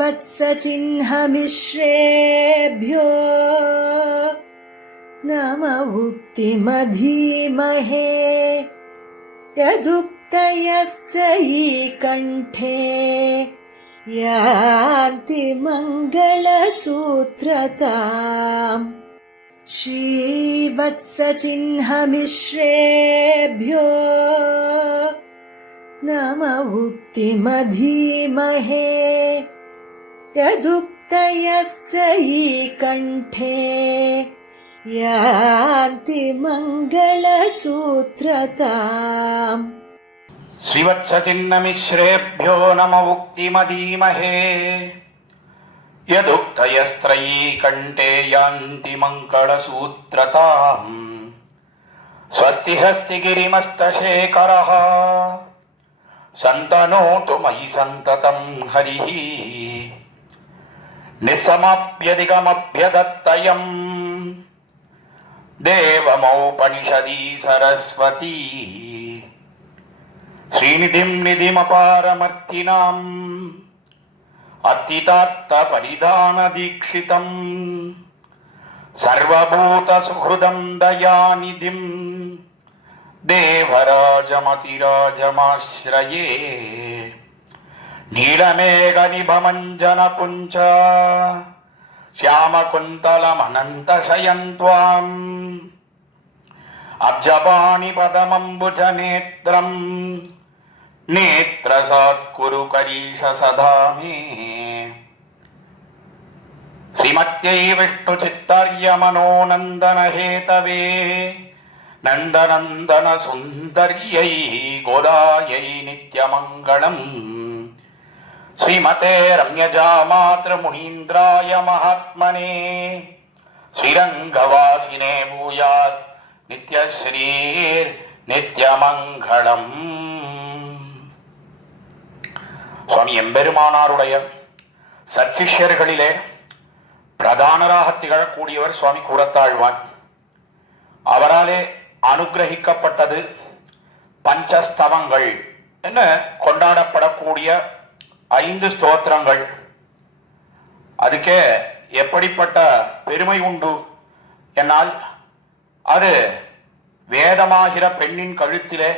श्रीवत्सचिह्नमिश्रेभ्यो नम उक्तिमधीमहे यदुक्तयस्त्रयी कण्ठे यान्ति मङ्गलसूत्रताम् श्रीवत्सचिह्नमिश्रेभ्यो नम उक्तिमधीमहे यदुक्तयस्त्रयी कण्ठे यान्ति मङ्गलसूत्रताम् श्रीवत्सचिह्नमिश्रेभ्यो नम उक्तिमधीमहे यदुक्तयस्त्रयी कण्ठे यान्ति मङ्गलसूत्रताम् स्वस्ति हस्ति गिरिमस्तशेखरः सन्तनोतु मयि सन्ततं हरिः निस्समाप्यधिगमभ्यदत्तयम् देवमौपनिषदी सरस्वती श्रीनिधिं निधिमपारमर्तिनाम् अत्तितात्तपरिधानदीक्षितम् सर्वभूतसुहृदं दयानिधिं देवराजमतिराजमाश्रये नीलमेघनिभमञ्जनपुञ्ज श्यामकुन्तलमनन्तशयं त्वाम् अब्जपाणिपदमम्बुजनेत्रम् नेत्रसात्कुरु करीश सदा मे श्रीमत्यै विष्णुचित्तर्यमनोनन्दनहेतवे नन्दनन्दन सुन्दर्यै गोदायै नित्यमङ्गलम् श्रीमते रम्यजामातृमुनीन्द्राय महात्मने श्रीरङ्गवासिने भूयात् நித்யஸ்ரீர் சுவாமி எம்பெருமானாருடைய சச்சிஷ்யர்களிலே பிரதானராக திகழக்கூடியவர் சுவாமி கூரத்தாழ்வான். அவராலே அனுகிரகிக்கப்பட்டது பஞ்சஸ்தவங்கள் என்ன கொண்டாடப்படக்கூடிய 5 ஸ்தோத்திரங்கள். அதுக்கே எப்படிப்பட்ட பெருமை உண்டு என்னால் அது வேதமாகிற பெண்ணின் கழுத்திலே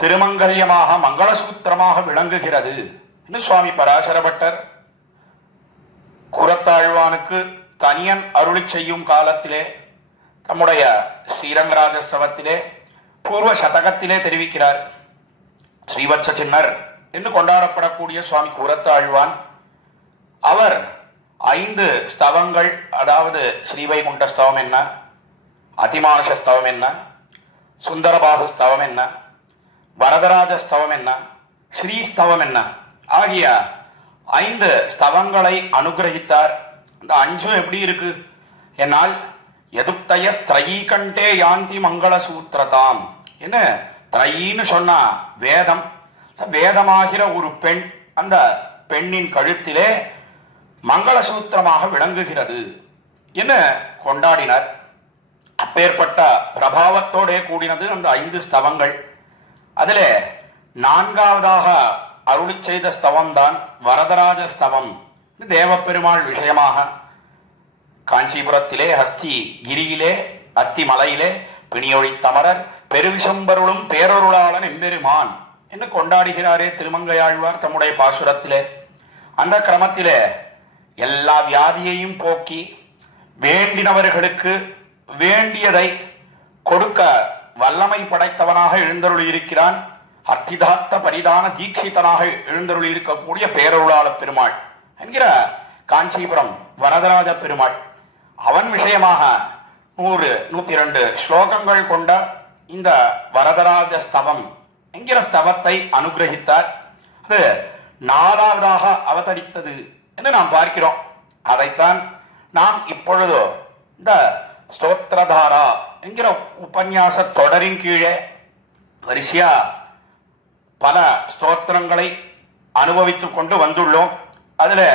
திருமங்கல்யமாக மங்களசூத்திரமாக விளங்குகிறது என்று சுவாமி பராசரபட்டர் கூரத்தாழ்வானுக்கு தனியன் அருளி செய்யும் காலத்திலே தம்முடைய ஸ்ரீரங்கராஜஸ்தவத்திலே பூர்வ சதகத்திலே தெரிவிக்கிறார். ஸ்ரீவத்ச சின்னர் என்று கொண்டாடப்படக்கூடிய சுவாமி கூரத்தாழ்வான் அவர் 5 ஸ்தவங்கள், அதாவது ஸ்ரீவைகுண்ட ஸ்தவம் என்ன, அதிமானுஷ ஸ்தவம் என்ன, சுந்தரபாகு ஸ்தவம் என்ன, வரதராஜ ஸ்தவம் என்ன, ஸ்ரீஸ்தவம் என்ன ஆகிய 5 ஸ்தவங்களை அனுகிரகித்தார். அந்த 5 எப்படி இருக்கு என்னால் எதுக்தய ஸ்திரயீ கண்டே யாந்தி மங்கள சூத்திரதாம் என்ன திரையின்னு சொன்னா வேதம், வேதமாகிற ஒரு பெண், அந்த பெண்ணின் கழுத்திலே மங்களசூத்திரமாக விளங்குகிறது என்ன கொண்டாடினார். அப்பேற்பட்ட பிரபாவத்தோடே கூடினது அந்த 5 ஸ்தவங்கள். அதில் 4வதாக அருளி செய்த ஸ்தவம் தான் வரதராஜ ஸ்தவம். தேவப்பெருமாள் விஷயமாக காஞ்சிபுரத்திலே ஹஸ்தி கிரியிலே அத்திமலையிலே பிணியொழி தமரர் பெருவிசம்பருளும் பேரொருளாளன் எம்பெருமான் என்று கொண்டாடுகிறாரே திருமங்கையாழ்வார் தம்முடைய பாசுரத்திலே. அந்த கிரமத்திலே எல்லா வியாதியையும் போக்கி வேண்டினவர்களுக்கு வேண்டியதை கொடுக்க வல்லமை படைத்தவனாக எழுந்தருளி இருக்கிறான். அத்திதார்த்த பரிதான தீட்சிதனாக எழுந்தருளி இருக்கக்கூடிய பேரருளாள பெருமாள் என்கிற காஞ்சிபுரம் வரதராஜ பெருமாள். அவன் விஷயமாக 100-102 ஸ்லோகங்கள் கொண்ட இந்த வரதராஜ ஸ்தவம் என்கிற ஸ்தவத்தை அனுகிரகித்தார். அது 4வதாக அவதரித்தது என்று நாம் பார்க்கிறோம். அதைத்தான் நாம் இப்பொழுது இந்த ஸ்தோத்திரதாரா என்கிற உபன்யாச தொடரின் கீழே வரிசையா பல ஸ்தோத்திரங்களை அனுபவித்துக் கொண்டு வந்துள்ளோம். அதில்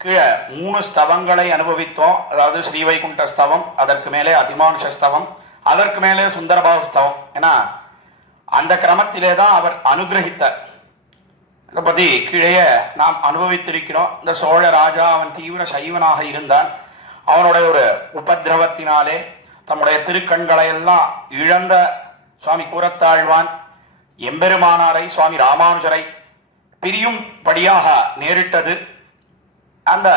கீழே 3 ஸ்தவங்களை அனுபவித்தோம். அதாவது ஸ்ரீவைகுண்ட ஸ்தவம், அதற்கு மேலே அதிமானுஷ ஸ்தவம், அதற்கு மேலே சுந்தரபாகு ஸ்தவம். ஏன்னா அந்த கிரமத்திலே தான் அவர் அனுகிரகித்தார். இதை பற்றி கீழே நாம் அனுபவித்திருக்கிறோம். இந்த சோழ ராஜா அவன் தீவிர சைவனாக இருந்தான். அவனுடைய ஒரு உபதிரவத்தினாலே தம்முடைய திருக்கண்களை எல்லாம் இழந்த சுவாமி கூரத்தாழ்வான் எம்பெருமானாரை சுவாமி ராமானுஜரை பிரியும்படியாக நேரிட்டது. அந்த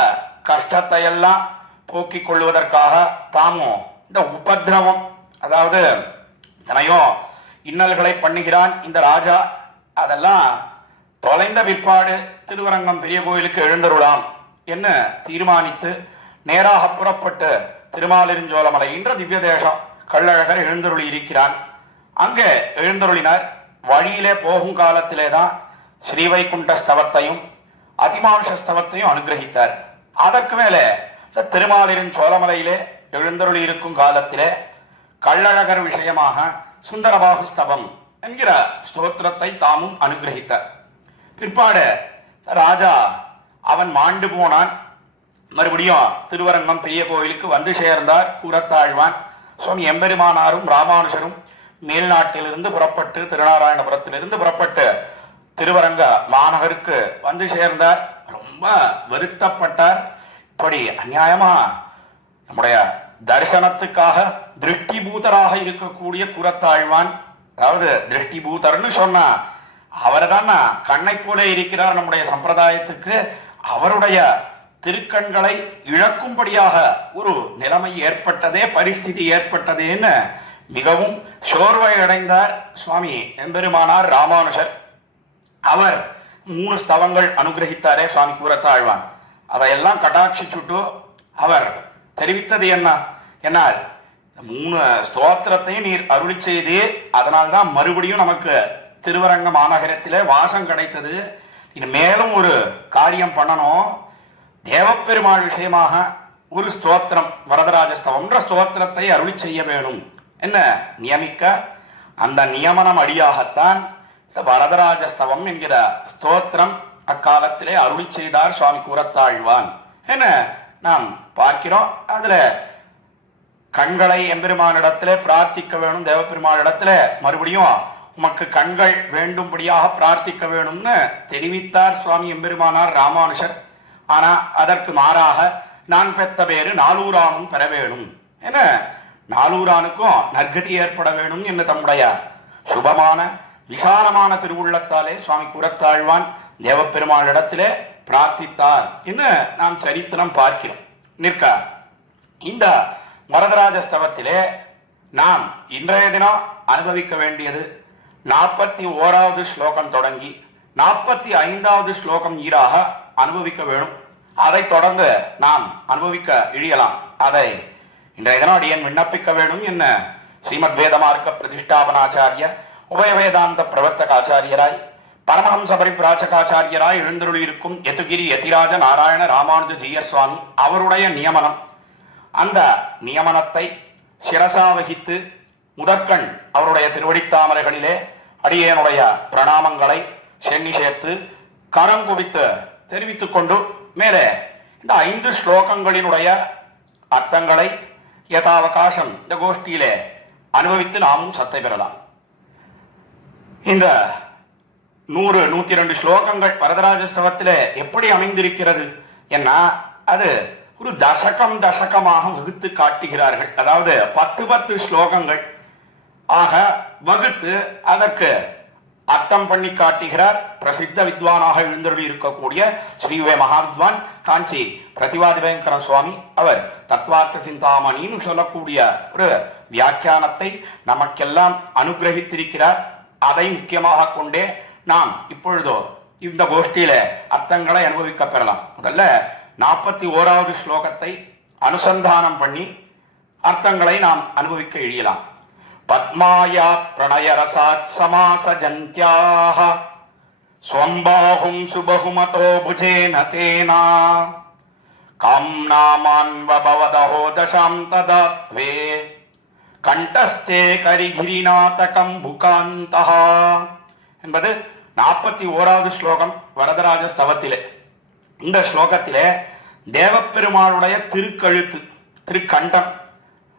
கஷ்டத்தை எல்லாம் போக்கிக் கொள்வதற்காக தாமும் இந்த உபதிரவம், அதாவது இத்தனையோ இன்னல்களை பண்ணுகிறான் இந்த ராஜா, அதெல்லாம் தொலைந்த பிற்பாடு திருவரங்கம் பெரிய கோயிலுக்கு எழுந்தருளாம் என்று தீர்மானித்து நேராக புறப்பட்டு திருமாலிருஞ்சோலமலை என்ற திவ்ய தேசம் கள்ளழகர் எழுந்தருளி இருக்கிறான். அங்கே எழுந்தருளினார். வழியிலே போகும் காலத்திலே தான் ஸ்ரீவைகுண்ட ஸ்தவத்தையும் அதிமானுஷ ஸ்தவத்தையும் அனுகிரகித்தார். அதற்கு மேலே திருமாலிருஞ்சோலமலையிலே எழுந்தருளி இருக்கும் காலத்திலே கள்ளழகர் விஷயமாக சுந்தரபாகு ஸ்தவம் என்கிற ஸ்தோத்திரத்தை தாமும் அனுகிரகித்தார். பிற்பாடு ராஜா அவன் மாண்டு போனான். மறுபடியும் திருவரங்கம் பெரிய கோயிலுக்கு வந்து சேர்ந்தார் கூரத்தாழ்வான். சுவாமி எம்பெருமானாரும் ராமானுஷரும் மேல்நாட்டிலிருந்து புறப்பட்டு திருநாராயணபுரத்திலிருந்து புறப்பட்டு திருவரங்க மாநகருக்கு வந்து சேர்ந்தார். ரொம்ப வருத்தப்பட்டார். இப்படி அநியாயமா நம்முடைய தரிசனத்துக்காக திருஷ்டிபூதராக இருக்கக்கூடிய கூரத்தாழ்வான், அதாவது திருஷ்டிபூதர்னு சொன்னா அவரை தான் கண்ணை போல இருக்கிறார் நம்முடைய சம்பிரதாயத்துக்கு, அவருடைய திருக்கண்களை இழக்கும்படியாக ஒரு நிலைமை ஏற்பட்டதே, பரிஸ்திதி ஏற்பட்டதேன்னு மிகவும் சோர்வை அடைந்தார் சுவாமி எம்பெருமானார் ராமானுஷர். அவர் 3 ஸ்தவங்கள் அனுகிரகித்தாரே சுவாமி கூரத்தாழ்வான், அதையெல்லாம் கட்டாட்சிச்சுட்டு அவர் தெரிவித்தது என்னால் 3 ஸ்தோத்திரத்தையும் நீர் அருளி செய்து, அதனால்தான் மறுபடியும் நமக்கு திருவரங்க மாநகரத்திலே வாசம் கிடைத்தது. இது மேலும் ஒரு காரியம் பண்ணணும். தேவப்பெருமாள் விஷயமாக ஒரு ஸ்தோத்திரம், வரதராஜஸ்தவம்ன்ற ஸ்தோத்திரத்தை அருளி செய்ய வேணும் என்ன நியமிக்க, அந்த நியமனம் அடியாகத்தான் இந்த வரதராஜஸ்தவம் என்கிற ஸ்தோத்திரம் அக்காலத்திலே அருளி செய்தார் சுவாமி கூரத்தாழ்வான் என்ன நாம் பார்க்கிறோம். அதுல கண்களை எம்பெருமானிடத்திலே பிரார்த்திக்க வேணும், தேவப்பெருமானிடத்துல மறுபடியும் உமக்கு கண்கள் வேண்டும்படியாக பிரார்த்திக்க வேணும்னு தெரிவித்தார் சுவாமி எம்பெருமானார் ராமானுஷர். ஆனா அதற்கு மாறாக நான் பெத்த பேரு நாலூரானும் பெற வேணும் என நாலூரானுக்கும் நற்கதி ஏற்பட வேணும் என்று தம்முடைய சுபமான விசாலமான திருவுள்ளத்தாலே சுவாமி கூரத்தாழ்வான் தேவப்பெருமாளிடத்திலே பிரார்த்தித்தார் என்று நாம் சரித்திரம் பார்க்கிறோம். நிற்க இந்த வரதராஜஸ்தவத்திலே நாம் இன்றைய தினம் அனுபவிக்க வேண்டியது 41வது ஸ்லோகம் தொடங்கி 45வது ஸ்லோகம் ஈராக அனுபவிக்க வேணும். அதை தொடர்ந்து நாம் அனுபவிக்க இழியலாம். அதை இன்றைய தினம் அடியன் விண்ணப்பிக்க வேணும் என்ன ஸ்ரீமத் வேதமார்க்க பிரதிஷ்டாபனாச்சாரிய உபய வேதாந்த பிரவர்த்தக ஆச்சாரியராய் பரமஹம்ச பரிப்ராஜகாச்சாரியராய் எழுந்தருளி இருக்கும் யதுகிரி யதிராஜ நாராயண ராமானுஜ ஜீயர் சுவாமி அவருடைய நியமனம், அந்த நியமனத்தை சிரசா வகித்து முதற்கண் அவருடைய திருவடித்தாமரைகளிலே அடியேனுடைய பிரணாமங்களை சென்னி சேர்த்து கரம் குவித்து தெரிவித்துக் கொண்டு மேலே இந்த 5 ஸ்லோகங்களினுடைய அர்த்தங்களை யதாவகாசம் இந்த கோஷ்டியிலே அனுபவித்து நாமும் சத்தை பெறலாம். இந்த 100-102 ஸ்லோகங்கள் வரதராஜஸ்தவத்திலே எப்படி அமைந்திருக்கிறது என்ன, அது ஒரு தசகமாக வகுத்து காட்டுகிறார்கள். அதாவது 10 ஸ்லோகங்கள் ஆக வகுத்து அதற்கு அர்த்தம் பண்ணி காட்டுகிறார் பிரசித்த வித்வானாக எழுந்தருளி இருக்கக்கூடிய ஸ்ரீவே மகாவித்வான் காஞ்சி பிரதிவாதி பயங்கர சுவாமி. அவர் தத்வார்த்த சிந்தாமணின்னு சொல்லக்கூடிய ஒரு வியாக்கியானத்தை நமக்கெல்லாம் அனுகிரகித்திருக்கிறார். அதை முக்கியமாக கொண்டே நாம் இப்பொழுதோ இந்த கோஷ்டியில அர்த்தங்களை அனுபவிக்க பெறலாம். முதல்ல 41வது ஸ்லோகத்தை அனுசந்தானம் பண்ணி அர்த்தங்களை நாம் அனுபவிக்க இழியலாம். பத்மாயா பிரணயரசாத் சமாசஜந்த்யாஹ ஸ்வம்பாஹும் சுபஹுமதோ புஜேன தேனா காம்நாமான்வபவதஹோ தசாம் ததாத்வே கண்டஸ்தே கரிகிரிநாதகம் புகாந்தஹ என்பது 41வது ஸ்லோகம் வரதராஜ ஸ்தவத்திலே. இந்த ஸ்லோகத்திலே தேவப்பெருமாளுடைய திருக்கழுத்து திருக்கண்டம்,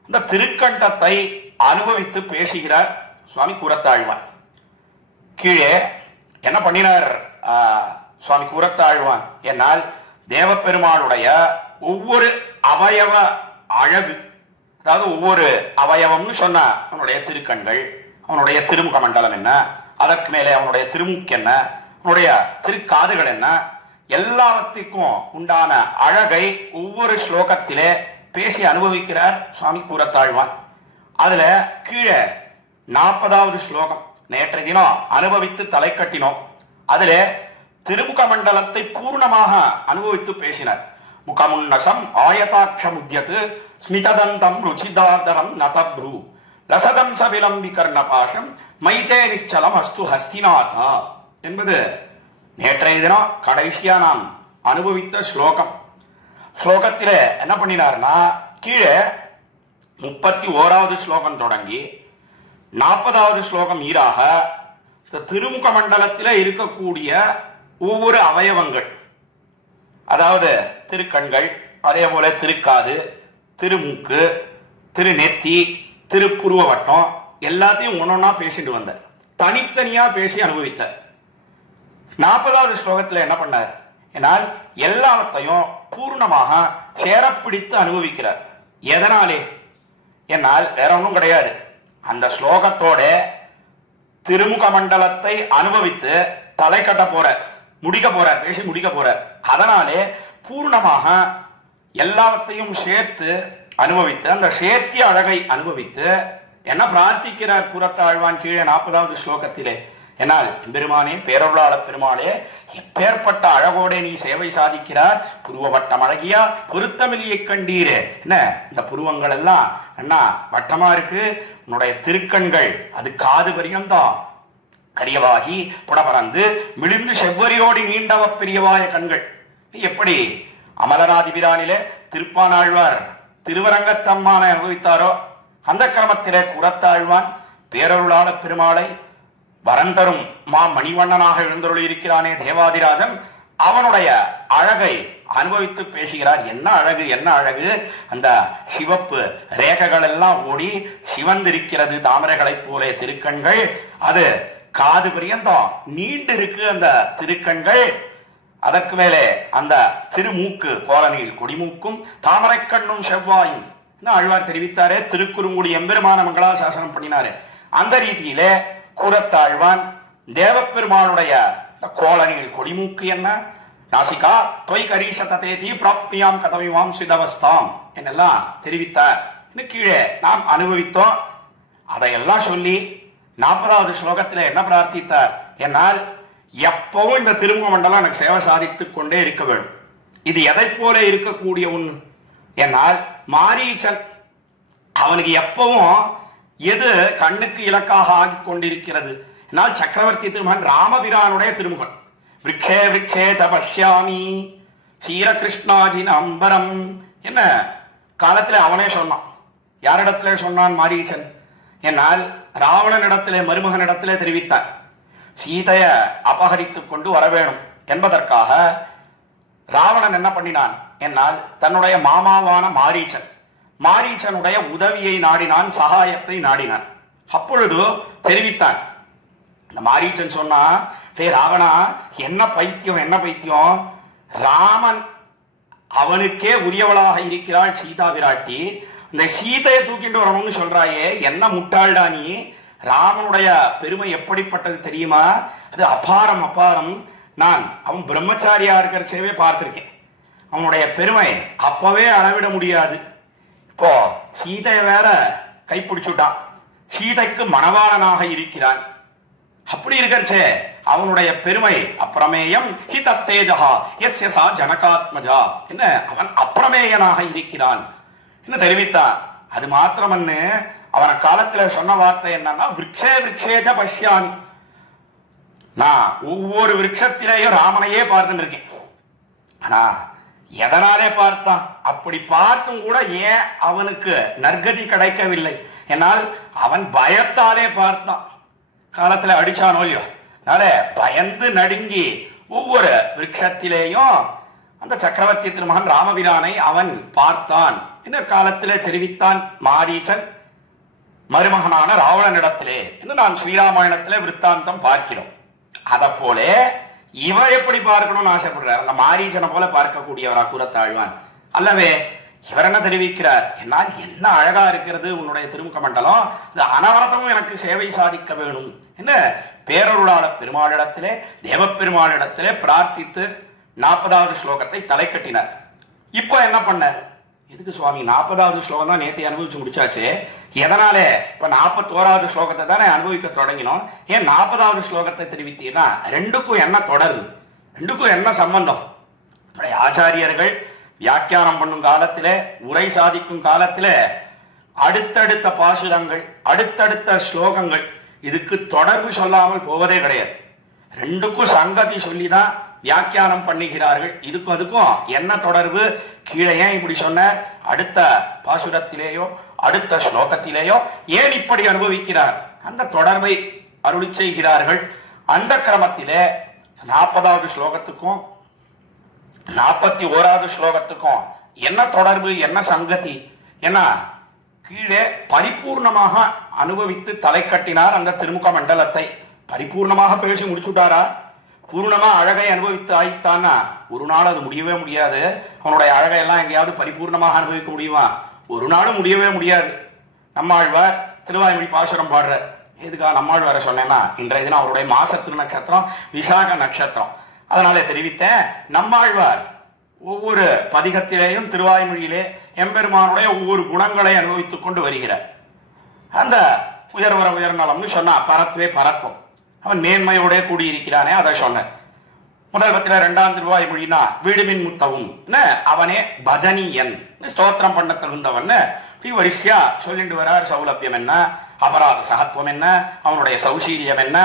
இந்த திருக்கண்டத்தை அனுபவித்து பேசுகிறார் சுவாமி கூரத்தாழ்வான். கீழே என்ன பண்ணினார் சுவாமி கூறத்தாழ்வான். என்னால் தேவப்பெருமாளுடைய ஒவ்வொரு அவயவ அழகு, அதாவது ஒவ்வொரு அவயவம்னு சொன்னா அவனுடைய திருக்கண்கள், அவனுடைய திருமுக மண்டலம் என்ன, அதற்கு மேலே அவனுடைய திருமுக்கு என்ன, அவனுடைய திருக்காதுகள் என்ன, எல்லாவற்றுக்கும் உண்டான அழகை ஒவ்வொரு ஸ்லோகத்திலே பேசி அனுபவிக்கிறார் சுவாமி கூறத்தாழ்வான். அதுல கீழே 40வது ஸ்லோகம் நேற்றைய தினம் அனுபவித்து தலை கட்டினோம். அதுல திருமுக மண்டலத்தை பூர்ணமாக அனுபவித்து பேசினார். முகமுன்னசம் ஆயதாட்சமுத்யது ஸ்மிததந்தம் ருச்சிதாதரம் நதப்ரு லசதம் சவிலம்பி கர்ணபாஷம் மைதே நிச்சலம் அஸ்து ஹஸ்திநாதா என்பது நேற்றைய தினம் கடைசியா நாம் அனுபவித்த ஸ்லோகம். ஸ்லோகத்தில என்ன பண்ணினார்னா, கீழே 31வது ஸ்லோகம் தொடங்கி 40வது ஸ்லோகம் ஈராக திருமுக மண்டலத்தில் இருக்கக்கூடிய ஒவ்வொரு அவயவங்கள், அதாவது திருக்கண்கள், அதே போல திருக்காது, திருமூக்கு, திருநெத்தி, திருப்புருவ வட்டம் எல்லாத்தையும் ஒன்னொன்னா பேசிட்டு வந்தார். தனித்தனியா பேசி அனுபவித்தார். 40வது ஸ்லோகத்தில் என்ன பண்ணார்? என்னால் எல்லாத்தையும் பூர்ணமாக சேரப்பிடித்து அனுபவிக்கிறார். எதனாலே? என்னால் வேற ஒன்றும் கிடையாது. அந்த ஸ்லோகத்தோட திருமுக மண்டலத்தை அனுபவித்து தலை கட்ட போற, முடிக்க போற, பேசி முடிக்க போற. அதனாலே பூர்ணமாக எல்லாவற்றையும் சேர்த்து அனுபவித்து அந்த சேர்த்திய அழகை அனுபவித்து என்ன பிரார்த்திக்கிறார் கூறத்தாழ்வான் கீழே 40வது ஸ்லோகத்திலே. என்னால் பெருமானே, பேரருளாள பெருமாளே, எப்பேற்பட்ட அழகோட நீ சேவை சாதிக்கிறார். புருவவட்டம் அழகியா பொருத்தமில்லியை கண்டீரே. என்ன இந்த புருவங்கள் எல்லாம் என்ன வட்டமா இருக்கு. உன்னுடைய திருக்கண்கள் அது காது பரியந்தான் கரியவாகி புடபறந்து மிளிர்ந்து செவ்வரியோடி நீண்டவ பெரியவாய கண்கள். எப்படி அமலநாதிபிரானிலே திருப்பானாழ்வார் திருவரங்கத்தம்மான அனுபவித்தாரோ அந்த கிரமத்திலே கூறத்தாழ்வான் பேரருளாள பெருமாளை வரந்தரும் மா மணிவண்ணனாக எழுந்தருளி இருக்கிறானே தேவாதிராஜன், அவனுடைய அழகை அனுபவித்து பேசுகிறார். என்ன அழகு, என்ன அழகு! அந்த சிவப்பு ரேகைகள் எல்லாம் ஓடி சிவந்திருக்கிறது தாமரைகளைப் போலே திருக்கண்கள். அது காது பரியந்தம் நீண்டு இருக்கு அந்த திருக்கண்கள். அதற்கு மேலே அந்த திருமூக்கு கோலனில் கொடிமூக்கும் தாமரை கண்ணும் செவ்வாயும் ஆழ்வார் தெரிவித்தாரே. திருக்குறுங்குடி எம்பெருமான மங்களாசாசனம் பண்ணினாரு. அந்த ரீதியிலே கூறத்தாழ்வான் தேவப்பெருமானுடைய கோலனில் கொடிமூக்கு என்ன, நாசிகா தொய் கரீசதேதி பிராப்தியாம் கதவிவாம் சிதவஸ்தாம் என்னெல்லாம் தெரிவித்தார். கீழே நாம் அனுபவித்தோம். அதையெல்லாம் சொல்லி 40வது ஸ்லோகத்தில் என்ன பிரார்த்தித்தார்? என்னால் எப்பவும் இந்த திருமுக மண்டலம் எனக்கு சேவை சாதித்துக் கொண்டே இருக்க வேண்டும். இது எதை போல இருக்கக்கூடிய ஒன்று? என்னால் மாரீச்சன் அவனுக்கு எப்பவும் எது கண்ணுக்கு இலக்காக ஆகி கொண்டிருக்கிறது? என்னால் சக்கரவர்த்தி திருமகன் ராமபிரானுடைய திருமுகன். விரக்ஷே விரக்ஷே பஷ்யாமி சீரகிருஷ்ணாஜின் அம்பரம் என்ன காலத்தில் அவனே சொன்னான். யாரிடத்திலே சொன்னான்? மாரீச்சன். என்னால் ராவணனிடத்திலே மருமகனிடத்திலே தெரிவித்தார். சீதைய அபகரித்துக் கொண்டு வர வேணும் என்பதற்காக ராவணன் என்ன பண்ணினான்? என்னால் தன்னுடைய மாமாவான மாரீச்சனுடைய உதவியை நாடினான், சகாயத்தை நாடினான். அப்பொழுது தெரிவித்தான். இந்த மாரீச்சன் சொன்னா, டே ராவணா, என்ன பைத்தியம், என்ன பைத்தியம்! ராமன் அவனுக்கே உரியவளாக இருக்கிறாள் சீதா பிராட்டி. இந்த சீதையை தூக்கிட்டு வரணும்னு சொல்றாயே, என்ன முட்டாள்டா நீ! ராமனுடைய பெருமை எப்படிப்பட்டது தெரியுமா? அது அபாரம், அபாரம். நான் அவன் பிரம்மச்சாரியா இருக்கிறச்சேவே பார்த்திருக்கேன். அவனுடைய பெருமை அப்பவே அளவிட முடியாது. இப்போ சீதையை வேற கைப்பிடிச்சுட்டான். சீதைக்கு மணவாளனாக இருக்கிறான். அப்படி இருக்கிறச்சே அவனுடைய பெருமை அப்பிரமேயம். ஹி தத்தேஜா எஸ்ய சா ஜனகாத்மஜா என்ன அவன் அப்பிரமேயனாக இருக்கிறான் என்ன தெரிவித்தான். அது மாத்திரமன்னு அவன காலத்துல சொன்ன வார்த்தை என்னன்னா, விரக்ஷே விரக்ஷேஜ பஷ்யாமி. நான் ஒவ்வொரு விரக்ஷத்திலேயும் ராமனையே பார்த்துட்டு இருக்கேன். ஆனா எதனாலே பார்த்தான்? அப்படி பார்த்தும் கூட ஏன் அவனுக்கு நற்கதி கிடைக்கவில்லை? என்னால் அவன் பயத்தாலே பார்த்தான். காலத்துல அடிச்சானோ இல்லையோ, அதனால பயந்து நடுங்கி ஒவ்வொரு விரக்ஷத்திலேயும் அந்த சக்கரவர்த்தி திருமகன் ராமபிரானை அவன் பார்த்தான். இந்த காலத்திலே தெரிவித்தான் மாரீச்சன் மருமகனான ராவணனிடத்திலே என்று நாம் ஸ்ரீராமாயணத்திலே விற்த்தாந்தம் பார்க்கிறோம். அத போல இவர் எப்படி பார்க்கணும்னு ஆசைப்படுறார்? அந்த மாரீச்சனை போல பார்க்கக்கூடியவரா கூறத்தாழ்வான் அல்லவே? இவர் என்ன தெரிவிக்கிறார்? என்னால் என்ன அழகா இருக்கிறது உன்னுடைய திருமுக மண்டலம், இது அனவரதமும் எனக்கு சேவை சாதிக்க வேணும் என்ன பேரருளாள பெருமாளிடத்திலே தேவப்பெருமாளிடத்திலே பிரார்த்தித்து 40வது ஸ்லோகத்தை தலை கட்டினார். இப்போ என்ன பண்ணார்? எதுக்கு சுவாமி 40வது ஸ்லோகம் தான் நேற்று அனுபவிச்சு முடிச்சாச்சு, எதனாலே இப்ப 41வது ஸ்லோகத்தை தானே அனுபவிக்க தொடங்கினோம், ஏன் 40வது ஸ்லோகத்தை தெரிவித்தீங்கன்னா ரெண்டுக்கும் என்ன தொடர்பு, ரெண்டுக்கும் என்ன சம்பந்தம்? ஆச்சாரியர்கள் வியாக்கியானம் பண்ணும் காலத்திலே உரை சாதிக்கும் காலத்திலே அடுத்தடுத்த பாசுரங்கள் அடுத்தடுத்த ஸ்லோகங்கள் இதுக்கு தொடர்பு சொல்லாமல் போவதே கிடையாது. ரெண்டுக்கும் சங்கதி சொல்லிதான் வியாக்கியானம் பண்ணுகிறார்கள். இதுக்கும் அதுக்கும் என்ன தொடர்பு, கீழே ஏன் இப்படி சொன்ன, அடுத்த பாசுரத்திலேயோ அடுத்த ஸ்லோகத்திலேயோ ஏன் இப்படி அனுபவிக்கிறார், அந்த தொடர்பை அருளி செய்கிறார்கள். அந்த கிரமத்திலே 40வது ஸ்லோகத்துக்கும் 41வது ஸ்லோகத்துக்கும் என்ன தொடர்பு, என்ன சங்கதி, என்ன கீழே பரிபூர்ணமாக அனுபவித்து தலை கட்டினார் அந்த திருமுக மண்டலத்தை. பரிபூர்ணமாக பேசி முடிச்சுட்டாரா? பூர்ணமா அழகை அனுபவித்து ஆயிட்டான்னா ஒரு நாள் அது முடியவே முடியாது. அவனுடைய அழகை எல்லாம் எங்கேயாவது பரிபூர்ணமாக அனுபவிக்க முடியுமா? ஒரு நாளும் முடியவே முடியாது. நம்மாழ்வார் திருவாய்மொழி பாசுரம் பாடுறார். எதுக்காக நம்மாழ்வாரை சொன்னேன்னா, இன்றைய தினம் அவருடைய மாச திருநட்சத்திரம் விசாக நட்சத்திரம். அதனாலே தெரிவித்தேன், நம்மாழ்வார் ஒவ்வொரு பதிகத்திலேயும் திருவாய்மொழியிலே எம்பெருமானுடைய ஒவ்வொரு குணங்களை அனுபவித்துக் கொண்டு வருகிறார். அந்த உயர்வர உயர்நலம்னு சொன்னா பரத்துவே பரத்தும், அவன் மேன்மையோட கூடியிருக்கிறானே அதை சொன்ன. முதல் பத்தில 2ஆம் திருவாய்மொழினா வீடுமின் முத்தவும் அவனே பஜனியன், ஸ்தோத்திரம் பண்ண தகுந்தவன் வரிசையா சொல்லிட்டு வரார். சௌலபியம் என்ன, அபராத சகத்துவம் என்ன, அவனுடைய சௌசீல்யம் என்ன,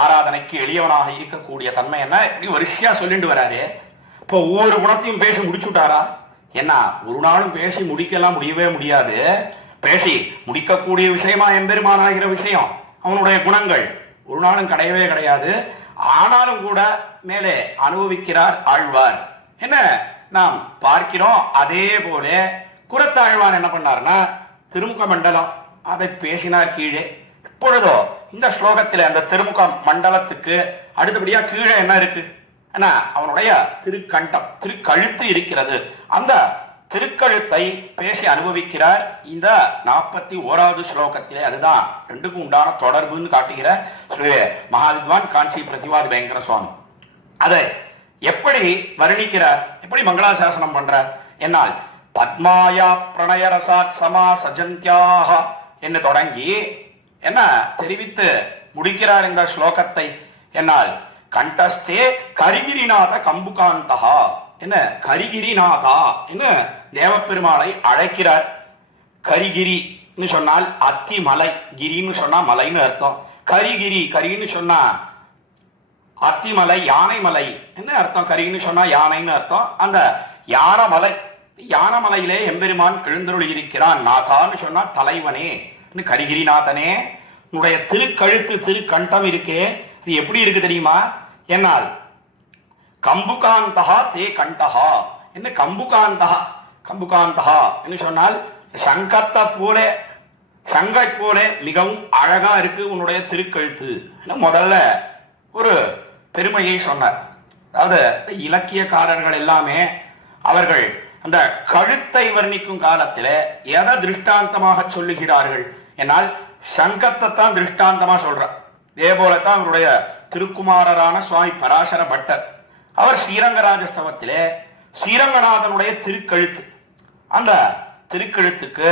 ஆராதனைக்கு எளியவனாக இருக்கக்கூடிய தன்மை என்ன, இப்படி வரிசையா சொல்லிட்டு வராரு. இப்போ ஒவ்வொரு குணத்தையும் பேசி முடிச்சுட்டாரா? என்ன ஒரு நாளும் பேசி முடிக்கலாம் முடியவே முடியாது. பேசி முடிக்கக்கூடிய விஷயமா எம்பெருமானாகிற விஷயம் அவனுடைய குணங்கள் ஒரு நாளும் கிடையவே கிடையாது. ஆனாலும் கூட மேலே அனுபவிக்கிறார் ஆழ்வார். என்ன நாம் பார்க்கிறோம். அதே போல குரத்தாழ்வார் என்ன பண்ணார்னா திருமுக மண்டலம் அதை பேசினார் கீழே. இப்பொழுதோ இந்த ஸ்லோகத்தில் அந்த திருமுக மண்டலத்துக்கு அடுத்தபடியா கீழே என்ன இருக்கு, அவனுடைய திருக்கண்டம் திருக்கழுத்து இருக்கிறது. அந்த திருக்கழுத்தை பேசி அனுபவிக்கிறார் இந்த 41வது ஸ்லோகத்திலே. அதுதான் ரெண்டுக்கும் உண்டான தொடர்புன்னு காட்டுகிற ஸ்ரீ மகாவித்வான் காஞ்சி பிரதிவாதி பயங்கர சுவாமி அதை எப்படி வர்ணிக்கிறார், எப்படி மங்களாசாசனம் பண்றார் என்னால் பத்மாயா பிரணயரசாத் சமா சஜந்தியாக என்று தொடங்கி என்ன தெரிவித்து முடிக்கிறார் இந்த ஸ்லோகத்தை. என்னால் கண்டஸ்தே கரிகிரிநாத கம்புகாந்தகா, என்ன கரிகிரிநாதா என்ன தேவப்பெருமாளை அழைக்கிறார். கரிகிரின்னு சொன்னால் அத்திமலை, கிரின்னு சொன்னா மலைன்னு அர்த்தம். கரிகிரி கரின்னு சொன்னா அத்திமலை யானை மலை என்ன அர்த்தம், கரின்னு சொன்னா யானைன்னு அர்த்தம். அந்த யானமலை, யானமலையிலே எம்பெருமான் எழுந்தருள் இருக்கிறான். நாதான்னு சொன்னா தலைவனே, கரிகிரிநாதனே உன்னுடைய திருக்கழுத்து திருக்கண்டம் இருக்கே, இது எப்படி இருக்கு தெரியுமா? என்னால் கம்புகாந்தகா தே கண்டகா, என்ன கம்புகாந்தகா, கம்புகாந்தகா என்று சொன்னால் சங்கத்தை போல, சங்கை போல மிகவும் அழகா இருக்கு உன்னுடைய திருக்கழுத்து. முதல்ல ஒரு பெருமையை சொன்னார். அதாவது இலக்கியக்காரர்கள் எல்லாமே அவர்கள் அந்த கழுத்தை வர்ணிக்கும் காலத்தில் எதை திருஷ்டாந்தமாக சொல்லுகிறார்கள் என்னால் சங்கத்தை தான் திருஷ்டாந்தமா சொல்றார். இதே போலத்தான் அவருடைய திருக்குமாரரான சுவாமி பராசர பட்டர் அவர் ஸ்ரீரங்கராஜஸ்தவத்திலே ஸ்ரீரங்கநாதனுடைய திருக்கழுத்து, அந்த திருக்கழுத்துக்கு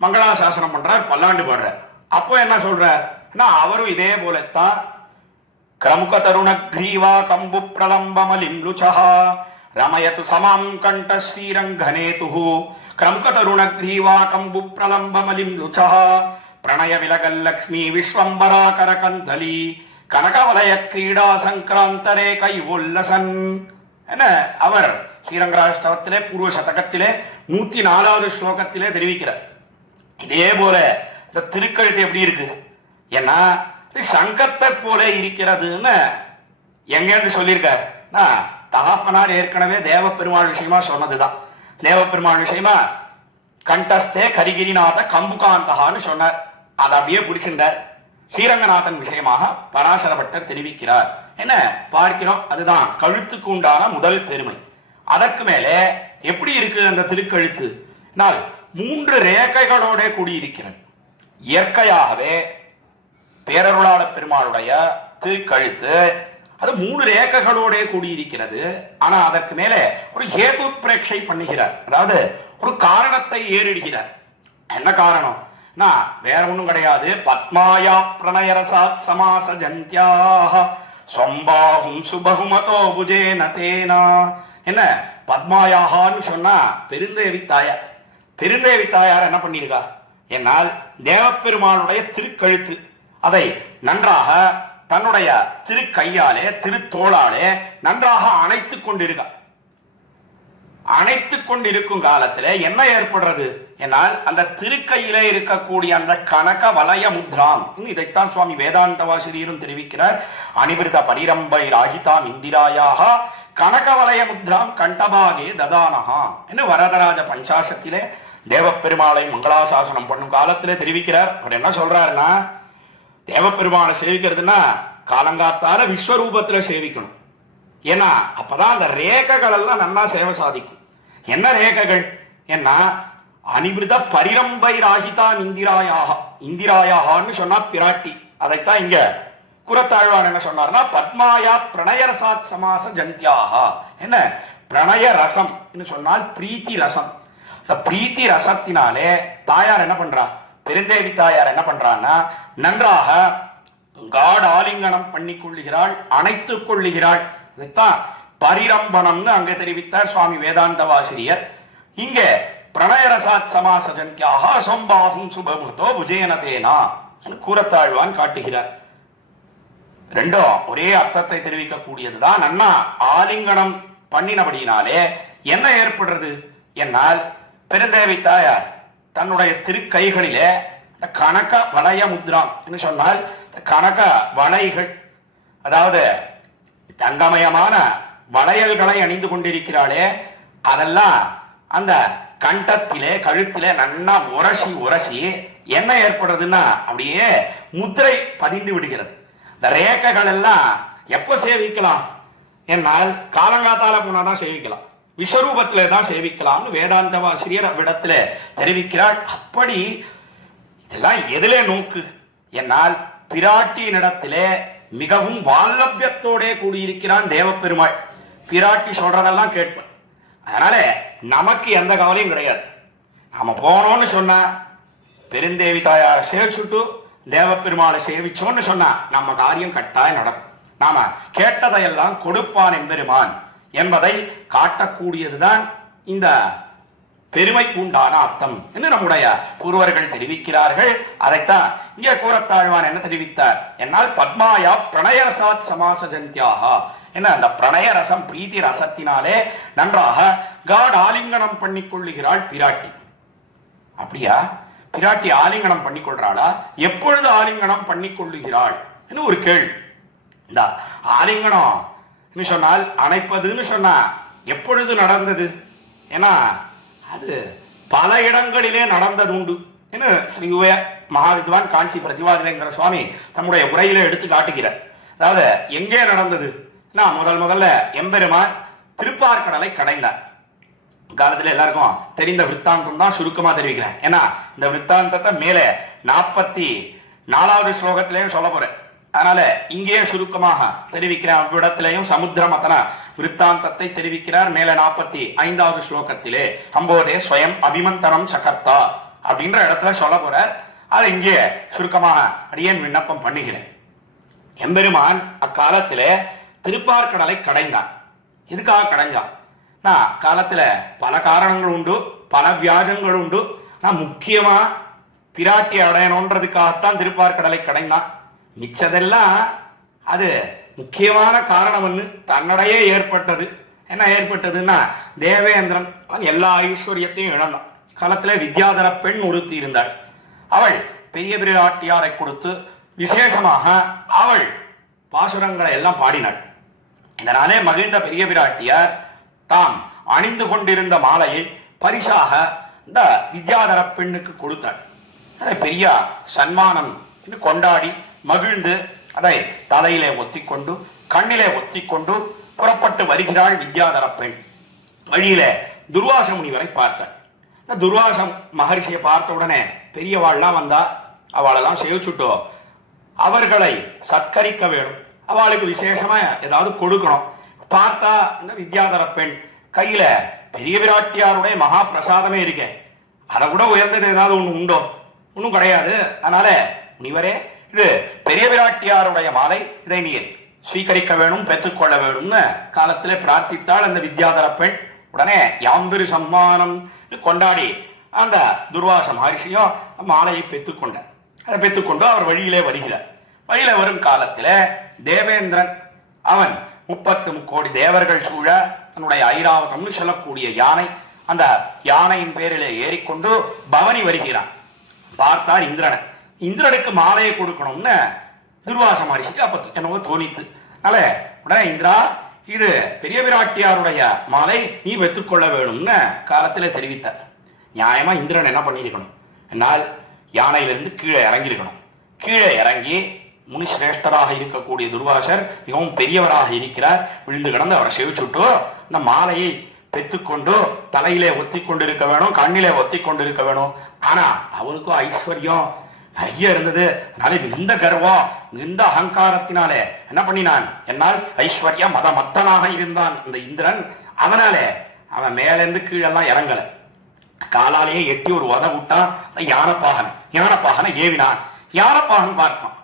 மங்களாசாசனம் பண்றார், பல்லாண்டு பாடுறார். அப்போ என்ன சொல்றார், அவரும் இதே போலத்தான் கிரமுக தருண கிரீவா கம்பு பிரலம்பமலிம் லுச்சஹா ரமயது சமாம் கண்ட ஸ்ரீரங்கநேது கிரமுக தருண கிரீவா கம்பு பிரலம்பமலிம் லுச்சஹா பிரணய விலகல் லக்ஷ்மி விஸ்வம்பராகர கந்தலி கனகவலய கிரீடா சங்கிராந்தரே கை உல்லசன் என்ன அவர் ஸ்ரீரங்கராஜஸ்தவத்திலே பூர்வ சதகத்திலே 104வது ஸ்லோகத்திலே தெரிவிக்கிறார். இதே போல இந்த திருக்கழுத்து எப்படி இருக்கு, ஏன்னா சங்கத்தை போல இருக்கிறதுன்னு எங்கேருந்து சொல்லியிருக்கார். தகப்பனார் ஏற்கனவே தேவப்பெருமாள் விஷயமா சொன்னதுதான். தேவப்பெருமாள் விஷயமா கண்டஸ்தே கரிகிரிநாத கம்புகாந்தகான்னு சொன்னார். அதை அப்படியே பிடிச்சிருந்தார். ஸ்ரீரங்கநாதன் விஷயமாக பராசர பட்டர் தெரிவிக்கிறார். என்ன பார்க்கிறோம்? அதுதான் கழுத்துக்கு உண்டான முதல் பெருமை. அதற்கு மேலே எப்படி இருக்கு அந்த திருக்கழுத்து? 3 ரேகைகளோட கூடியிருக்கிறது. இயற்கையாகவே பேரருளாள பெருமாளுடைய திருக்கழுத்து அது 3 ரேகைகளோட கூடியிருக்கிறது. ஆனா அதற்கு மேலே ஒரு ஹேது பிரேட்சை பண்ணுகிறார், அதாவது ஒரு காரணத்தை ஏறிடுகிறார். என்ன காரணம்? வேற ஒண்ணும் கிடையாது. பத்மாயா பிரணயரசாத் சமாச ஜந்தியாக சொம்பாகும் சுபகுமதோ புஜேன தேனா. என்ன பத்மாயாகான்னு சொன்னா பெருந்தேவி தாயார். பெருந்தேவி தாயார் என்ன பண்ணிருக்கா? என்னால் தேவப்பெருமானுடைய திருக்கழுத்து அதை நன்றாக தன்னுடைய திருக்கையாலே திருத்தோளாலே நன்றாக அணைத்துக் கொண்டிருக்கா. அணைத்துக் கொண்டிருக்கும் காலத்தில் என்ன ஏற்படுறது? என்னால் அந்த திருக்கையிலே இருக்கக்கூடிய அந்த கனக வலய முத்ராம், இதைத்தான் சுவாமி வேதாந்த வாசிரியரும் தெரிவிக்கிறார். அனிபிருத பரிரம்பை ராகிதாம் இந்திராயாக கனக வலய முத்ராம் கண்டபாகே ததானஹா என்று வரதராஜ பஞ்சாசத்திலே தேவப்பெருமாளை மங்களாசாசனம் பண்ணும் காலத்திலே தெரிவிக்கிறார். அவர் என்ன சொல்றாருன்னா, தேவப்பெருமாளை சேவிக்கிறதுனா காலங்காத்தால விஸ்வரூபத்துல சேவிக்கணும். ஏன்னா அப்பதான் அந்த ரேகைகள் எல்லாம் நல்லா சேவை சாதிக்கும். என்ன ரேகைகள்? என்ன அனிபிருத பரிரம்பை ராகிதான் இந்திராயாக. இந்திராயாகான்னு சொன்னா பிராட்டி. அதைத்தான் இங்க குரத்தாழ்வார் என்ன சொன்னார்னா, பத்மாயா பிரணயரசாத் சமாச ஜந்தியாக. என்ன பிரணய ரசம் சொன்னால் பிரீத்தி ரசம். பிரீத்தி ரசத்தினாலே தாயார் என்ன பண்றா? பெருந்தேவி தாயார் என்ன பண்றான்னா, நன்றாக காட் ஆலிங்கனம் பண்ணி கொள்ளுகிறாள், அணைத்துக் கொள்ளுகிறாள். இதைத்தான் பரிரம்பணம்னு அங்கே தெரிவித்தார் சுவாமி வேதாந்த வாசிரியர். இங்க பிரணயரசாத் சமாச ஜந்தியாக சொம்பாகும் சுபமுகத்தோ புஜேனதேனா கூறத்தாழ்வான் காட்டுகிறார். ரெண்டும் ஒரே அர்த்தத்தை தெரிவிக்கக்கூடியதுதான். அண்ணா ஆலிங்கனம் பண்ணினபடியினாலே என்ன ஏற்படுறது? என்னால் பெருந்தேவி தாயார் தன்னுடைய திருக்கைகளிலே கனக வளைய முத்ராம் என்று சொன்னால் கனக வளைகள், அதாவது தங்கமயமான வளையல்களை அணிந்து கொண்டிருக்கிறாளே, அதெல்லாம் அந்த கண்டத்திலே கழுத்திலே நன்னா உரசி உரசி என்ன ஏற்படுறதுன்னா அப்படியே முத்திரை பதிந்து விடுகிறது. இந்த ரேகைகள் எல்லாம் எப்போ சேவிக்கலாம்? என்னால் காலங்காத்தால போனாதான் சேவிக்கலாம், விஸ்வரூபத்திலே தான் சேவிக்கலாம்னு வேதாந்த வாசிரியர் அவ்விடத்துல தெரிவிக்கிறாள். அப்படி இதெல்லாம் எதிலே நோக்கு? என்னால் பிராட்டியினிடத்திலே மிகவும் வால்லபியத்தோட கூடியிருக்கிறான் தேவப்பெருமாள். பிராட்டி சொல்றதெல்லாம் கேட்பேன். அதனால நமக்கு எந்த கவலையும் கிடையாது. நாம போனோம்னு சொன்னா பெருந்தேவி தாயாரை சேவிச்சுட்டு தேவப்பெருமாளை சேவிச்சோன்னு சொன்னா நம்ம காரியம் கட்டாயம் நடக்கும். நாம கேட்டதையெல்லாம் கொடுப்பான் எம்பெருமான் என்பதை காட்டக்கூடியதுதான் இந்த பெருமைக்கு உண்டான அர்த்தம் என்று நம்முடைய பூர்வர்கள் தெரிவிக்கிறார்கள். அதைத்தான் இங்கே கூறத்தாழ்வான் என்ன தெரிவித்தார்? என்னால் பத்மாயா பிரணயரசாத் சமாச ஜந்தியாக. என்ன அந்த பிரணய ரசம் பிரீத்தி ரசத்தினாலே நன்றாக காட் ஆலிங்கனம் பண்ணி கொள்ளுகிறாள் பிராட்டி. அப்படியா? பிராட்டி ஆலிங்கனம் பண்ணி கொள்றாளா? எப்பொழுது ஆலிங்கனம் பண்ணி கொள்ளுகிறாள் என்று ஒரு கேள்வி. இந்த ஆலிங்கனம் சொன்னால் அணைப்பதுன்னு சொன்னா எப்பொழுது நடந்தது? ஏன்னா அது பல இடங்களிலே நடந்தது உண்டு. என்ன ஸ்ரீ மகாவித்வான் காஞ்சி பிரதிவாதிங்கிற சுவாமி தம்முடைய உரையில எடுத்து காட்டுகிறார். அதாவது எங்கே நடந்தது? முதல்ல எம்பெருமான் திருப்பார்கடலை கடைந்தார். காலத்துல எல்லாருக்கும் தெரிந்த விற்த்தாந்தம் தான் சுருக்கமா தெரிவிக்கிறேன். ஏன்னா இந்த விற்த்தாந்தத்தை மேலே 44வது ஸ்லோகத்திலையும் சொல்ல போறேன். அதனால இங்கேயே சுருக்கமாக தெரிவிக்கிறேன். அவ்விடத்திலையும் சமுத்திர மதன விற்த்தாந்தத்தை தெரிவிக்கிறார். மேல 45வது ஸ்லோகத்திலே அம்போதே ஸ்வயம் அபிமந்தனம் சகர்த்தா அப்படின்ற இடத்துல சொல்ல போறார். அதை இங்கே சுருக்கமாக அடியேன் விண்ணப்பம் பண்ணுகிறேன். எம்பெருமான் அக்காலத்திலே திருப்பார்கடலை கடைந்தான். எதுக்காக கடைஞ்சான்? காலத்துல பல காரணங்கள் உண்டு, பல வியாஜங்கள் உண்டு. முக்கியமா பிராட்டி அடையணுன்றதுக்காகத்தான் திருப்பார்கடலை கடைந்தான். மிச்சதெல்லாம் அது முக்கியமான காரணம் தன்னிடையே ஏற்பட்டது. என்ன ஏற்பட்டதுன்னா, தேவேந்திரன் எல்லா ஐஸ்வர்யத்தையும் இழந்தான். காலத்துல வித்யாதர பெண் ஒருத்தி இருந்தாள். அவள் பெரிய பிராட்டியாரை கொடுத்து விசேஷமாக அவள் பாசுரங்களை எல்லாம் பாடினாள். இதனாலே மகிழ்ந்த பெரிய பிராட்டியார் தாம் அணிந்து கொண்டிருந்த மாலையை பரிசாக இந்த வித்யாதர பெண்ணுக்கு கொடுத்தாள். அதை பெரிய சன்மானம் கொண்டாடி மகிழ்ந்து அதை தலையிலே ஒத்திக்கொண்டு கண்ணிலே ஒத்திக்கொண்டு புறப்பட்டு வருகிறாள் வித்யாதர பெண். வழியிலே துர்வாச முனிவரை பார்த்தாள். இந்த துர்வாச மகரிஷியை பார்த்த உடனே பெரியவாள்லாம் வந்தா, அவளெல்லாம் சேவிச்சுட்டோ அவர்களை சத்கரிக்க வேணும், அவளுக்கு விசேஷமா ஏதாவது கொடுக்கணும். பார்த்தா இந்த வித்யாதர பெண் கையில பெரிய விராட்டியாருடைய மகா பிரசாதமே இருக்கேன், அதை கூட உயர்ந்தது ஏதாவது ஒன்று உண்டோ? ஒன்றும் கிடையாது. அதனால முனிவரே, இது பெரிய விராட்டியாருடைய மாலை, இதை நீ ஸ்வீகரிக்க வேணும், பெற்றுக்கொள்ள வேணும்னு காலத்திலே பிரார்த்தித்தாள் அந்த வித்யாதர பெண். உடனே யாம்பெரு சம்மானம் கொண்டாடி அந்த துர்வாச மகர்ஷியும் மாலையை பெற்றுக்கொண்டார். அதை பெற்றுக்கொண்டு அவர் வழியிலே வருகிறார். வழியில வரும் காலத்தில தேவேந்திரன் அவன் 30 கோடி தேவர்கள் சூழ தன்னுடைய ஐராவதம்னு சொல்லக்கூடிய யானை, அந்த யானையின் பேரிலே ஏறிக்கொண்டு பவனி வருகிறான். பார்த்தார் இந்திரனை. இந்திரனுக்கு மாலையை கொடுக்கணும்னு துர்வாச மகரிஷிக்கு அப்ப என்னவோ தோணித்து. அதனால உடனே இந்திரா, இது பெரிய விராட்டியாருடைய மாலை, நீ பெற்றுக்கொள்ள வேணும்னு காலத்தில் தெரிவித்தார். நியாயமா இந்திரன் என்ன பண்ணியிருக்கணும்? என்னால் யானையிலிருந்து கீழே இறங்கியிருக்கணும். கீழே இறங்கி முனிசிரேஷ்டராக இருக்கக்கூடிய துர்வாசர் மிகவும் பெரியவராக இருக்கிறார், விழுந்து கிடந்து அவரை செவிச்சுட்டு இந்த மாலையை பெற்றுக்கொண்டு தலையிலே ஒத்தி கொண்டிருக்க வேணும், கண்ணிலே ஒத்தி கொண்டிருக்க வேணும். ஆனா அவனுக்கும் ஐஸ்வர்யம் நிறைய இருந்தது. அதனால இந்த கர்வம், இந்த அகங்காரத்தினாலே என்ன பண்ணினான்? என்னால் ஐஸ்வர்யா மதமத்தனாக இருந்தான் இந்த இந்திரன். அதனாலே அவன் மேலேருந்து கீழெல்லாம் இறங்கல, காலாலேயே எட்டி ஒரு உத விட்டான். யானப்பாகனை ஏவினான். யானப்பாகன் பார்த்தான்.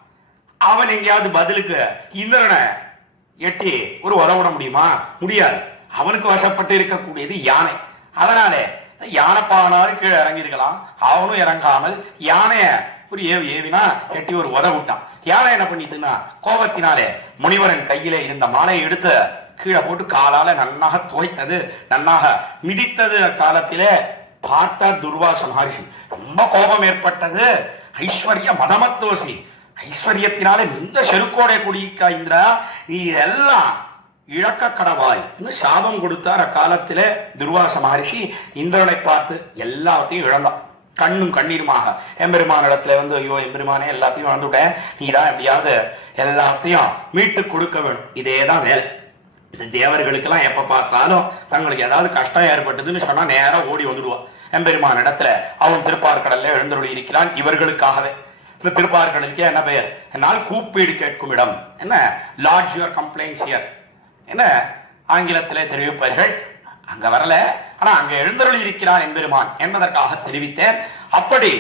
அவன் எங்கேயாவது பதிலுக்கு இந்திரனை எட்டி ஒரு உத விட முடியுமா? முடியாது. அவனுக்கு வசப்பட்டு இருக்கக்கூடியது யானை. அதனாலே யானப்பாகனாலும் கீழே இறங்கியிருக்கலாம், அவனும் இறங்காமல் யானைய ஒரு ஏவினா எட்டி ஒரு உத விட்டான். யானை என்ன பண்ணிட்டுன்னா கோபத்தினாலே முனிவரன் கையிலே இருந்த மாலையை எடுத்து கீழே போட்டு காலால நன்னாக துவைத்தது, நன்னாக மிதித்தது. காலத்திலே பார்த்தா துர்வாச மகரிஷி ரொம்ப கோபம் ஏற்பட்டது. ஐஸ்வர்ய மதமத்தோசி, ஐஸ்வர்யத்தினாலே இந்த செருக்கோடை குடிக்கா இந்திரா, நீ எல்லாம் இழக்க கடவாய் என்று சாபம் கொடுத்தார். அக்காலத்திலே துர்வாச மகரிஷி இந்திரனை பார்த்து எல்லாத்தையும் இழந்தான். கண்ணும் கண்ணீருமாக எம்பெருமான இடத்துல வந்து, ஐயோ எம்பெருமானே எல்லாத்தையும் இழந்துட்டேன், நீ தான் எப்படியாவது எல்லாத்தையும் மீட்டு கொடுக்க வேணும். இதே தான் வேலை. இந்த தேவர்களுக்கெல்லாம் எப்ப பார்த்தாலும் தங்களுக்கு ஏதாவது கஷ்டம் ஏற்பட்டதுன்னு சொன்னா நேரம் ஓடி வந்துடுவான் எம்பெருமான இடத்துல. அவன் திருப்பார்கடல்ல எழுந்தருளி இருக்கிறான் இவர்களுக்காகவே. இந்த திருப்பார்கடலுக்கு என்ன பெயர்? என்னால் கூப்பீடு கேட்கும் இடம். என்ன? லாட்ஜ் யுவர் கம்ப்ளைண்ட்ஸ் ஹியர் என்ன ஆங்கிலத்திலே தெரிவிப்பார்கள். அங்க வரல, ஆனா அங்க எழுந்தருளி இருக்கிறான் எம்பெருமான் என்பதற்காக தெரிவித்தேன். அப்படி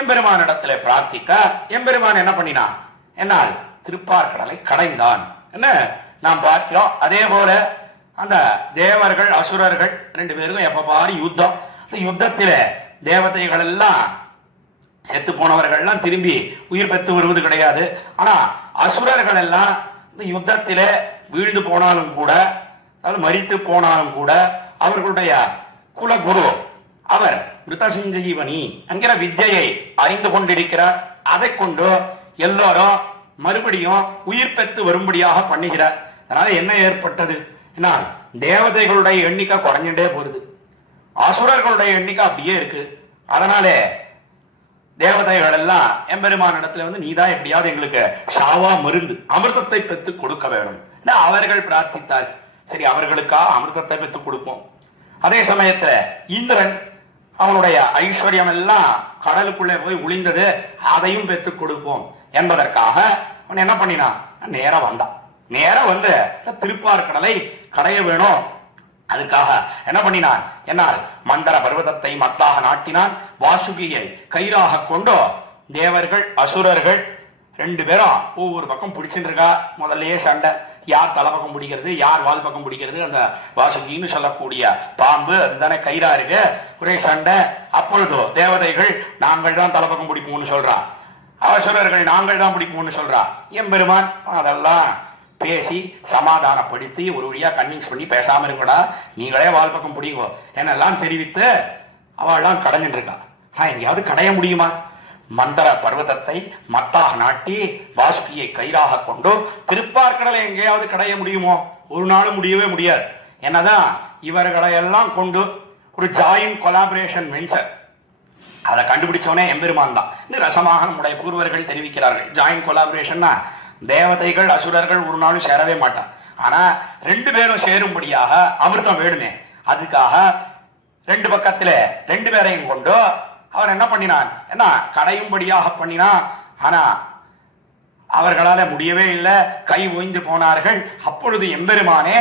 எம்பெருமான் இடத்துல பிரார்த்திக்க எம்பெருமான் என்ன பண்ணினான்? என்னால் திருப்பார்கடலை கடைந்தான் என்ன நாம் பார்க்கிறோம். அதே போல அந்த தேவர்கள் அசுரர்கள் 2 பேருக்கும் எப்ப பாரு யுத்தம். இந்த யுத்தத்தில தேவதைகள் எல்லாம் செத்து போனவர்கள்லாம் திரும்பி உயிர் பெற்று வருவது கிடையாது. ஆனா அசுரர்கள் எல்லாம் இந்த யுத்தத்தில வீழ்ந்து போனாலும் கூட, அதாவது மரித்து போனாலும் கூட, அவர்களுடைய குலகுரு அவர் மிருதசஞ்சீவனி என்கிற வித்தையை அறிந்து கொண்டிருக்கிறார். அதை கொண்டு எல்லோரும் மறுபடியும் உயிர் பெற்று வரும்படியாக பண்ணுகிறார். அதனால என்ன ஏற்பட்டது? தேவதைகளுடைய எண்ணிக்கை குறைஞ்சுட்டே போகுது, அசுரர்களுடைய எண்ணிக்கை அப்படியே இருக்கு. அதனாலே தேவதைகள் எல்லாம் எம்பெருமான இடத்துல வந்து, நீதான் எப்படியாவது எங்களுக்கு சாவா மருந்து அமிர்தத்தை பெற்று கொடுக்க வேணும் அவர்கள் பிரார்த்தித்தார். சரி, அவர்களுக்காக அமிர்தத்தை பெற்று கொடுப்போம். அதே சமயத்துல இந்திரன் அவனுடைய ஐஸ்வர்யம் எல்லாம் கடலுக்குள்ளே போய் ஒளிந்தது, அதையும் பெற்று கொடுப்போம் என்பதற்காக அவன் என்ன பண்ணினான்? நேரம் வந்தான். நேரம் வந்து திருப்பார்கடலை கடைய வேணும். அதுக்காக என்ன பண்ணினான்? என்னால் மந்தர பர்வதத்தை மத்தாக நாட்டினான். வாசுகியை கயிறாக கொண்டோ தேவர்கள் அசுரர்கள் 2 பேரும் ஒவ்வொரு பக்கம் பிடிச்சிட்டு இருக்கா. முதல்லயே சண்டை, யார் தலை பக்கம் பிடிக்கிறது, யார் வால் பக்கம் பிடிக்கிறது. அந்த வாசுகின்னு சொல்லக்கூடிய பாம்பு அதுதானே கயிறா இருக்கு, ஒரே சண்டை. அப்பொழுதோ தேவதைகள் நாங்கள் தான் தலை பக்கம் பிடிப்போம்னு சொல்றா, அசுரர்கள் நாங்கள் தான் பிடிப்போம்னு சொல்றா. எம்பெருமான் அதெல்லாம் பேசி சமாதானப்படுத்தி ஒரு வழியா கன்வின்ஸ் பண்ணி, பேசாம இருங்கடா, நீங்களே வால் பக்கம் பிடிங்கோ என்னெல்லாம் தெரிவித்து அவள்லாம் கடைஞ்சிட்டு இருக்கா. எங்கேயாவது கடைய முடியுமா? மந்தர பர்வதத்தை மத்தாக நாட்டி வாசுகியை கயிறாக கொண்டு திருப்பார்கடலை எங்கேயாவது கடைய முடியுமோ? ஒரு நாளும் முடியவே முடியாது. என்னதான் இவர்களை எல்லாம் கொண்டு ஒரு ஜாயின்ட் கொலாபரேஷன் வெஞ்சர் அதை கண்டுபிடிச்சவனே எம்பெருமான் தான். இன்னும் ரசமாக நம்முடைய பூர்வர்கள் தெரிவிக்கிறார்கள். ஜாயிண்ட் கொலாபரேஷன்னா தேவதைகள் அசுரர்கள் ஒரு நாளும் சேரவே மாட்டான். ஆனா ரெண்டு பேரும் சேரும்படியாக அமிர்தம் வேணுமே, அதுக்காக ரெண்டு பக்கத்துல ரெண்டு பேரையும் கொண்டு அவன் என்ன பண்ணினான், என்ன கடையும்படியாக பண்ணினான். ஆனா அவர்களால முடியவே இல்லை, கை ஓய்ந்து போனார்கள். அப்பொழுது எம்பெருமானே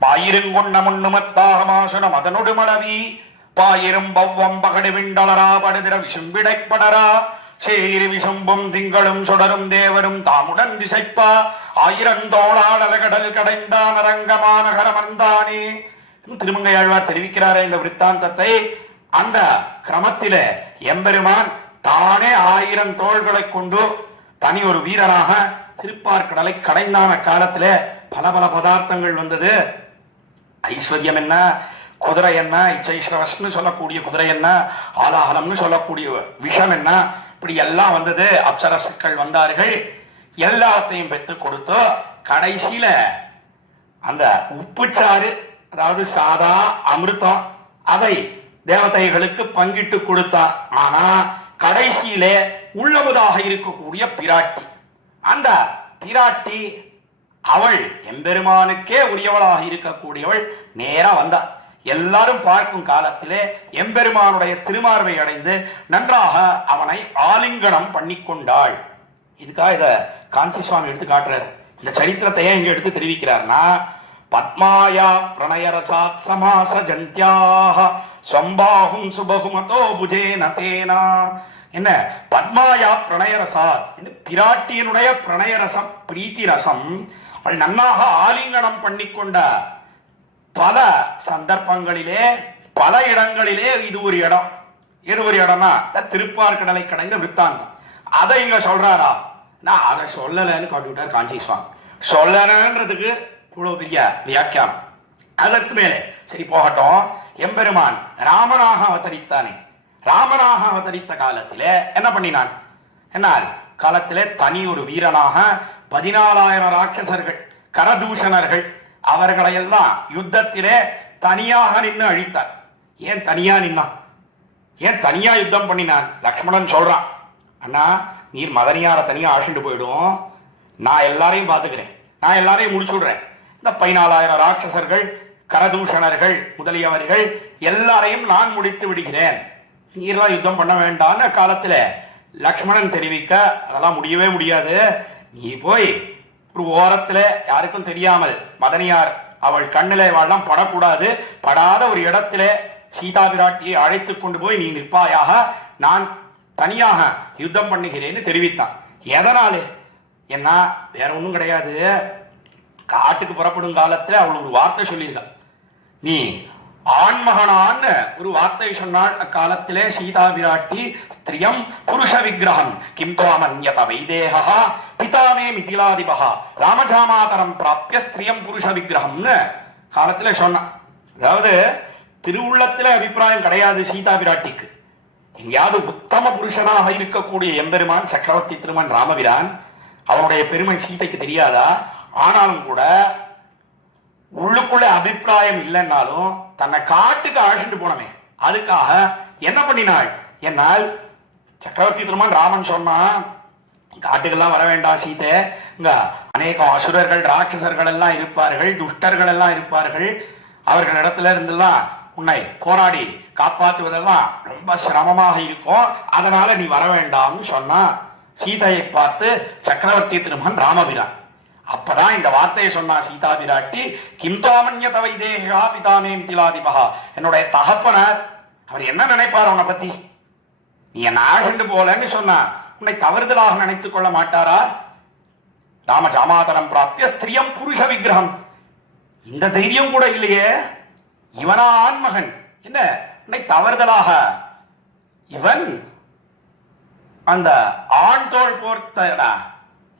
பாயிருங்கொண்ட முன்னுமத்தாக மாசுனம் அதனொடு மளவி பாயிரும் பவ்வம் பகடு விண்டலரா படுதிர விசும்பிடைப்படரா சேரி விசும்பும் திங்களும் சுடரும் தேவரும் தாமுடன் திசைப்பா ஆயிரந்தோளாடல கடல் கடைந்தான் அரங்கமான கரமந்தானே. திருமங்கையாழ்வார் தெரிவிக்கிறாரே இந்த விற்த்தாந்தத்தை. அந்த கிரமத்தில எம்பெருமான் தானே 1000 தோள்களை கொண்டு தனி ஒரு வீரராக திருப்பார்கடலை கடைந்தான காலத்துல பல பல பதார்த்தங்கள் வந்தது. ஐஸ்வர்யம் என்ன, குதிரை என்ன, இச்சைஸ்ரவஸ்னு சொல்லக்கூடிய குதிரை என்ன, ஆலாஹலம்னு சொல்லக்கூடிய விஷம் என்ன, இப்படி எல்லாம் வந்தது. அப்சரசுக்கள் வந்தார்கள், எல்லாத்தையும் பெற்று கொடுத்து கடைசியில அந்த உப்புச்சாறு, அதாவது சாதா அமிர்தம், அதை தேவதைகளுக்கு பங்கிட்டு கொடுத்தார். ஆனா கடைசியிலே உள்ளமுதாக இருக்கக்கூடிய பிராட்டி, அந்த பிராட்டி அவள் எம்பெருமானுக்கே உரியவளாக இருக்கக்கூடியவள் நேரா வந்தார். எல்லாரும் பார்க்கும் காலத்திலே எம்பெருமானுடைய திருமார்பை அடைந்து நன்றாக அவனை ஆலிங்கனம் பண்ணி கொண்டாள். இதுக்காக இத காஞ்சி சுவாமி எடுத்து காட்டுறார். இந்த சரித்திரத்தை ஏன் இங்க எடுத்து தெரிவிக்கிறார்னா, பத்மாயா பிரணயரசாத் சமாச ஜந்தியாக ஸ்வம்பாகும் சுபகுமதோ புஜேன தேனா. என்ன பத்மாயா பிரணயரசாத், பிராட்டியனுடைய பிரணயரசம், பிரீத்தி ரசம், அவள் நன்னாக ஆலிங்கனம் பண்ணிக்கொண்ட பல சந்தர்ப்பங்களிலே பல இடங்களிலே இது ஒரு இடம். எது ஒரு இடம்னா திருப்பார்கடலை கடைந்த விற்த்தாந்தம். அதை இங்க சொல்றாரா? நான் அதை சொல்லலைன்னு காட்டிவிட்டார் காஞ்சி சுவாமி. சொல்லணுன்றதுக்கு இவ்வளவு பெரிய வியாக்கியானம். அதற்கு மேலே சரி போகட்டும். எம்பெருமான் ராமனாக அவதரித்தானே, ராமனாக அவதரித்த காலத்திலே என்ன பண்ணினான்? என்னால் காலத்திலே தனி ஒரு வீரனாக 14,000 ராட்சசர்கள், கரதூஷணர்கள், அவர்களை எல்லாம் யுத்தத்திலே தனியாக நின்று அழித்தார். ஏன் தனியா நின்னான்? ஏன் தனியா யுத்தம் பண்ணினான்? லக்ஷ்மணன் சொல்றான், அண்ணா நீர் மதனியார தனியா ஆழ்ந்து போயிடும், நான் எல்லாரையும் பார்த்துக்கிறேன், நான் எல்லாரையும் முடிச்சு விடுறேன். இந்த 14,000 ராட்சசர்கள், கரதூஷணர்கள் முதலியவர்கள் எல்லாரையும் நான் முடித்து விடுகிறேன், நீர்லாம் யுத்தம் பண்ண வேண்டான்னு காலத்துல லக்ஷ்மணன் தெரிவிக்க, அதெல்லாம் முடியவே முடியாது, நீ போய் ஒரு ஓரத்துல யாருக்கும் தெரியாமல் மதனியார் அவள் கண்ணிலே வாழலாம் படக்கூடாது, படாத ஒரு இடத்துல சீதா பிராட்டியை அழைத்து கொண்டு போய் நீ நிற்பாயாக, நான் தனியாக யுத்தம் பண்ணுகிறேன்னு தெரிவித்தான். எதனாலே? என்ன வேற ஒன்றும் கிடையாது. காட்டுக்கு புறப்படும் காலத்துல அவள் ஒரு வார்த்தை சொல்லியிருக்காள். நீ ஆண்மகனான்னு ஒரு வார்த்தை சொன்னாள். அக்காலத்திலே சீதா பிராட்டி ஸ்திரியம் புருஷ விக்கிரகம் கிம் துவாமன்யத வைதேகா பிதாமே மிதிலாதிபகா ராமஜாமாதரம் பிராப்ய ஸ்திரியம் புருஷ விக்கிரகம்னு காலத்துல சொன்னான். அதாவது திருவுள்ளத்துல அபிப்பிராயம் கிடையாது சீதா பிராட்டிக்கு. எங்கேயாவது உத்தம புருஷனாக இருக்கக்கூடிய எம்பெருமான் சக்கரவர்த்தி திருமன் ராமபிரான், அவனுடைய பெருமை சீதைக்கு தெரியாதா? ஆனாலும் கூட உள்ளுக்குள்ள அபிப்பிராயம் இல்லைன்னாலும் தன்னை காட்டுக்கு அழைச்சிட்டு போனமே, அதுக்காக என்ன பண்ணினாள்? என்னால் சக்கரவர்த்தி திருமன் ராமன் சொன்னா காட்டுக்கெல்லாம் வர வேண்டாம் சீதை, இங்க அநேகம் அசுரர்கள் ராட்சசர்கள் எல்லாம் இருப்பார்கள், துஷ்டர்கள் எல்லாம் இருப்பார்கள், அவர்களிடத்துல இருந்தெல்லாம் உன்னை போராடி காப்பாற்றுவதெல்லாம் ரொம்ப சிரமமாக இருக்கும், அதனால நீ வர வேண்டாம்னு சொன்னா சீதையை பார்த்து சக்கரவர்த்தி திருமன் ராமபிரான். அப்பதான் இந்த வார்த்தையை சொன்னா சீதா பிராட்டி, கிம் தோமன்யத வைதேகா பிதாமே மிதிலாதிபகா, என்னுடைய தகப்பனர் அவர் என்ன நினைப்பார் உன்னை பத்தி? நீ என்ன ஆழ்ந்து போலன்னு சொன்னா உன்னை தவறுதலாக நினைத்துக் கொள்ள மாட்டாரா? ராம ஜாமாதரம் பிராப்திய ஸ்திரியம் புருஷ விக்கிரகம், இந்த தைரியம் கூட இல்லையே. இவனா ஆண்மகன், என்ன உன்னை தவறுதலாக இவன் அந்த ஆண் தோள் போர்த்த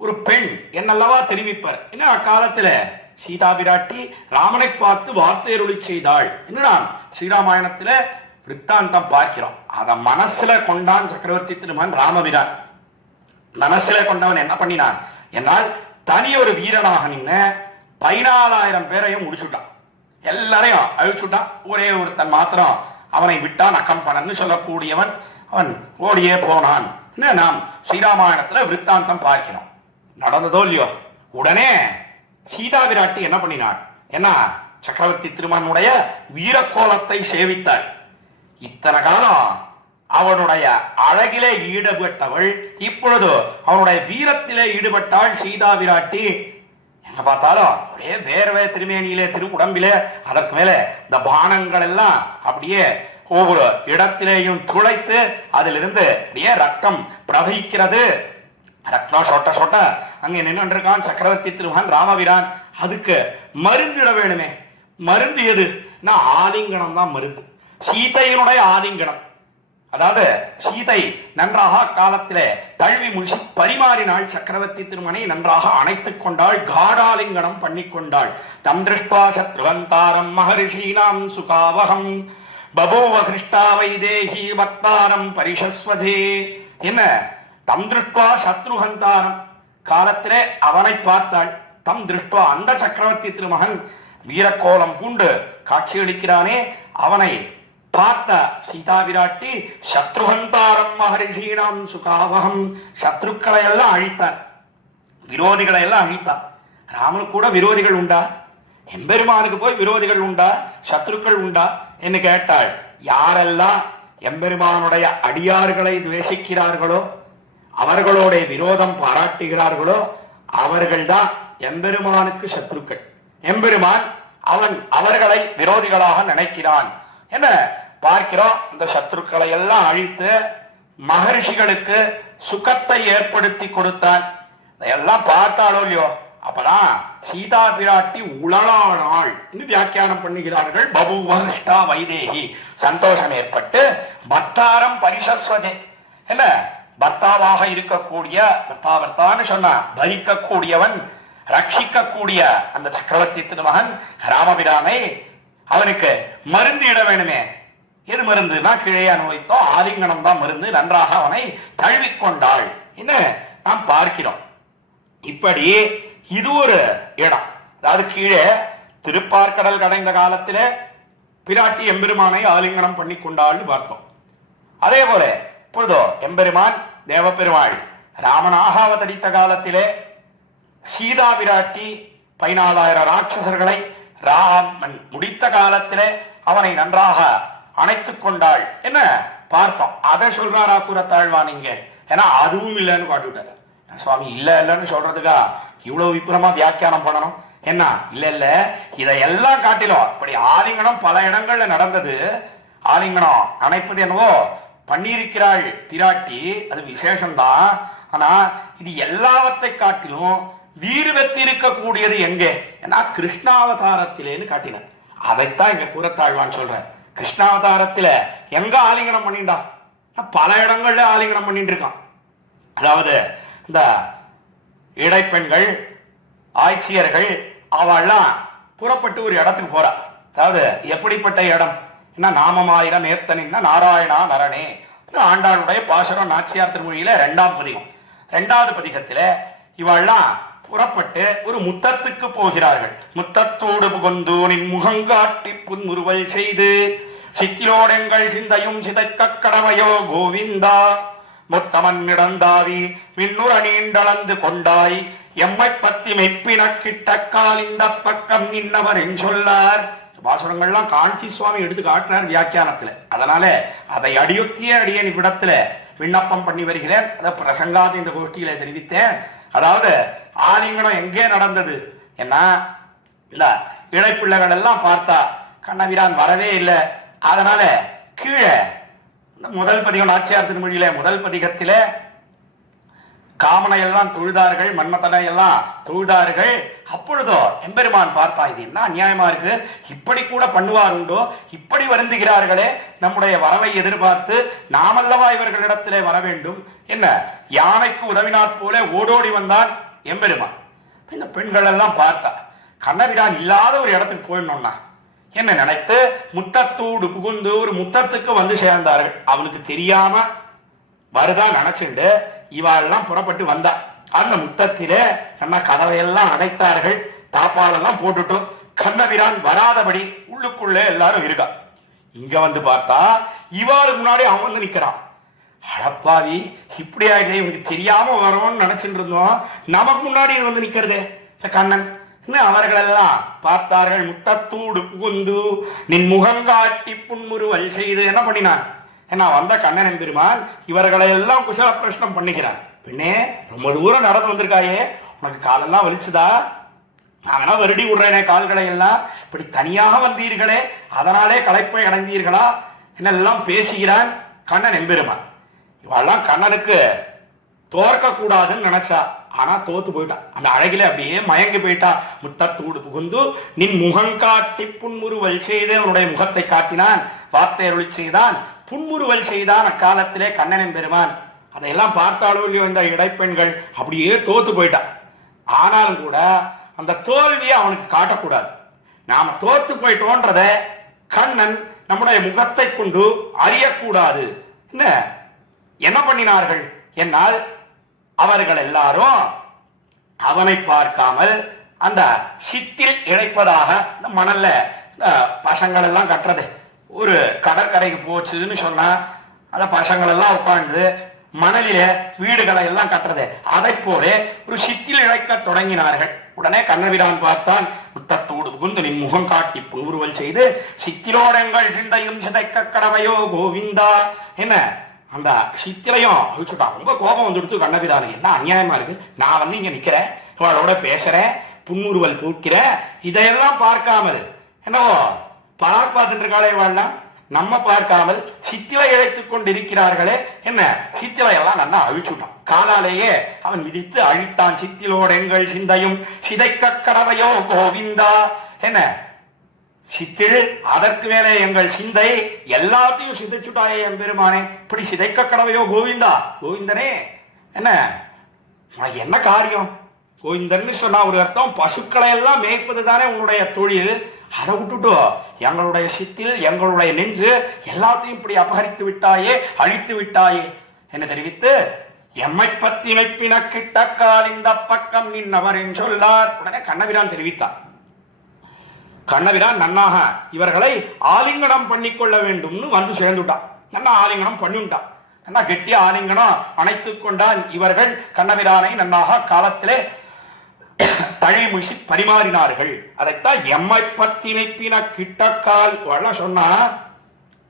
ஒரு பெண் என்னல்லவா தெரிவிப்பார். என்ன அக்காலத்துல சீதா பிராட்டி ராமனை பார்த்து வார்த்தை அருளி செய்தாள். என்னடா ஸ்ரீராமாயணத்துல விற்த்தாந்தம் பார்க்கிறோம். அத மனசுல கொண்டான் சக்கரவர்த்தி திருமன் ராமபிரான். மனசுல கொண்டவன் என்ன பண்ணினான்? என்னால் தனி ஒரு வீரனாக நின்ன 14,000 பேரையும் முடிச்சுட்டான், எல்லாரையும் அழிச்சுட்டான். ஒரே ஒருத்தன் மாத்திரம் அவனை விட்டான் அக்கம்பனன்னு சொல்லக்கூடியவன். அவன் ஓடியே போனான். நாம் ஸ்ரீராமாயணத்துல விற்த்தாந்தம் பார்க்கிறோம். நடந்ததோ இல்லையோ, உடனே சீதா விராட்டி என்ன பண்ணினாள்? என்ன, சக்கரவர்த்தி திருமகனுடைய வீரக்கோலத்தை சேவித்தாள். இத்தனை காலம் அவனுடைய அழகிலே ஈடுபட்டவள் இப்பொழுது அவனுடைய வீரத்திலே ஈடுபட்டாள் சீதா விராட்டி. எங்க பார்த்தாலும் ஒரே வேர்வை திருமேனியிலே, திரு உடம்பிலே, அதற்கு மேலே இந்த பானங்கள் எல்லாம் அப்படியே ஒவ்வொரு இடத்திலேயும் துளைத்து அதிலிருந்து அப்படியே ரத்தம் பிரவகிக்கிறது. ரத்தம் சொட்ட சொட்ட அங்கே நின்று இருக்கான் சக்கரவர்த்தி திருமகன் ராமபிரான். அதுக்கு மருந்திட வேணுமே. மருந்து எது? ஆலிங்கனம் தான் மருந்து. சீதையினுடைய ஆலிங்கனம். அதாவது சீதை நன்றாக காலத்திலே தழுவி முடிச்சு பரிமாறினாள். சக்கரவர்த்தி திருமனை நன்றாக அணைத்துக் கொண்டாள், காடாலிங்கனம் பண்ணி கொண்டாள். தம் திருஷ்டா சத்ருவந்தாரம் மகரிஷீனாம் சுகாவகம் பபூவ கிருஷ்டா வைதேகி பக்தாரம் பரிஷஸ்வதே. என்ன, தம் திருஷ்டா சத்ருஹந்தாரம், காலத்திலே அவனை பார்த்தாள். தம் திருஷ்டா, அந்த சக்கரவர்த்தி திருமகன் வீரக்கோலம் பூண்டு காட்சியளிக்கிறானே, அவனை பார்த்த சீதா விராட்டி சத்ருஹந்தாரம் மகரிஷீனாம் சுகாவகம், சத்ருக்களை எல்லாம் அழித்தார், விரோதிகளை எல்லாம் அழித்தார். ராமனுக்கு கூட விரோதிகள் உண்டா? எம்பெருமானுக்கு போய் விரோதிகள் உண்டா? சத்ருக்கள் உண்டா என்று கேட்டாள். யாரெல்லாம் எம்பெருமானுடைய அடியார்களை துவேஷிக்கிறார்களோ, அவர்களோட விரோதம் பாராட்டுகிறார்களோ, அவர்கள்தான் எம்பெருமானுக்கு சத்ருக்கள். எம்பெருமான் அவர்களை விரோதிகளாக நினைக்கிறான். என்ன பார்க்கிறோம்? இந்த சத்ருக்களை எல்லாம் அழித்து மகரிஷிகளுக்கு சுகத்தை ஏற்படுத்தி கொடுத்தான். எல்லாம் பார்த்தாலோ இல்லையோ, அப்பதான் சீதா பிராட்டி உளலானாள் வியாக்கியானம் பண்ணுகிறார்கள். பபுவஹிஷ்டா வைதேகி, சந்தோஷம் ஏற்பட்டு பக்தாரம் பரிஷஸ்வதே. என்ன, பர்த்தாவாக இருக்கக்கூடிய, பர்த்தான்னு சொன்னா பரிக்கக்கூடியவன், ரட்சிக்கக்கூடிய அந்த சக்கரவர்த்தி திருமகன் ராமபிரானை அவனுக்கு மருந்து இட வேணுமே. எது மருந்துனா கீழே அனுபவித்தோம், ஆலிங்கனம் தான் மருந்து. நன்றாக அவனை தழுவிக்கொண்டாள் என்ன நாம் பார்க்கிறோம். இப்படி இது ஒரு இடம். அதாவது கீழே திருப்பார்கடல் கடைந்த காலத்திலே பிராட்டி எம்பெருமானை ஆலிங்கனம் பண்ணி கொண்டாள்னு பார்த்தோம். அதே போல இப்பொழுதோ எம்பெருமான் தேவபெருமாள் ராமனாக அவதரித்த காலத்திலே சீதா பிராட்டி 14,000 ராட்சசர்களை ராமன் முடித்த காலத்திலே அவனை நன்றாக அணைத்துக் கொண்டாள் என்ன பார்த்தோம். அதை சொல்றாரா கூறத்தாழ்வான் இங்க? ஏன்னா அதுவும் இல்லைன்னு காட்டுவிட்டார் சுவாமி. இல்லைன்னு சொல்றதுக்கா இவ்வளவு விபுலமா வியாக்கியானம் பண்ணணும் என்ன? இல்ல இதையெல்லாம் காட்டிலும் இப்படி ஆலிங்கனம் பல இடங்கள்ல நடந்தது. ஆலிங்கனம் அணைப்பது என்னவோ பண்ணியிருக்கிறாள் பிராட்டி, அது விசேஷம்தான். ஆனா இது எல்லாவற்றை காட்டிலும் வீறுவெத்தி இருக்கக்கூடியது எங்கே? ஏன்னா கிருஷ்ணாவதாரத்திலேன்னு காட்டின. அதைத்தான் இங்க கூறத்தாழ்வான் சொல்ற. கிருஷ்ணாவதாரத்தில எங்க ஆலிங்கனம் பண்ணிண்டா? பல இடங்கள்ல ஆலிங்கனம் பண்ணிட்டு இருக்கான். அதாவது இந்த இடைப்பெண்கள், ஆட்சியர்கள் அவெல்லாம் புறப்பட்டு ஒரு இடத்துக்கு போறா. அதாவது எப்படிப்பட்ட இடம்? என்ன, நாமமாயிரம் ஏத்தனின்னா நாராயணா நரணே ஆண்டாளுடைய பாசுரம் நாச்சியார் திருமொழியில 2ஆம் பதிகம். 2வது பதிகத்தில இவெல்லாம் புறப்பட்டு ஒரு முத்தத்துக்கு போகிறார்கள். முத்தத்தோடு புகுந்து நின் முகங்காட்டி புன்முறுவல் செய்து சித்திலோடெங்கள் சிந்தையும் சிதைக்க கடமையோ கோவிந்தா முத்தமன் இடந்தாவி விண்ணுற நீண்டளந்து கொண்டாய் எம்மை பத்தி மெப்பின கிட்டக்கால் இந்த பக்கம் நின்னவர் என் சொல்லார். பாசுரங்கள்லாம் காஞ்சி சுவாமி எடுத்து காட்டுறார் வியாக்கியானத்துல. அதனால அதை அடியொத்திய அடியேன் இவ்விடத்துல விண்ணப்பம் பண்ணி வருகிறேன். அதை பிரசங்காத இந்த கோஷ்டியில தெரிவித்தேன். அதாவது ஆலிங்கனம் எங்கே நடந்தது என்ன? இல்ல இளைப்பிள்ளைகள் எல்லாம் பார்த்தா கண்ணபிரான் வரவே இல்லை. அதனால கீழே முதல் பதிகம் நாச்சியார் திருமொழியில முதல் பதிகத்தில காமனை எல்லாம் தொழுதார்கள், மன்மதனை எல்லாம் தொழுதார்கள். அப்பொழுதோ எம்பெருமான் பார்த்தா, இது என்ன அநியாயமா இருக்கு, இப்படி கூட பண்ணுவார் உண்டோ, இப்படி வருந்துகிறார்களே, நம்முடைய வரவை எதிர்பார்த்து நாமல்லவா இவர்களிடத்திலே வர வேண்டும் என்ன? யானைக்கு உதவினாற் போல ஓடோடி வந்தான் எம்பெருமான். இந்த பெண்கள் எல்லாம் பார்த்தா கண்ணபிரான் இல்லாத ஒரு இடத்துக்கு போயிடணும்னா என்ன நினைத்து முத்தத்தோடு புகுந்து ஒரு முத்தத்துக்கு வந்து சேர்ந்தார்கள். அவனுக்கு தெரியாம வருதான் நினைச்சுண்டு இவாளெல்லாம் புறப்பட்டு வந்தா. அந்த முத்தத்திலே கதவையெல்லாம் அடைத்தார்கள், தாப்பாலெல்லாம் போட்டுட்டும் கண்ணபிரான் வராதபடி உள்ளுக்குள்ளே எல்லாரும் இருக்கா. இங்க வந்து பார்த்தா இவாளுக்கு முன்னாடி அவன் வந்து நிக்கிறான். அடப்பாவி, இப்படி ஆயிடுது, இவனுக்கு தெரியாம வரோம்னு நினைச்சிட்டு இருந்தோம், நமக்கு முன்னாடி இது வந்து நிக்கிறது கண்ணன். அவர்களெல்லாம் பார்த்தார்கள். முத்தத்தூடு புகுந்து நின் முகங்காட்டி புன்முறுவல் செய்து என்ன பண்ணினான்? ஏன்னா வந்த கண்ணன் எம்பெருமான் இவர்களை எல்லாம் குசல பிரஷ்னம் பண்ணுகிறான். பின்னே ரொம்ப தூரம் நடந்து வந்திருக்காயே, உனக்கு காலெல்லாம் வலிச்சுதா? நாங்கன்னா வருடி விடுறேனே கால்களை எல்லாம், இப்படி தனியாக வந்தீர்களே, அதனாலே களைப்பை அடைந்தீர்களா என்னெல்லாம் பேசுகிறான் கண்ணன் எம்பெருமான். இவெல்லாம் கண்ணனுக்கு தோற்க கூடாதுன்னு நினைச்சா, ஆனா தோத்து போயிட்டான். அந்த அழகில அப்படியே மயங்கி போயிட்டா. முத்தத்தூடு புகுந்து நின் முகங்காட்டி புன்முறுவல் செய்து அவனுடைய முகத்தை காட்டினான், வார்த்தை அருளி செய்தான், புன்முறுவல் செய்தான் அக்காலத்திலே கண்ணன் எம்பெருமான். அதையெல்லாம் பார்த்தாலும் வந்த இடைப்பெண்கள் அப்படியே தோத்து போயிட்டான். ஆனாலும் கூட அந்த தோல்வியை அவனுக்கு காட்டக்கூடாது. நாம தோத்து போயிட்டோன்றத கண்ணன் நம்முடைய முகத்தை கொண்டு அறியக்கூடாது. என்ன பண்ணினார்கள் என்னால் அவர்கள் எல்லாரும் அவனை பார்க்காமல் அந்த சித்தில் இழைப்பதாக இந்த மணல்ல பசங்கள் எல்லாம் கட்டுறது, ஒரு கடற்கரைக்கு போச்சுன்னு சொன்னா அந்த பசங்கள் எல்லாம் உட்கார்ந்து மணலில வீடுகளை எல்லாம் கட்டுறது, அதை போல ஒரு சித்தில் இழைக்க தொடங்கினார்கள். உடனே கண்ணபிரான் பார்த்தான். முத்தத்தோடு புகுந்து நின் முகம் காட்டி புன்முறுவல் செய்து சித்திலோடங்கள் சிந்தையும் சிதைக்க கடவையோ கோவிந்தா. என்ன அந்த சித்திலையும் அழிச்சுட்டான். ரொம்ப கோபம் வந்துடுத்து கண்ணபிரானுக்கு. என்ன அநியாயமா இருக்கு, நான் வந்து இங்க நிக்கிறேன், அவளோட பேசுறேன், புன்முறுவல் பூக்கிறேன், இதையெல்லாம் பார்க்காமல் என்னவோ பார்த்துட்டு இருக்காளே வாழலாம், நம்ம பார்க்காமல் சித்திலை இழைத்துக் கொண்டிருக்கிறார்களே, என்ன சித்திலையெல்லாம் நல்லா அழிச்சுட்டான். காலாலேயே அவன் மிதித்து அழித்தான். சித்திலோட எங்கள் சிந்தையும் சிதைக்க கடவையோ கோவிந்தா. என்ன சித்திள், அதற்கு மேலே எங்கள் சிந்தை எல்லாத்தையும் சிதைச்சுட்டாயே எம்பெருமானே, இப்படி சிதைக்க கடவையோ கோவிந்தா. கோவிந்தனே, என்ன உனக்கு என்ன காரியம்? கோவிந்தன்னு சொன்னா ஒரு அர்த்தம் பசுக்களை எல்லாம் மேய்ப்பது தானே உன்னுடைய தொழில். அதை விட்டுட்டோ எங்களுடைய சித்தில் எங்களுடைய நெஞ்சு எல்லாத்தையும் இப்படி அபகரித்து விட்டாயே, அழித்து விட்டாயே என்ன தெரிவித்து, எம்மை பத்தி நைப்பின கிட்டக்கால் இந்த பக்கம் நின்னவர் என்று சொல்லார். உடனே கண்ணபிரான் தெரிவித்தார். கண்ணபிரான் நன்னாக இவர்களை ஆலிங்கனம் பண்ணிக்கொள்ள வேண்டும்னு வந்து சேர்ந்துட்டான். நன்னா ஆலிங்கனம் பண்ணிவிட்டான். நன்னா கெட்டி ஆலிங்கனம் அணைத்துக் கொண்டான். இவர்கள் கண்ணபிரானை நன்னாக காலத்திலே தழிமுசி பரிமாறினார்கள். அதைத்தான் எம்மை பத்தி நைப்பின கிட்டக்கால் சொன்னா.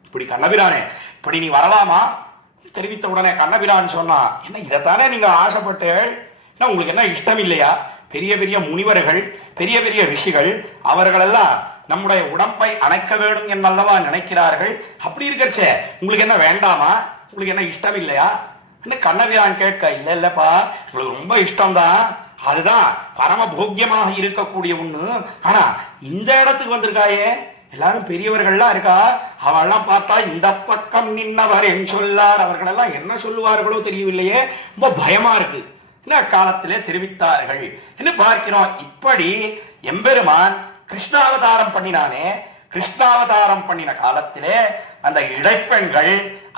இப்படி கண்ணபிரானே, இப்படி நீ வரலாமா தெரிவித்த உடனே கண்ணபிரான் சொன்னா, என்ன இதைத்தானே நீங்க ஆசைப்பட்டு, உங்களுக்கு என்ன இஷ்டம் இல்லையா? பெரிய பெரிய முனிவர்கள், பெரிய பெரிய ரிஷிகள், அவர்களெல்லாம் நம்முடைய உடம்பை அணைக்க வேண்டும் என்னல்லவா நினைக்கிறார்கள். அப்படி இருக்கச்சே உங்களுக்கு என்ன வேண்டாமா? உங்களுக்கு என்ன இஷ்டம் இல்லையா? கண்ணபிரான் கேட்க, இல்ல இல்லப்பா, உங்களுக்கு ரொம்ப இஷ்டம்தான், அதுதான் பரம போக்கியமாக இருக்கக்கூடிய ஒண்ணு. ஆனா இந்த இடத்துக்கு வந்திருக்காயே, எல்லாரும் பெரியவர்கள்லாம் இருக்கா, அவெல்லாம் பார்த்தா இந்த பக்கம் நின்னவர் என் சொல்லார், அவர்களெல்லாம் என்ன சொல்லுவார்களோ தெரியவில்லையே, ரொம்ப பயமா இருக்கு காலத்திலே தெரிவித்தார்கள் என்று பார்க்கிறோம். இப்படி எம்பெருமான் கிருஷ்ணாவதாரம் பண்ணினானே, கிருஷ்ணாவதாரம் பண்ணின காலத்திலே அந்த இடைப்பெண்கள்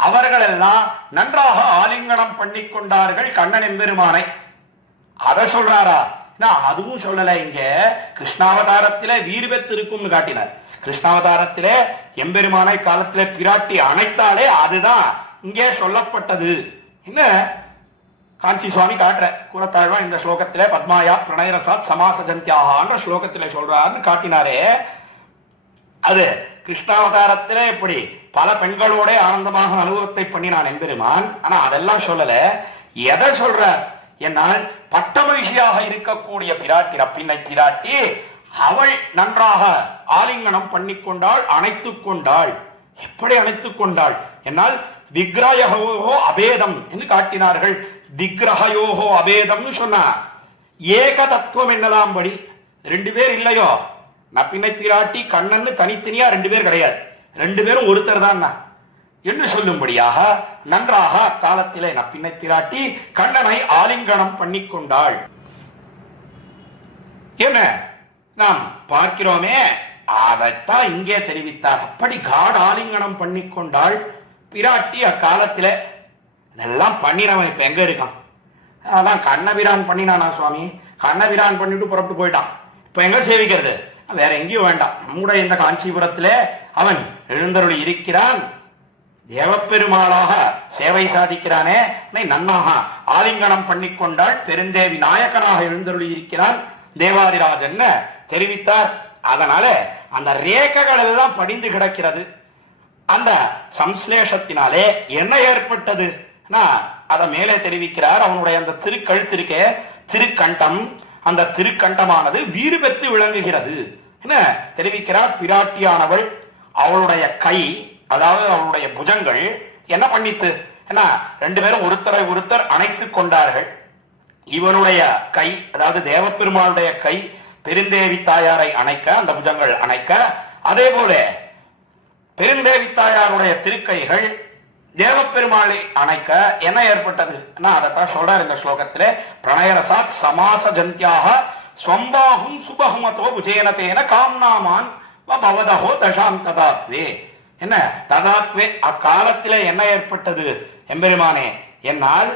அவர்கள் எல்லாம் நன்றாக ஆலிங்கனம் பண்ணி கொண்டார்கள் கண்ணன் எம்பெருமானை. அதை சொல்றாரா? அதுவும் சொல்லல. இங்க கிருஷ்ணாவதாரத்திலே வீர்வெத்து இருக்கும்னு காட்டினார். கிருஷ்ணாவதாரத்திலே எம்பெருமானை காலத்திலே பிராட்டி அணைத்தாலே அதுதான் இங்கே சொல்லப்பட்டது. என்ன காஞ்சி சுவாமி காட்டுற கூறத்தாழ்வான் இந்த ஸ்லோகத்திலே பத்மாயா பிரணயரசாத் சமாசஜந்தியாகன்ற ஸ்லோகத்திலே சொல்றாருன்னு காட்டினாரே, அது கிருஷ்ணாவதாரத்திலே இப்படி பல பெண்களோட ஆனந்தமாக அனுபவத்தை பண்ணினான் எம்பெருமான். ஆனா அதெல்லாம் சொல்லல. எதை சொல்ற என்னால் பட்ட மகிழ்ச்சியாக இருக்கக்கூடிய பிராட்டி ரப்பினை பிராட்டி அவள் நன்றாக ஆலிங்கனம் பண்ணி கொண்டாள், அணைத்துக் கொண்டாள். எப்படி அணைத்துக் கொண்டாள் என்னால் விக்ரயோகோ அபேதம் என்று காட்டினார்கள். விக்ரஹயோகோ அபேதம்னு சொன்னா ஏக தத்துவம் என்னலாம் படி, ரெண்டு பேர் இல்லையோ, நப்பினை பிராட்டி கண்ணன்னு தனித்தனியா ரெண்டு பேர் கிடையாது, ரெண்டு பேரும் ஒருத்தர் தான் என்று சொல்லும்படியாக நன்றாக காலத்திலே நப்பினை பிராட்டி கண்ணனை ஆலிங்கனம் பண்ணி கொண்டாள். என்ன நாம் பார்க்கிறோமே, அதைத்தான் இங்கே தெரிவித்தார். அப்படி காட் ஆலிங்கனம் பண்ணி கொண்டாள் பிராட்டி அக்காலத்திலே. இதெல்லாம் பண்ணினவன் இப்ப எங்க இருக்கான்? அதான் கண்ணபிரான் பண்ணினானா சுவாமி, கண்ணபிரான் பண்ணிட்டு புறப்பட்டு போயிட்டான். இப்ப எங்க சேவிக்கிறது? வேற எங்கேயும் வேண்டாம், நம்முடைய இந்த காஞ்சிபுரத்திலே அவன் எழுந்தருளி இருக்கிறான். தேவப்பெருமாளாக சேவை சாதிக்கிறானே, நன்னாக ஆலிங்கனம் பண்ணிக்கொண்டால் பெருந்தேவி நாயக்கனாக எழுந்தருளி இருக்கிறான் தேவாதிராஜன் தெரிவித்தார். அதனால அந்த ரேகைகள் எல்லாம் படிந்து கிடக்கிறது. அந்த சம்ஸ்லேஷத்தினாலே என்ன ஏற்பட்டது அதை மேலே தெரிவிக்கிறார். அவனுடைய அந்த திருக்கழுத்து இருக்கே, திருக்கண்டம், அந்த திருக்கண்டமானது வீறு பெற்று விளங்குகிறது என்ன தெரிவிக்கிறார். பிராட்டியானவள் அவளுடைய கை, அதாவது அவளுடைய புஜங்கள் என்ன பண்ணித்து என்ன, ரெண்டு பேரும் ஒருத்தரை ஒருத்தர் அணைத்து கொண்டார்கள். இவனுடைய கை, அதாவது தேவப்பெருமாளுடைய கை பெருந்தேவி தாயாரை அணைக்க, அந்த புஜங்கள் அணைக்க, அதே போல பெருந்தேவி தாயாருடைய திருக்கைகள் தேவப்பெருமாளை அணைக்க என்ன ஏற்பட்டது, அதைத்தான் சொல்றார் இந்த ஸ்லோகத்திலே. பிரணயரசாத் சமாச ஜந்தியாக ஸ்வம்பாகும் சுபகுமதோ புஜேனதேன காம்னாமான் பவதஹோ தசாம் ததாத்வே. என்ன ததாத்வே, அக்காலத்திலே என்ன ஏற்பட்டது எம்பெருமானே, என்னால்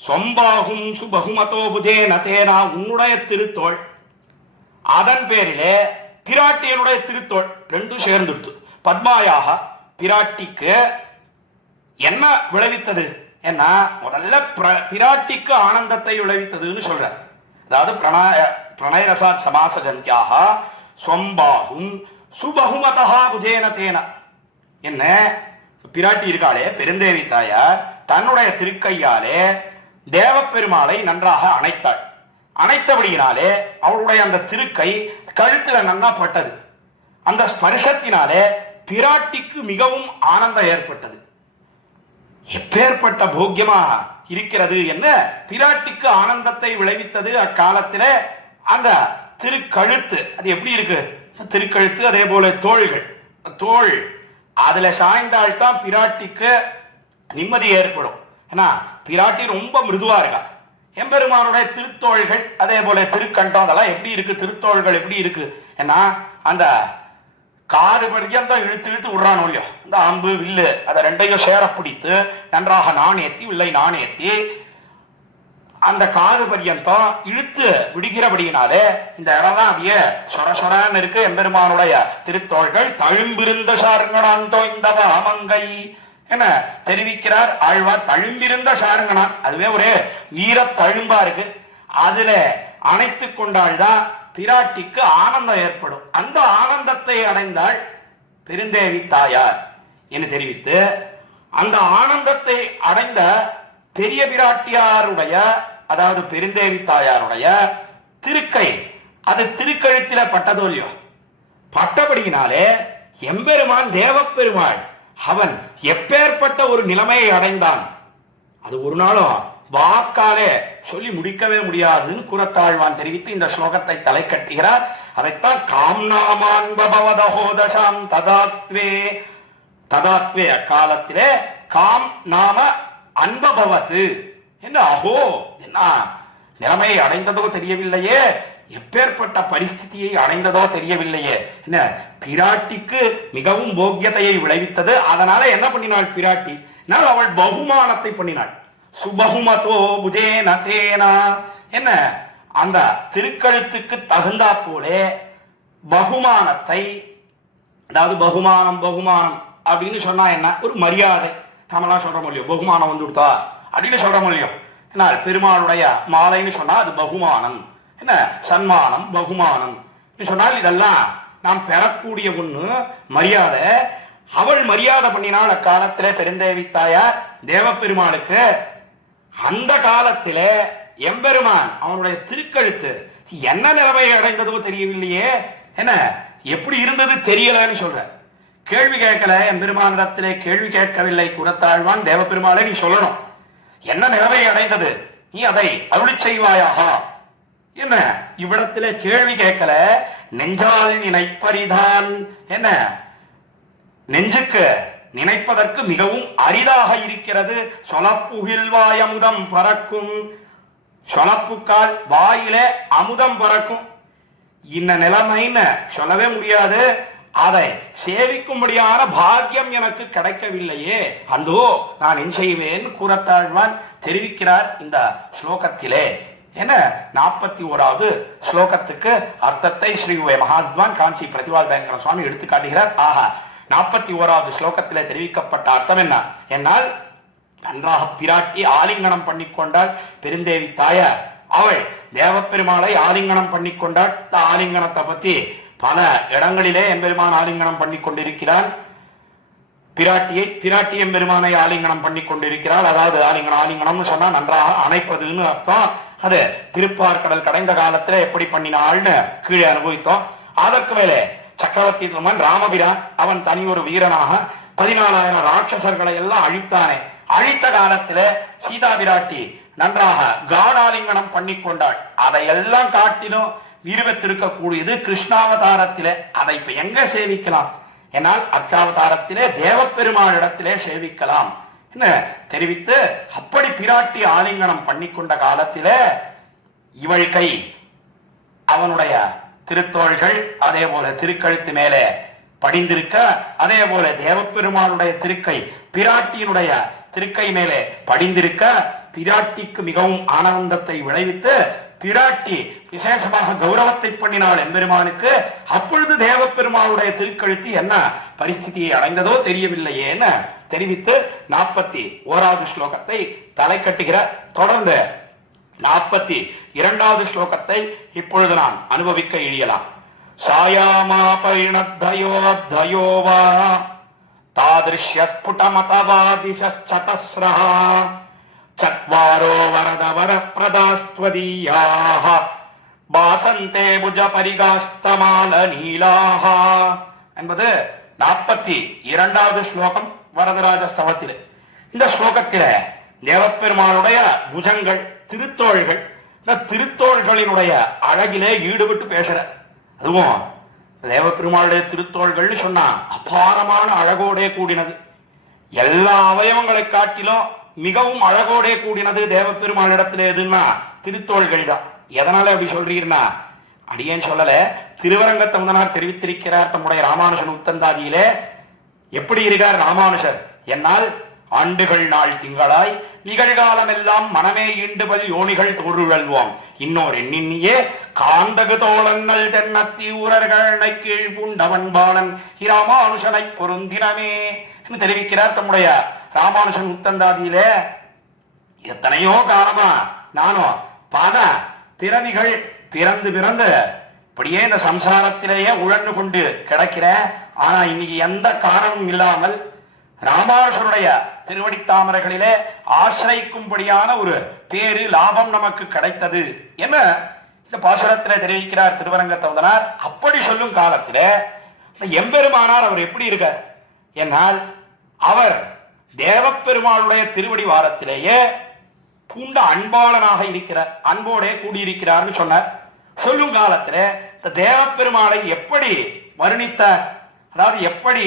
சொம்பாகும் சுபகுமதோ புஜேனதேனா, உன்னுடைய திருத்தோள், அதன் பேரிலே பிராட்டியனுடைய திருத்தோள் ரெண்டும் சேர்ந்துடுத்து. பத்மாயாக பிராட்டிக்கு என்ன விளைவித்தது என்ன, முதல்ல பிராட்டிக்கு ஆனந்தத்தை விளைவித்ததுன்னு சொல்ற. அதாவது பிரணயரசாத் சமாச ஜந்தியாக ஸ்வம்பாகும் சுபகுமதா புஜேனதேன, என்ன பிராட்டி இருக்காளே பெருந்தேவி தாயார் தன்னுடைய திருக்கையாலே தேவப்பெருமாளை நன்றாக அணைத்தாள். அணைத்தபடியினாலே அவளுடைய அந்த திருக்கை கழுத்துல நன்னா பட்டது. அந்த ஸ்பர்ஷத்தினாலே பிராட்டிக்கு மிகவும் ஆனந்தம் ஏற்பட்டது. எப்பேற்பட்ட போக்கியமா இருக்கிறது என்ன, பிராட்டிக்கு ஆனந்தத்தை விளைவித்தது அக்காலத்திலே அந்த திருக்கழுத்து. அது எப்படி இருக்கு திருக்கழுத்து, அதே போல தோள்கள், தோள் அதுல சாய்ந்தால்தான் பிராட்டிக்கு நிம்மதி ஏற்படும். ஏன்னா பிராட்டி ரொம்ப மிருதுவா இருக்கா. எம்பெருமானுடைய திருத்தோள்கள், அதே போல திருக்கண்டம், அதெல்லாம் எப்படி இருக்கு, திருத்தோள்கள் எப்படி இருக்கு, ஏன்னா அந்த காது பர்யந்தம் இழுத்து இழுத்து விடுறானோ இல்லையோ, இந்த அம்பு வில்லு அதை ரெண்டையும் சேர பிடித்து நன்றாக நாணேத்தி வில்லை நாணேத்தி அந்த காது பர்யந்தம் இழுத்து விடுகிறபடியினாலே இந்த இடம்லாம் அப்படியே சொர சொரன்னு இருக்கு. எம்பெருமானுடைய திருத்தோள்கள் தழும்பிருந்த சாருங்கனாந்தோ இந்த அமங்கை என்ன தெரிவிக்கிறார் ஆழ்வார். தழும்பிருந்த சாருங்கனான், அதுவே ஒரே வீர தழும்பா இருக்கு. அதுல அணைத்து கொண்டால்தான் பிராட்டிக்கு ஆனந்தம் ஏற்படும். அந்த ஆனந்தத்தை அடைந்தாள் பெருந்தேவி தாயார் என்று தெரிவித்து, அந்த ஆனந்தத்தை அடைந்த பெரிய பிராட்டியாருடைய, அதாவது பெருந்தேவி தாயாருடைய திருக்கை அது திருக்கழுத்தில பட்டதோ இல்லையோ, பட்டபடியினாலே எம்பெருமான் தேவப்பெருமாள் அவன் எப்பேற்பட்ட ஒரு நிலைமையை அடைந்தான், அது ஒரு நாளும் வாக்காலே சொல்லி முடிக்கவே முடியாதுன்னு கூறத்தாழ்வான் தெரிவித்து இந்த ஸ்லோகத்தை தலை கட்டுகிறார். அதைத்தான் காம்நாமான் பவதஹோதசாம் ததாத்வே, ததாத்வே அக்காலத்திலே காம் நாம அன்பபவது என்ன, அஹோ என்ன நிலைமையை அடைந்ததோ தெரியவில்லையே, எப்பேற்பட்ட பரிஸ்திதியை அடைந்ததோ தெரியவில்லையே, என்ன பிராட்டிக்கு மிகவும் போக்கியத்தையை விளைவித்தது. அதனால என்ன பண்ணினாள் பிராட்டி, அவள் பகுமானத்தை பண்ணினாள். சுபகுமதோ புஜேனதேனா, என்ன அந்த திருக்கழுத்துக்கு தகுந்தா போலே பகுமானத்தை, அதாவது பகுமானம் பகுமானம் அப்படின்னு சொன்னா என்ன, ஒரு மரியாதை. நாமெல்லாம் சொல்றோம் இல்லையோ, பகுமானம் வந்து கொடுத்தா அப்படின்னு சொல்றோம் இல்லையோ, என்ன பெருமாளுடைய மாலைன்னு சொன்னா அது பகுமானம், என்ன சன்மானம் பகுமானம் சொன்னால் இதெல்லாம் நாம் பெறக்கூடிய ஒண்ணு மரியாதை. அவள் மரியாதை பண்ணினாள் அக்காலத்திலே பெருந்தேவி தாயார் தேவப்பெருமாளுக்கு. அந்த காலத்திலே எம்பெருமான் அவனுடைய திருக்கழுத்து என்ன நிலைமையை அடைந்ததோ தெரியவில்லையே, என்ன எப்படி இருந்தது தெரியலன்னு சொல்ற. கேள்வி கேட்கல எம்பெருமானிடத்திலே, கேள்வி கேட்கவில்லை கூறத்தாழ்வான். தேவப்பெருமாளை நீ சொல்லணும் என்ன நிலைமை அடைந்தது, நீ அதை அருளி செய்வாயாக. என்ன இவ்விடத்திலே கேள்வி கேட்கல, நெஞ்சால் நினைப்பரிதான், என்ன நெஞ்சுக்கு நினைப்பதற்கு மிகவும் அரிதாக இருக்கிறது. சொலப்புகில் வாய் அமுதம் பறக்கும், சொலப்புக்கால் வாயிலே அமுதம் பறக்கும். இன்ன நிலைமைன்னு சொல்லவே முடியாது. அதை சேவிக்கும்படியான பாக்கியம் எனக்கு கிடைக்கவில்லையே, அந்தோ நான் என் செய்வேன் கூறத்தாழ்வான் தெரிவிக்கிறார் இந்த ஸ்லோகத்திலே. என்ன 41வது ஸ்லோகத்துக்கு அர்த்தத்தை ஸ்ரீ மகாத்வான் காஞ்சி பிரதிபால் பயங்கர சுவாமி எடுத்து காட்டுகிறார். ஆஹா, 41வது ஸ்லோகத்திலே தெரிவிக்கப்பட்ட அர்த்தம் என்ன என்னால், நன்றாக பிராட்டி ஆலிங்கனம் பண்ணிக்கொண்டாள் பெருந்தேவி தாயார். அவள் தேவப்பெருமாளை ஆலிங்கனம் பண்ணிக்கொண்டாள். ஆலிங்கனத்தை பத்தி பல இடங்களிலே எம்பெருமான் ஆலிங்கனம் பண்ணி கொண்டிருக்கிறான். பிராட்டி எம்பெருமானை ஆலிங்கனம் பண்ணி கொண்டிருக்கிறாள். அதாவது ஆலிங்கனம்னு சொன்னா நன்றாக அணைப்பதுன்னு அர்த்தம். அது திருப்பார்கடல் கடைந்த காலத்துல எப்படி பண்ணினாள்னு கீழே அனுபவித்தோம். அதற்கு மேலே சக்கரவர்த்தி திருமன் ராமபிரான் அவன் தனி ஒரு வீரனாக 14,000 ராட்சசர்களை எல்லாம் அழித்தானே. அழித்த காலத்துல சீதா பிராட்டி நன்றாக காடாலிங்கனம் பண்ணி கொண்டாள். அதையெல்லாம் காட்டிலும் விருவத்திருக்கக்கூடியது கிருஷ்ணாவதாரத்திலே. அதை இப்ப எங்க சேவிக்கலாம் என்னால் அர்ச்சாவதாரத்திலே தேவப்பெருமானிடத்திலே சேவிக்கலாம் என்ன தெரிவித்து, அப்படி பிராட்டி ஆலிங்கனம் பண்ணிக்கொண்ட காலத்திலே இவள் கை அவனுடைய திருத்தோள்கள் அதே போல திருக்கழுத்து மேலே படிந்திருக்க, அதே போல தேவப்பெருமானுடைய திருக்கை பிராட்டியினுடைய திருக்கை மேலே படிந்திருக்க, பிராட்டிக்கு மிகவும் ஆனந்தத்தை விளைவித்து பிராட்டி விசேஷமாக கௌரவத்தை பண்ணினாள் எம்பெருமானுக்கு. அப்பொழுது தேவப்பெருமானுடைய திருக்கழுத்து என்ன பரிஸ்திதியை அடைந்ததோ தெரியவில்லையேன்னு தெரிவித்து 41வது ஸ்லோகத்தை தலை கட்டுகிறார். தொடர்ந்து 42வது ஸ்லோகத்தை இப்பொழுது நாம் அனுபவிக்க இழியலாம். சாயாமா பரிணத்தயோ வா தாதிருஷ்ய ஸ்புடமதவாதிசச்சதஸ்ரஹ சத்வாரோ வரத வரப்ரதாஸ்த்வதீயாஹ பாசந்தே புஜ பரிகாஸ்தமால நீலாஹ என்பது 42வது ஸ்லோகம் வரதராஜ ஸ்தவத்திலே. இந்த ஸ்லோகத்திலே தேவப்பெருமானுடைய புஜங்கள் திருத்தோள்கள், இந்த திருத்தோள்களினுடைய அழகிலே ஈடுபட்டு பேசுற. அதுவும் தேவப்பெருமானுடைய திருத்தோள்கள் சொன்னா அபாரமான அழகோடே கூடினது. எல்லா அவயவங்களை காட்டிலும் மிகவும் அழகோடே கூடினது தேவப்பெருமானிடத்துல எதுன்னா திருத்தோள்கள் தான். எதனால அப்படி சொல்றீர்னா, அடியேன் சொல்லல, திருவரங்கத்தமுதனார் தெரிவித்திருக்கிறார் தம்முடைய ராமானுஷன் உத்தந்தாதியிலே. எப்படி இருக்கார் ராமானுஷர் என்னால், ஆண்டுகள் நாள் திங்களாய் நிகழ்காலம் எல்லாம் மனமே ஈண்டுபல் யோனிகள் தோறுழல்வோம் இன்னோர் எண்ணினியே காந்தகு தோழங்கள் தென்னத்தி ஊரர்களை கீழ் பூண்டவன் பாலன் இராமானுஷனை பொருந்தினமே என்று தெரிவிக்கிறார் தம்முடைய ராமானுஷன் உத்தந்தாதியிலே. எத்தனையோ காலமா நானும் பல பிறவிகள் பிறந்து இப்படியே இந்த சம்சாரத்திலேயே உழந்து கொண்டு கிடக்கிறேன். ஆனா இன்னைக்கு எந்த காரணமும் இல்லாமல் ராமானுஷருடைய திருவடி தாமரைகளிலே ஆசிரிக்கும்படியான ஒரு பேரு லாபம் நமக்கு கிடைத்தது என இந்த பாசுரத்திலே தெரிவிக்கிறார் திருவரங்கத்தமுதனார். அப்படி சொல்லும் காலத்திலே எம்பெருமானார் அவர் எப்படி இருக்கார் என்னால், அவர் தேவப்பெருமாளுடைய திருவடி வாரத்திலேயே பூண்ட அன்பாளனாக இருக்கிறார், அன்போடே கூடியிருக்கிறார்னு சொன்னார். சொல்லும் காலத்திலே இந்த தேவப்பெருமாளை எப்படி வர்ணித்தார், அதாவது எப்படி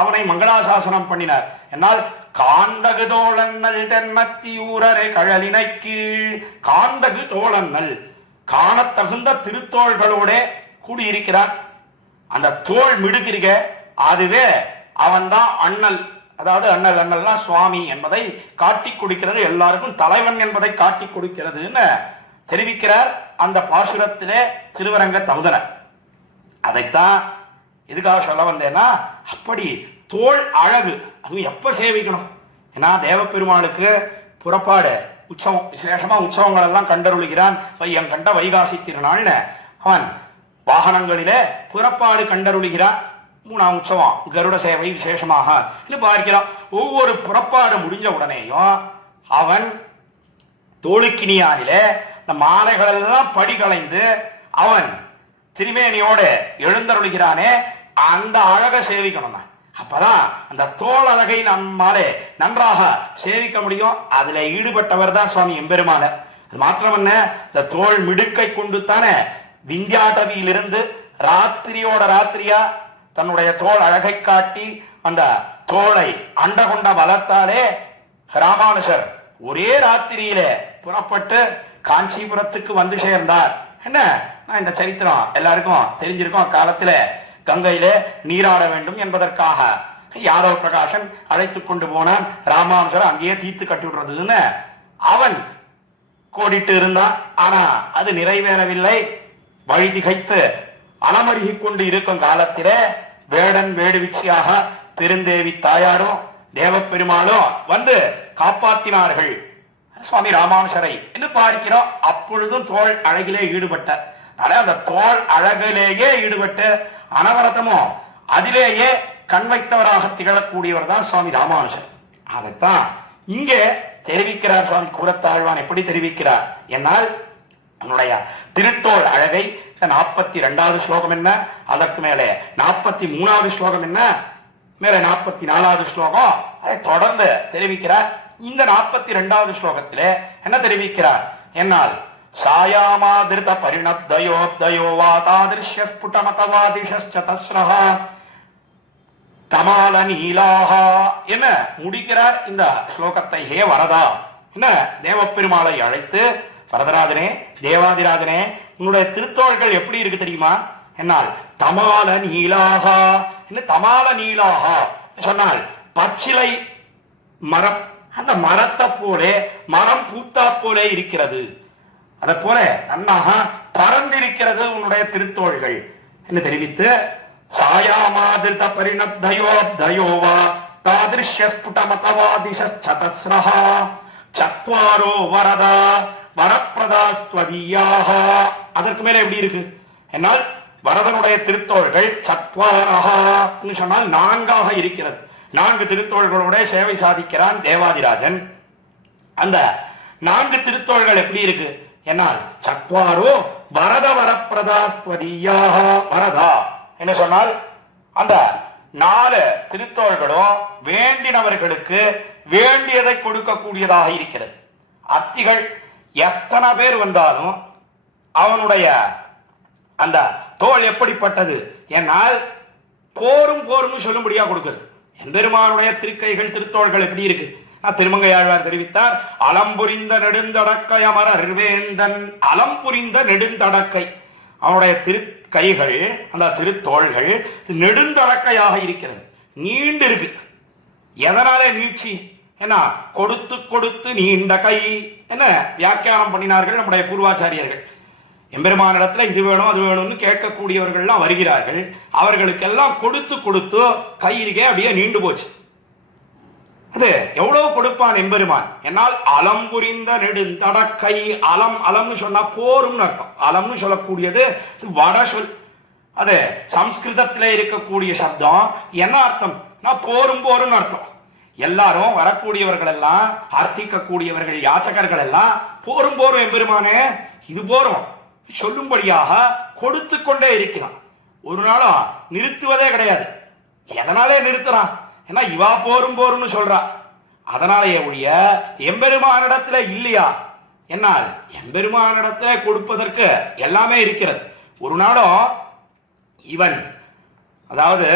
அவனை மங்களாசாசனம் பண்ணினார் என்னால், காந்தகு தோழன்னல் தென்னத்தி ஊரரை கழலினை கீழ். காந்தகு தோழன்னல் காணத்தகுந்த திருத்தோள்களோட கூடியிருக்கிறார். அந்த தோள் மிடுக்கிற அதுவே அவன்தான் அண்ணல். அதாவது அண்ணல்னா சுவாமி என்பதை காட்டி கொடுக்கிறது, எல்லாருக்கும் தலைவன் என்பதை காட்டி கொடுக்கிறதுன்னு தெரிவிக்கிறார் அந்த பாசுரத்திலே திருவரங்க தமுதனர். அதைத்தான் எதுக்காக சொல்ல வந்தேன்னா, அப்படி தோள் அழகு அதுவும் எப்ப சேவிக்கணும் ஏன்னா தேவப்பெருமாளுக்கு புறப்பாடு உற்சவம், விசேஷமா உற்சவங்கள் எல்லாம் கண்டருளுகிறான். வையம் கண்ட வைகாசி திருநாள்னு அவன் வாகனங்களிலே புறப்பாடு கண்டருளுகிறான். 3ஆம் உற்சவம் கருட சேவை விசேஷமாக பார்க்கிறான். ஒவ்வொரு புறப்பாடு முடிஞ்ச உடனேயும் அவன் தோளுக்கினியானிலே இந்த மாலைகள் எல்லாம் படிகளைந்து அவன் திருமேனியோட எழுந்தருளுகிறானே, அந்த அழக சேவிக்கணும். அப்பதான் அந்த தோல் அழகை நம்மாலே நன்றாக சேவிக்க முடியும். அதுல ஈடுபட்டவர் தான் சுவாமி எம்பெருமானார். அது மாத்திரமல்ல, இந்த தோல் மிடுக்கை கொண்டு தானே விந்தியாட்டவியிலிருந்து ராத்திரியோட ராத்திரியா தன்னுடைய தோல் அழகை காட்டி அந்த தோளை அண்ட கொண்ட பலத்தாலே ராமானுஷர் ஒரே ராத்திரியிலே புறப்பட்டு காஞ்சிபுரத்துக்கு வந்து சேர்ந்தார். என்ன நான் இந்த சரித்திரம் எல்லாருக்கும் தெரிஞ்சிருக்கும். காலத்துல கங்கையிலே நீராட வேண்டும் என்பதற்காக யாதவ பிரகாசன் அழைத்துக் கொண்டு போனான். ராமானுஷர் அங்கேயே தீர்த்து கட்டி விடுறதுன்னு அவன் கோடிட்டு இருந்தான். ஆனா அது நிறைவேறவில்லை. வழி திகைத்து அலமருகி கொண்டு இருக்கும் காலத்திலே வேடன் வேடுவிச்சியாக பெருந்தேவி தாயாரும் தேவப்பெருமாளும் வந்து காப்பாற்றினார்கள் சுவாமி ராமானுஷரை என்று பார்க்கிறோம். அப்பொழுதும் தோல் அழகிலே ஈடுபட்டார். அந்த தோல் அழகிலேயே ஈடுபட்டு அனவரதமும் அதிலேயே கண் வைத்தவராக திகழக்கூடியவர் தான் சுவாமி ராமானுஷர். அதைத்தான் இங்கே தெரிவிக்கிறார் சுவாமி கூரத்தாழ்வான். எப்படி தெரிவிக்கிறார் என்னால் அவனுடைய திருத்தோள் அழகை 42வது ஸ்லோகம் என்ன, அதற்கு மேலே 43வது ஸ்லோகம் என்ன, மேலே 44வது ஸ்லோகம் அதை தொடர்ந்து தெரிவிக்கிறார். இந்த 42வது ஸ்லோகத்திலே என்ன தெரிவிக்கிறார் என்னால் சாயாமாதிருத பரிணப்தயோப்தயோ வா தாதிருஷ்ய ஸ்புடமதவாதிஷஸ்சதஸ்ரஹா தமால நீலாஹா என்ன முடிக்கிறார் இந்த ஸ்லோகத்தை. ஹே வரதா என்ன தேவப்பெருமாளை அழைத்து, வரதராஜனே தேவாதிராஜனே உன்னுடைய திருத்தோள்கள் எப்படி இருக்கு தெரியுமா என்னால் தமால நீலாஹா என்ன தமால நீலாஹா சொன்னால் பச்சிலை மரம், அந்த மரத்தை போலே மரம் பூத்தா போலே இருக்கிறது. அதை போல நன்னாக பறந்திருக்கிறது உன்னுடைய திருத்தோள்கள் என்று தெரிவித்து சாயாமாதிருத பரிணப்தயோப்தயோவா தாதிருஷ்ய ஸ்புடமதவாதிஷஸ்சதஸ்ரஹா சத்வாரோ வரதா வரப்பிரதாஸ்த்வதீயாக. அதற்கு மேல எப்படி இருக்கு என்னால் வரதனுடைய திருத்தோள்கள் சத்வாரஹா சொன்னால் 4ஆக இருக்கிறது. 4 திருத்தோள்களோட சேவை சாதிக்கிறான் தேவாதிராஜன். அந்த 4 திருத்தோள்கள் எப்படி இருக்கு என்னால் சத்வாரோ வரத வரப்பிரதாஸ்த்வதீயாக வரதா என்ன சொன்னால் அந்த 4 திருத்தோள்களும் வேண்டினவர்களுக்கு வேண்டியதை கொடுக்கக்கூடியதாக இருக்கிறது. அத்திகள் எத்தனை பேர் வந்தாலும் அவனுடைய அந்த தோல் எப்படிப்பட்டது என்னால் போரும் போரும் சொல்லும்படியா கொடுக்கிறது. எம்பெருமானுடைய திருக்கைகள் திருத்தோள்கள் எப்படி இருக்கு திருமங்கையாழ்வார் தெரிவித்தார். அலம்புரிந்த நெடுந்தடக்கை அமரர் வேந்தன் அலம்புரிந்த நெடுந்தடக்கை. அவனுடைய திருக்கைகள் அந்த திருத்தோள்கள் நெடுந்தடக்கையாக இருக்கிறது, நீண்டு இருக்கு. எதனாலே நீட்சி என்ன கொடுத்து கொடுத்து நீண்ட கை என்ன வியாக்கியானம் பண்ணினார்கள் நம்முடைய பூர்வாச்சாரியர்கள். எம்பெருமானிடத்துல இது வேணும் அது வேணும்னு கேட்கக்கூடியவர்கள்லாம் வருகிறார்கள். அவர்களுக்கெல்லாம் கொடுத்து கொடுத்து கையிலே அப்படியே நீண்டு போச்சு. அது எவ்வளவு கொடுப்பான் எம்பெருமான் என்னால் அலம் புரிந்த நெடுந்தடக்கை. அலம் அலம்னு சொன்னா போரும் அர்த்தம். அலம்னு சொல்லக்கூடியது வட சொல். அது சம்ஸ்கிருதத்திலே இருக்கக்கூடிய சப்தம். என்ன அர்த்தம் போரும் போரும் அர்த்தம். எல்லாரும் வரக்கூடியவர்கள் எல்லாம் அர்த்திக்கக்கூடியவர்கள் யாச்சகர்கள் எல்லாம் போரும் போரும் எம்பெருமானே இது போரும் சொல்லும்படியாக கொடுத்து கொண்டே இருக்கிறான். ஒரு நாளும் நிறுத்துவதே கிடையாது. எதனாலே நிறுத்துறான் ஏன்னா இவா போரும் போரும்னு சொல்றா. அதனாலேயே ஒழிய எம்பெருமானிடத்துல இல்லையா என்னால் எம்பெருமானிடத்துல கொடுப்பதற்கு எல்லாமே இருக்கிறது. ஒரு நாளும் இவன் அதாவது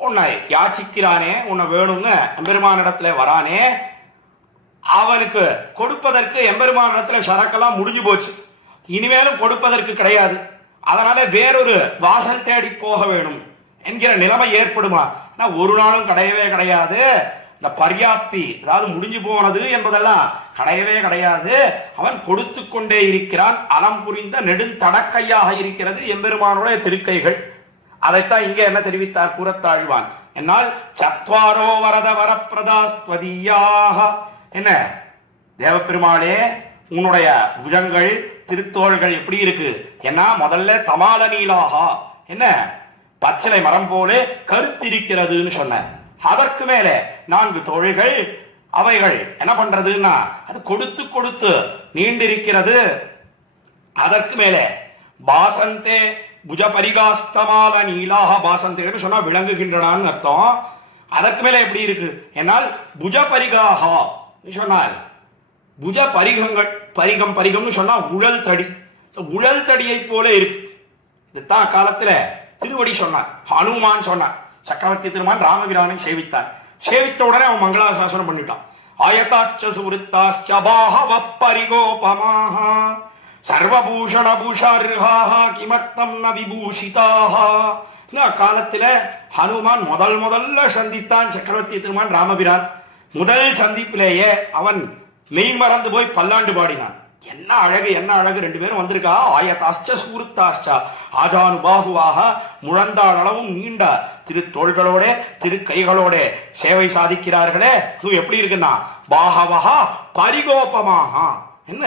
உன்னை யாச்சிக்கிறானே, உன்னை வேணும்னு எம்பெருமானிடத்துல வரானே, அவனுக்கு கொடுப்பதற்கு எம்பெருமானிடத்துல சரக்கெல்லாம் முடிஞ்சு போச்சு. இனிமேலும் கொடுப்பதற்கு கிடையாது. அதனால வேறொரு வாசல் தேடி போக வேணும் என்கிற நிலைமை ஏற்படுமா? ஒரு நாளும் கிடையவே கிடையாது. இந்த பர்யாப்தி அதாவது முடிஞ்சு போனது என்பதெல்லாம் கிடையவே கிடையாது. அவன் கொடுத்து கொண்டே இருக்கிறான். அலம் புரிந்த நெடுந்தடக்கையாக இருக்கிறது எம்பெருமானுடைய திருக்கைகள். அதைத்தான் இங்கே என்ன தெரிவித்தார் கூரத்தாழ்வான் என்னால் சத்வாரோ வரத வரப்பிரதாஸ்த்வதீயாக. என்ன தேவப்பெருமாளே உன்னுடைய புஜங்கள் திருத்தோள்கள் எப்படி இருக்கு என்ன முதல்ல தமால நீலாகா என்ன பச்சிலை மரம் போல கருத்திருக்கிறதுன்னு சொன்ன. அதற்கு மேலே 4 தோள்கள் அவைகள் என்ன பண்றதுன்னா அது கொடுத்து கொடுத்து நீண்டிருக்கிறது. அதற்கு மேலே பாசந்தே புஜ பரிகாஸ்தமால நீலாக பாசந்தேன்னு சொன்னா விளங்குகின்றனான்னு அர்த்தம். அதற்கு மேலே எப்படி இருக்கு என்னால் புஜ பரிகாகா சொன்னால் புஜ பரிகங்கள் பரிகம் பரிகம்னு சொன்னா உழல் தடி. உழல் தடியை போல இருக்கு. இதுதான் காலத்துல திருவடி சொன்னான், ஹனுமான் சொன்னான். சக்கரவர்த்தி திருமான் ராமபிரானை சேவித்தான். சேவித்த உடனே அவன் மங்களாசாசனம் பண்ணிட்டான். ஆயதாச்ச சுவருத்தாச்ச பாஹவ பரிகோபமாக சர்வபூஷண பூஷார்ஹாஹ கிமர்த்தம் ந விபூஷிதாஹ. காலத்துல ஹனுமான் முதல்ல சந்தித்தான் சக்கரவர்த்தி திருமான் ராமபிரான். முதல் சந்திப்பிலேயே அவன் மெய் மறந்து போய் பல்லாண்டு பாடினான். என்ன அழகு என்ன அழகு, ரெண்டு பேரும் வந்திருக்கா. ஆயதாஷ்ட சூர்த்தாஷ்டா ஆஜானுபாகுவாக முழந்தாள் அளவும் நீண்ட திருத்தோள்களோட திருக்கைகளோட சேவை சாதிக்கிறார்களே. இது எப்படி இருக்குன்னா பாகவகா பரிகோபமாக. என்ன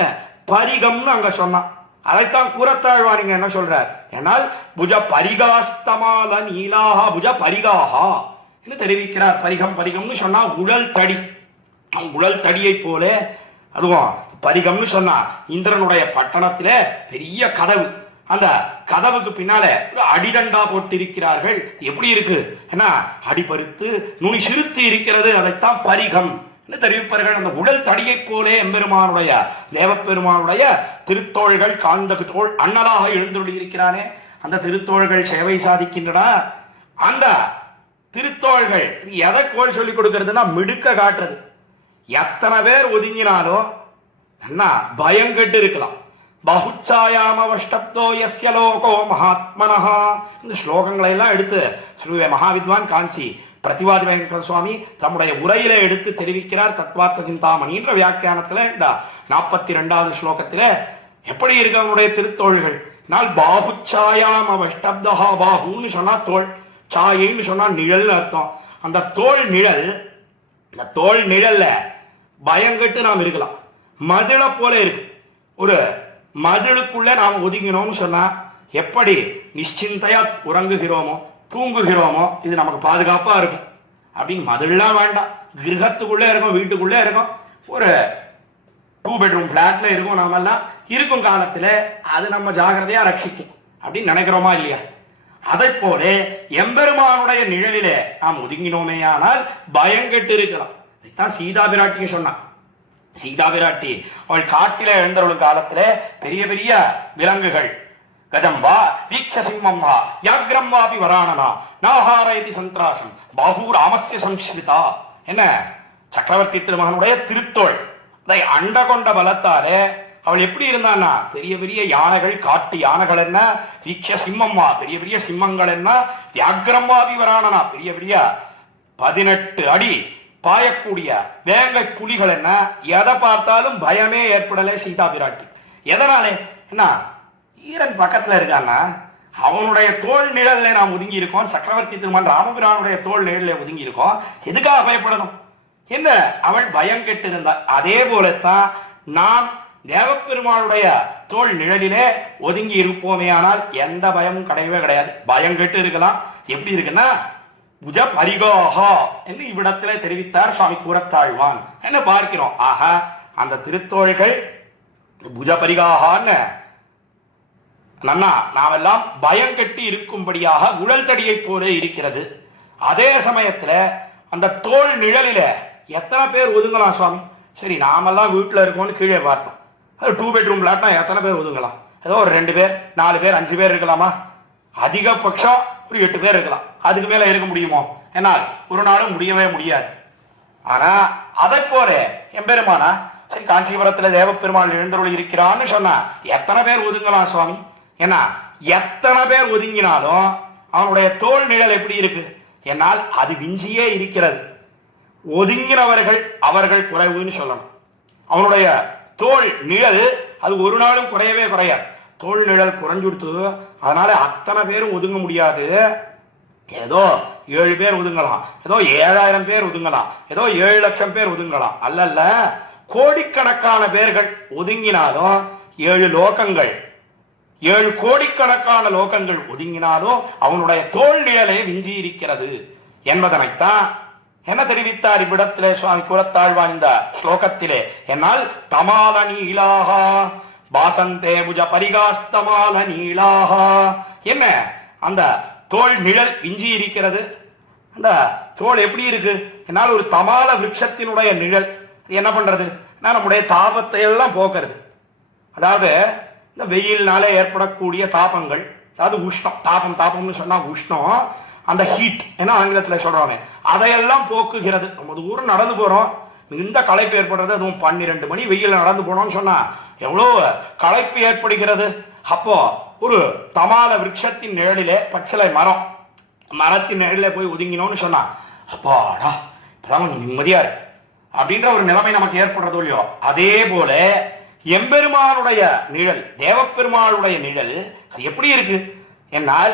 பரிகம்னு அங்க சொன்னான். அதைத்தான் கூறத்தாழ்வானிங்க என்ன சொல்றார் என்னால் புஜ பரிகாஸ்தமால நீலாகா புஜ பரிகாகா என்று தெரிவிக்கிறார். பரிகம் பரிகம்னு சொன்னா உழல் தடி, உழல் தடியை போல. அதுவும் பரிகம்னு சொன்னா இந்திரனுடைய பட்டணத்திலே பெரிய கதவு, அந்த கதவுக்கு பின்னால ஒரு அடிதண்டா போட்டிருக்கிறார்கள். எப்படி இருக்கு ஏன்னா அடிபருத்து நுனி சிறுத்து இருக்கிறது. அதைத்தான் பரிகம் என்று தெரிவிப்பார்கள். அந்த உடல் தடியை போலே எம்பெருமானுடைய தேவப்பெருமானுடைய திருத்தோள்கள் காந்த தோள் அண்ணலாக எழுந்துள்ளி இருக்கிறானே, அந்த திருத்தோள்கள் சேவை சாதிக்கின்றன. அந்த திருத்தோள்கள் எதை கோல் சொல்லிக் கொடுக்கிறதுனா மிடுக்க காட்டுறது. எத்தனை பேர் ஒதுங்கினாலும் என்ன பயங்கட்டு இருக்கலாம். பகுச்சாயாமவஷ்டப்தோ யஸ்ய லோகோ மகாத்மனஹா. இந்த ஸ்லோகங்களை எல்லாம் எடுத்து ஸ்ரீ மகாவித்வான் காஞ்சி பிரதிவாதி வெங்கட சுவாமி தம்முடைய உரையில எடுத்து தெரிவிக்கிறார். தத்வார்த்த சிந்தாமணின்ற வியாக்கியானத்துல இந்த 42வது ஸ்லோகத்துல எப்படி இருக்கு அவனுடைய திருத்தோள்கள். நாள் பாகுச்சாயாமவஷ்டப்தஹா. பாகுன்னு சொன்னா தோல், சாயின்னு சொன்னா நிழல் அர்த்தம். அந்த தோல் நிழல், இந்த தோல் நிழல்ல பயங்கட்டு நாம் இருக்கலாம். மதில போல இருக்கு. ஒரு மதிலுக்குள்ள நாம் ஒதுங்கினோம்னு சொன்னா எப்படி நிশ্চিந்தையா உறங்குகிறோமோ தூங்குகிறோமோ இது நமக்கு பாதுகாப்பா இருக்கும். அப்படின்னு மதிலாம் வேண்டாம், கிரகத்துக்குள்ளே இருக்கும், வீட்டுக்குள்ளே இருக்கும், ஒரு 2 பெட்ரூம் பிளாட்ல இருக்கும். நாமெல்லாம் இருக்கும் காலத்துல அது நம்ம ஜாகிரதையா ரட்சிக்கும் அப்படின்னு நினைக்கிறோமா இல்லையா? அதை போல எம்பெருமானுடைய நிழலிலே நாம் ஒதுங்கினோமே ஆனால் பயங்கட்டு இருக்கலாம். இதைத்தான் சீதா பிராட்டியும் சொன்னான். சீதா பிராட்டி அவள் காட்டில எழுந்தருளும் காலத்துல பெரிய பெரிய விலங்குகள் கஜம்பா வீக்ஷ சிம்மம்மா யாக்ரம் வாபி வராணனா நாஹாரயதி சந்திராசம் பாஹூ ராமஸ்ய சம்ஸ்ரிதா. என்ன சக்கரவர்த்தி திருமகனுடைய திருத்தோள் அதை அண்ட கொண்ட பலத்தாலே அவள் எப்படி இருந்தான்னா பெரிய பெரிய யானைகள், காட்டு யானைகள் என்ன, வீக்ஷ சிம்மம்மா பெரிய பெரிய சிம்மங்கள் என்ன, வியாக்ரம் வாபி வராணனா பெரிய பெரிய 18 அடி பாயக்கூடிய வேங்கை புலிகள் என்ன, எதை பார்த்தாலும் பயமே ஏற்படலை சீதா பிராட்டி. எதனாலே என்ன ஈரன் பக்கத்துல இருக்கான்னா அவனுடைய தோல் நிழல்ல நாம் ஒதுங்கி இருக்கோம். சக்கரவர்த்தி திருமகன் ராமபிரானுடைய தோல் நிழல்ல ஒதுங்கி இருக்கோம். எதுக்காக பயப்படணும்? என்ன அவள் பயம் கெட்டு இருந்தாள். அதே போலத்தான் நாம் தேவப்பெருமானுடைய தோல் நிழலிலே ஒதுங்கி இருப்போமே ஆனால் எந்த பயமும் கிடையவே கிடையாது. பயம் கெட்டு இருக்கலாம். எப்படி இருக்குன்னா புஜ பரிகாகா என்று இவ்விடத்திலே தெரிவித்தார் சுவாமி கூறத்தாழ்வான். என்ன பார்க்கிறோம். ஆக அந்த திருத்தோள்கள் புஜ பரிகாகான்னு நன்னா நாமெல்லாம் பயம் கட்டி இருக்கும்படியாக உடல் தடியை போல இருக்கிறது. அதே சமயத்துல அந்த தோல் நிழலில எத்தனை பேர் ஒதுங்கலாம் சுவாமி? சரி நாமெல்லாம் வீட்டில் இருக்கோம்னு கீழே பார்த்தோம். அது 2 பெட்ரூம் பிளாட்னா எத்தனை பேர் ஒதுங்கலாம்? ஏதோ ஒரு 2 பேர் 4 பேர் 5 பேர் இருக்கலாமா? அதிகபட்சம் ஒரு 8 பேர் இருக்கலாம். அதுக்கு மேல இருக்க முடியுமோ? என்னால் ஒரு நாளும் முடியவே முடியாது. ஆனா அதை போல எம்பெருமானா சரி காஞ்சிபுரத்துல தேவப்பெருமாள் எழுந்தருள் இருக்கிறான்னு சொன்னா எத்தனை பேர் ஒதுங்கலாம் சுவாமி? ஏன்னா எத்தனை பேர் ஒதுங்கினாலும் அவனுடைய தோல் நிழல் எப்படி இருக்கு? என்னால் அது விஞ்சியே இருக்கிறது. ஒதுங்கினவர்கள் அவர்கள் குறைவுன்னு சொல்லணும். அவனுடைய தோல் நிழல் அது ஒரு நாளும் குறையவே குறையாது. தோல் நிழல் குறைஞ்சுடுத்து, அதனால அத்தனை பேரும் ஒதுங்க முடியாது. ஏதோ 7 பேர் ஒதுங்கலாம், ஏதோ 7000 பேர் ஒதுங்கலாம், ஏதோ 7 லட்சம் பேர் ஒதுங்கலாம். அல்ல கோடிக்கணக்கான பேர்கள் ஒதுங்கினாலும் 7 லோகங்கள் 7 கோடிக்கணக்கான லோகங்கள் ஒதுங்கினாலும் அவனுடைய தோல் நிழலே விஞ்சி இருக்கிறது என்பதனைத்தான் என்ன தெரிவித்தார் இவ்விடத்திலே சுவாமி கூறத்தாழ்வான் இந்த ஸ்லோகத்திலே. என்னால் தமால நீலாகா பாசந்தே புஜ பரிகாஸ்தமால நீலாகா. என்ன அந்த தோல் நிழல் விஞ்சி இருக்கிறது. அந்த தோல் எப்படி இருக்கு? என்னால் ஒரு தமால விருட்சத்தினுடைய நிழல் என்ன பண்றது? நம்முடைய தாபத்தை எல்லாம் போக்குறது. அதாவது இந்த வெயில்னால ஏற்படக்கூடிய தாபங்கள், அதாவது உஷ்ணம், தாபம்னு சொன்னா உஷ்ணம், அந்த ஹீட் என்ன ஆங்கிலத்தில் சொல்றாங்க, அதையெல்லாம் போக்குகிறது. நம்ம தூரம் நடந்து போறோம், இந்த களைப்பு ஏற்படுறது. அதுவும் 12 மணி வெயில் நடந்து போனோம்னு சொன்னா எவ்வளோ களைப்பு ஏற்படுகிறது. அப்போ ஒரு தமால விருட்சத்தின் நிழலிலே பச்சிலை மரத்தின் நிழலிலே போய் ஒதுங்கினோம்னு சொன்னா அப்பாடா இப்பதான் கொஞ்சம் நிம்மதியா இருக்கு அப்படின்ற ஒரு நிலைமை நமக்கு ஏற்படுறதோ இல்லையோ. அதே போல எம்பெருமானுடைய நிழல், தேவப்பெருமாளுடைய நிழல் அது எப்படி இருக்கு என்னால்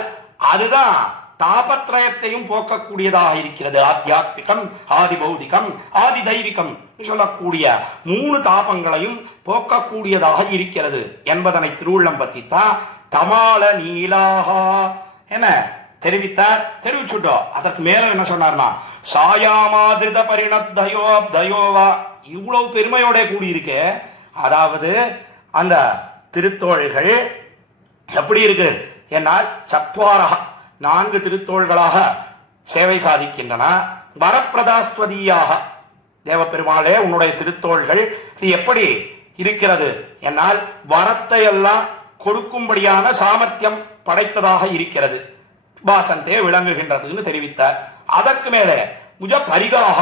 அதுதான் தாபத்ரயத்தையும் போக்கக்கூடியதாக இருக்கிறது. ஆத்தியாத்மிகம், ஆதி பௌதிகம், ஆதி தெய்வீகம் சொல்லக்கூடிய 3 தாபங்களையும் போக்கக்கூடியதாக இருக்கிறது என்பதனை திருவுள்ளம் பற்றித்தான் தமால நீலாகா என தெரிவித்தார். தெரிவிச்சுட்டோம். அதற்கு மேல என்ன சொன்னார்னா சாயாமாதிருத பரிணத்தயோ தயோவா, இவ்வளவு பெருமையோட கூடியிருக்கே. அதாவது அந்த திருத்தோள்கள் எப்படி இருக்கு என்னால் சத்வாரா 4 திருத்தோள்களாக சேவை சாதிக்கின்றன. வரப்பிரதாஸ்வதியாக, தேவப்பெருமாளே உன்னுடைய திருத்தோள்கள் இது எப்படி இருக்கிறது என்னால் வரத்தை எல்லாம் கொடுக்கும்படியான சாமர்த்தியம் படைத்ததாக இருக்கிறது, பாசந்தே விளங்குகின்றதுன்னு தெரிவித்தார். அதற்கு மேலே முஜ பரிகாக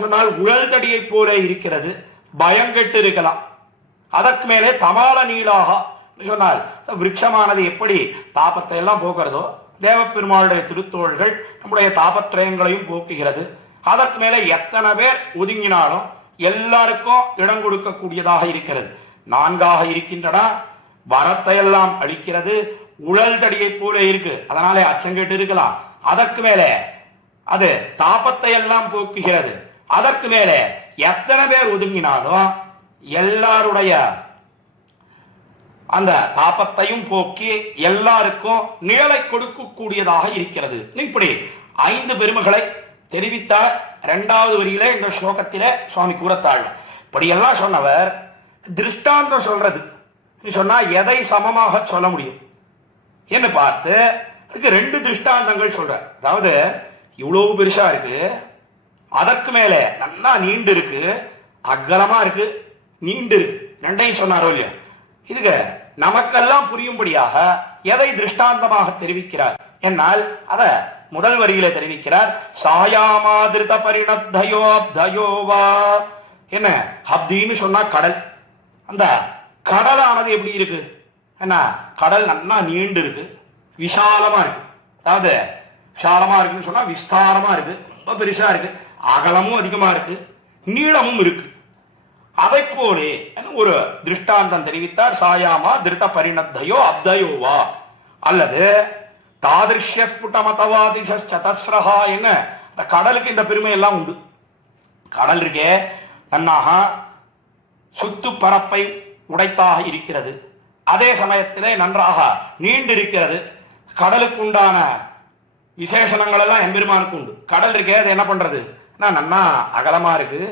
சொன்னால் உழல் தடியை போல இருக்கிறது, பயங்கெட்டு இருக்கலாம். அதற்கு மேலே தமால நீளாக சொன்னால் விருட்சமானது எப்படி தாபத்தை எல்லாம் போக்குறதோ தேவப்பெருமாளுடைய திருத்தோள்கள் நம்முடைய தாபத்திரயங்களையும் போக்குகிறது. அதற்கு மேலே எத்தனை பேர் ஒதுங்கினாலும் எல்லாருக்கும் இடம் கொடுக்கக்கூடியதாக இருக்கிறது. 4ஆக இருக்கின்றன. வரத்தை எல்லாம் அளிக்கிறது, உழல் தடியை போல இருக்கு, அதனாலே அச்சங்கேட்டு இருக்கலாம். அதற்கு மேலே அது தாபத்தை எல்லாம் போக்குகிறது. அதற்கு மேலே எத்தனை பேர் ஒதுங்கினாலும் எல்லாருடைய அந்த தாபத்தையும் போக்கி எல்லாருக்கும் நிழலை கொடுக்கக்கூடியதாக இருக்கிறது. இப்படி 5 பெருமைகளை தெரிவித்தார். 2வது வரியிலே இந்த ஸ்லோகத்திலே சுவாமி கூறத்தாள். இப்படியெல்லாம் சொன்னவர் திருஷ்டாந்தம் சொல்றது சொன்னா எதை சமமாக சொல்ல முடியும் என்று பார்த்து அதுக்கு 2 திருஷ்டாந்தங்கள் சொல்ற. அதாவது இவ்வளவு பெருசா இருக்கு, அதற்கு மேலே நல்லா நீண்டு இருக்கு, அகலமா இருக்கு, நீண்டு இருக்கு, 2ஐயும் சொன்னாரோ இல்லையா. இதுக்கு நமக்கெல்லாம் புரியும்படியாக எதை திருஷ்டாந்தமாக தெரிவிக்கிறார் என்னால் அத முதல் வரியில தெரிவிக்கிறார். சாயாமாதிருத பரிணத்தயோவா என்ன ஹப்தின்னு சொன்னா கடல். அந்த கடலானது எப்படி இருக்கு என்ன, கடல் நல்லா நீண்டு இருக்கு, விசாலமா இருக்கு. அதாவது விசாலமா இருக்குன்னு சொன்னா விஸ்தாரமா இருக்கு, ரொம்ப பெருசா இருக்கு, அகலமும் அதிகமா இருக்கு, நீளமும் இருக்கு. அதை போலே ஒரு திருஷ்டாந்தம் தெரிவித்தார். சாயாமா திருத பரிணத்தயோ அப்தயோவா அல்லது தாதிருஷ்ய ஸ்புட்டமதவாதிஷதஸ்ரஹா என்ன. கடலுக்கு இந்த பெருமை எல்லாம் உண்டு. கடல் இருக்கே நன்னாக சுத்து பரப்பை உடைத்தாக இருக்கிறது, அதே சமயத்திலே நன்றாக நீண்டு இருக்கிறது. கடலுக்கு உண்டான விசேஷணங்கள் எல்லாம் எம்பெருமானுக்கு உண்டு. கடல் இருக்கே அது என்ன பண்றது, நன்னா அகலமா இருக்கு,